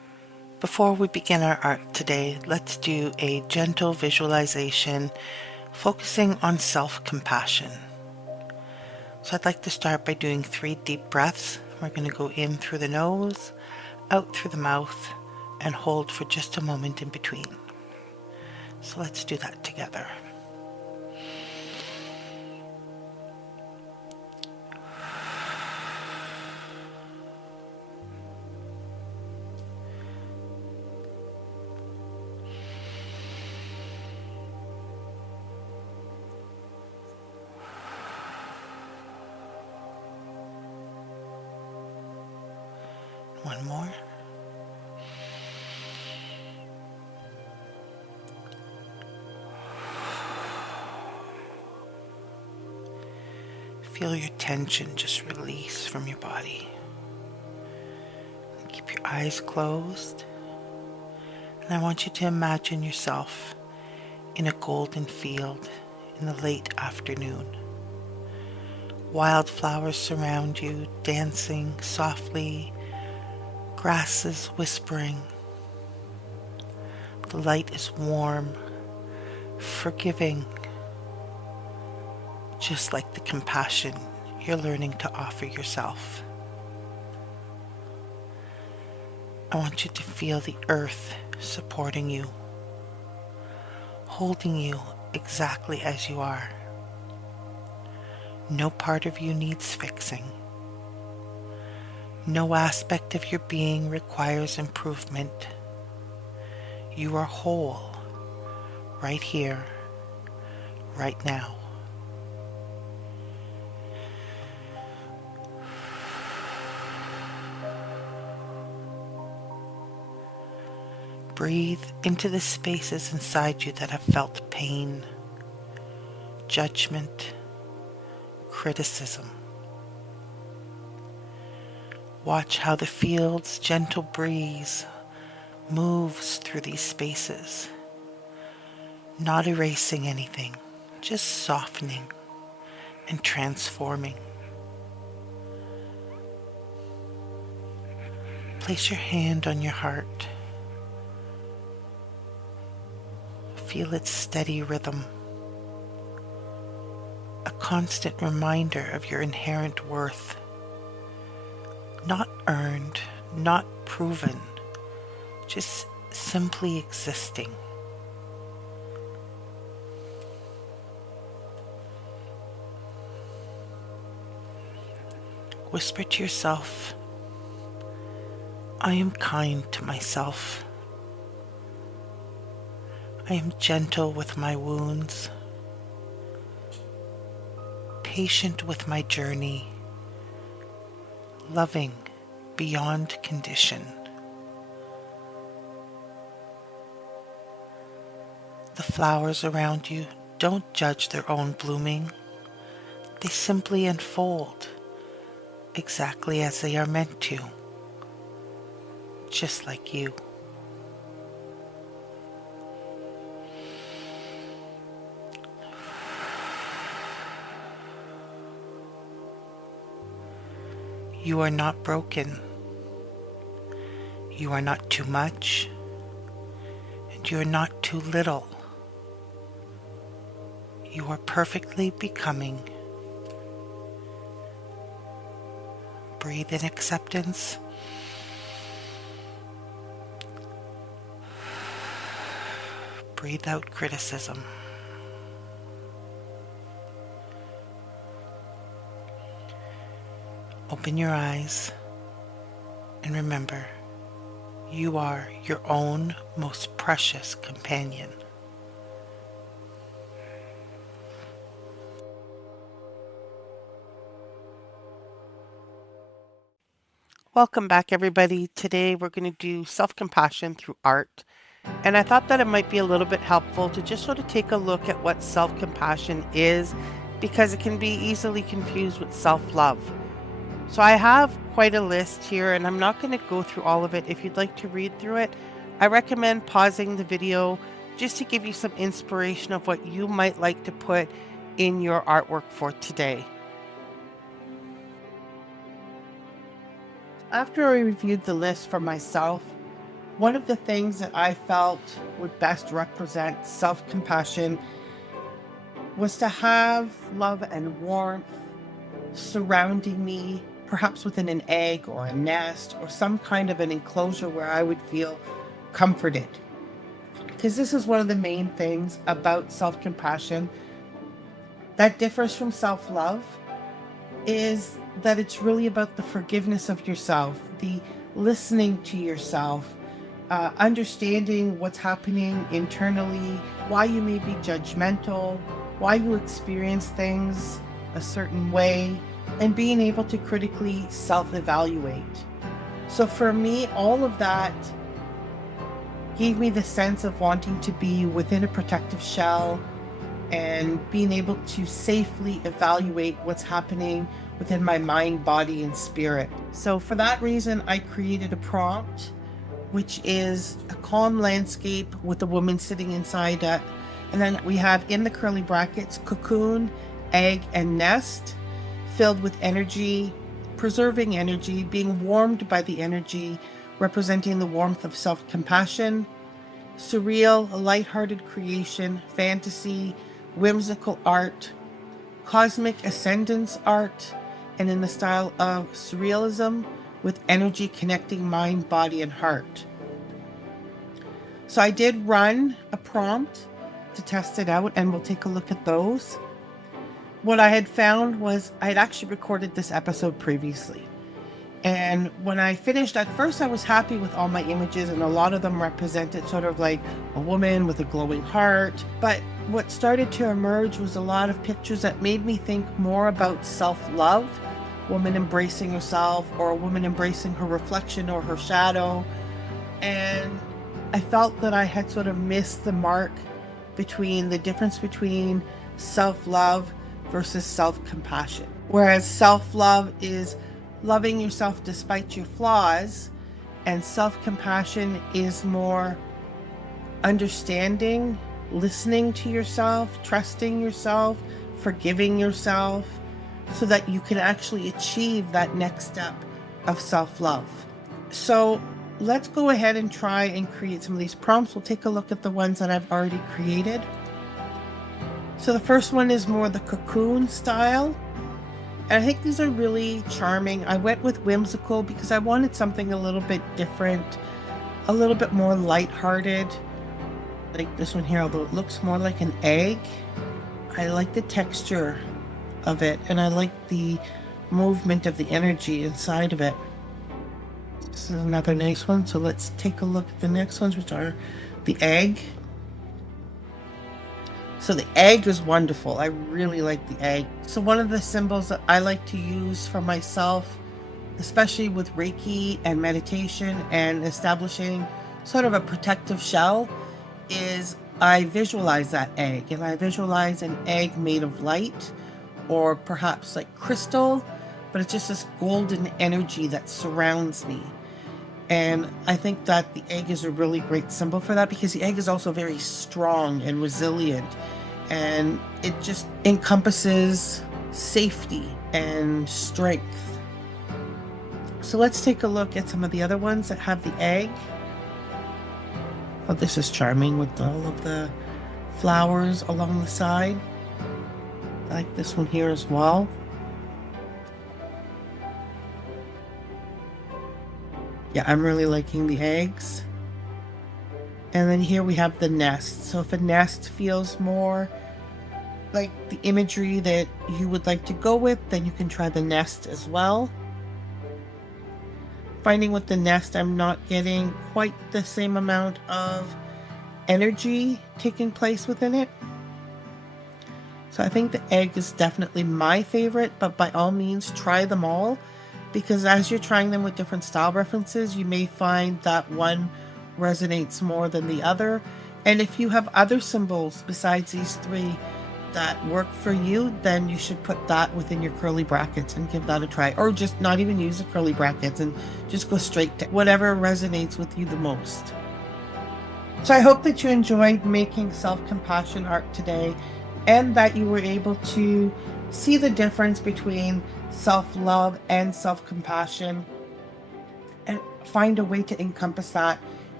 Before we begin our art today, let's do a gentle visualization focusing on self-compassion. So I'd like to start by doing 3 deep breaths. We're going to go in through the nose, out through the mouth, and hold for just a moment in between. So let's do that together. One more. Feel your tension just release from your body. Keep your eyes closed. And I want you to imagine yourself in a golden field in the late afternoon. Wildflowers surround you, dancing softly, grasses whispering. The light is warm, forgiving, just like the compassion you're learning to offer yourself. I want you to feel the earth supporting you, holding you exactly as you are. No part of you needs fixing. No aspect of your being requires improvement. You are whole, right here, right now. Breathe into the spaces inside you that have felt pain, judgment, criticism. Watch how the field's gentle breeze moves through these spaces, not erasing anything, just softening and transforming. Place your hand on your heart. Feel its steady rhythm, a constant reminder of your inherent worth, not earned, not proven, just simply existing. Whisper to yourself, I am kind to myself. I am gentle with my wounds, patient with my journey, loving beyond condition. The flowers around you don't judge their own blooming. They simply unfold exactly as they are meant to, just like you. You are not broken. You are not too much, and you are not too little. You are perfectly becoming. Breathe in acceptance. Breathe out criticism. Open your eyes and remember, you are your own most precious companion. Welcome back, everybody. Today we're going to do self-compassion through art. And I thought that it might be a little bit helpful to just sort of take a look at what self-compassion is, because it can be easily confused with self-love. So I have quite a list here, and I'm not going to go through all of it. If you'd like to read through it, I recommend pausing the video just to give you some inspiration of what you might like to put in your artwork for today. After I reviewed the list for myself, One of the things that I felt would best represent self-compassion was to have love and warmth surrounding me, perhaps within an egg or a nest or some kind of an enclosure where I would feel comforted. Because this is one of the main things about self-compassion that differs from self-love, is that it's really about the forgiveness of yourself, the listening to yourself, understanding what's happening internally, why you may be judgmental, why you experience things a certain way, and being able to critically self-evaluate. So for me, all of that gave me the sense of wanting to be within a protective shell and being able to safely evaluate what's happening within my mind, body, and spirit. So for that reason, I created a prompt, which is a calm landscape with a woman sitting inside it. And then we have in the curly brackets, cocoon, egg, and nest, filled with energy, preserving energy, being warmed by the energy, representing the warmth of self-compassion, surreal, lighthearted creation, fantasy, whimsical art, cosmic ascendance art, and in the style of surrealism with energy connecting mind, body, and heart. So I did run a prompt to test it out, and we'll take a look at those. What I had found was I had actually recorded this episode previously. And when I finished, at first I was happy with all my images, and a lot of them represented sort of like a woman with a glowing heart. But what started to emerge was a lot of pictures that made me think more about self-love, woman embracing herself, or a woman embracing her reflection or her shadow. And I felt that I had sort of missed the mark between the difference between self-love versus self-compassion. Whereas self-love is loving yourself despite your flaws, and self-compassion is more understanding, listening to yourself, trusting yourself, forgiving yourself, so that you can actually achieve that next step of self-love. So let's go ahead and try and create some of these prompts. We'll take a look at the ones that I've already created. So the first one is more the cocoon style. And I think these are really charming. I went with whimsical because I wanted something a little bit different, a little bit more lighthearted. Like this one here, although it looks more like an egg. I like the texture of it, and I like the movement of the energy inside of it. This is another nice one. So let's take a look at the next ones, which are the egg. So the egg is wonderful. I really like the egg. So one of the symbols that I like to use for myself, especially with Reiki and meditation and establishing sort of a protective shell, is I visualize that egg. And I visualize an egg made of light, or perhaps like crystal, but it's just this golden energy that surrounds me. And I think that the egg is a really great symbol for that, because the egg is also very strong and resilient, and it just encompasses safety and strength. So let's take a look at some of the other ones that have the egg. Oh, this is charming with all of the flowers along the side. I like this one here as well. Yeah, I'm really liking the eggs. And then here we have the nest. So if a nest feels more like the imagery that you would like to go with, then you can try the nest as well. Finding with the nest, I'm not getting quite the same amount of energy taking place within it. So I think the egg is definitely my favorite, but by all means try them all, because as you're trying them with different style references, you may find that one resonates more than the other. And if you have other symbols besides these three that work for you, then you should put that within your curly brackets and give that a try. Or just not even use the curly brackets and just go straight to whatever resonates with you the most. So I hope that you enjoyed making self-compassion art today, and that you were able to see the difference between self-love and self-compassion, and find a way to encompass that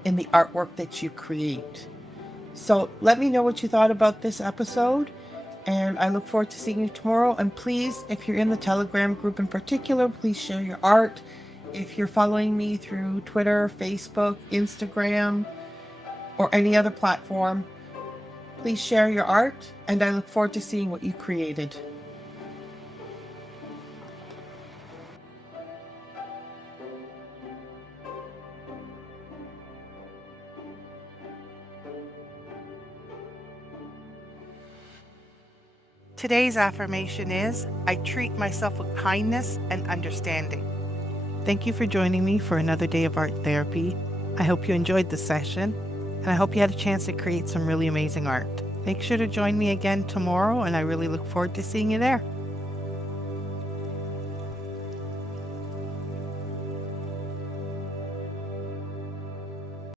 in the artwork that you create. So let me know what you thought about this episode, and I look forward to seeing you tomorrow. And please, if you're in the Telegram group in particular, please share your art. If you're following me through Twitter, Facebook, Instagram, or any other platform, please share your art, and I look forward to seeing what you created. Today's affirmation is, I treat myself with kindness and understanding. Thank you for joining me for another day of art therapy. I hope you enjoyed the session, and I hope you had a chance to create some really amazing art. Make sure to join me again tomorrow, and I really look forward to seeing you there.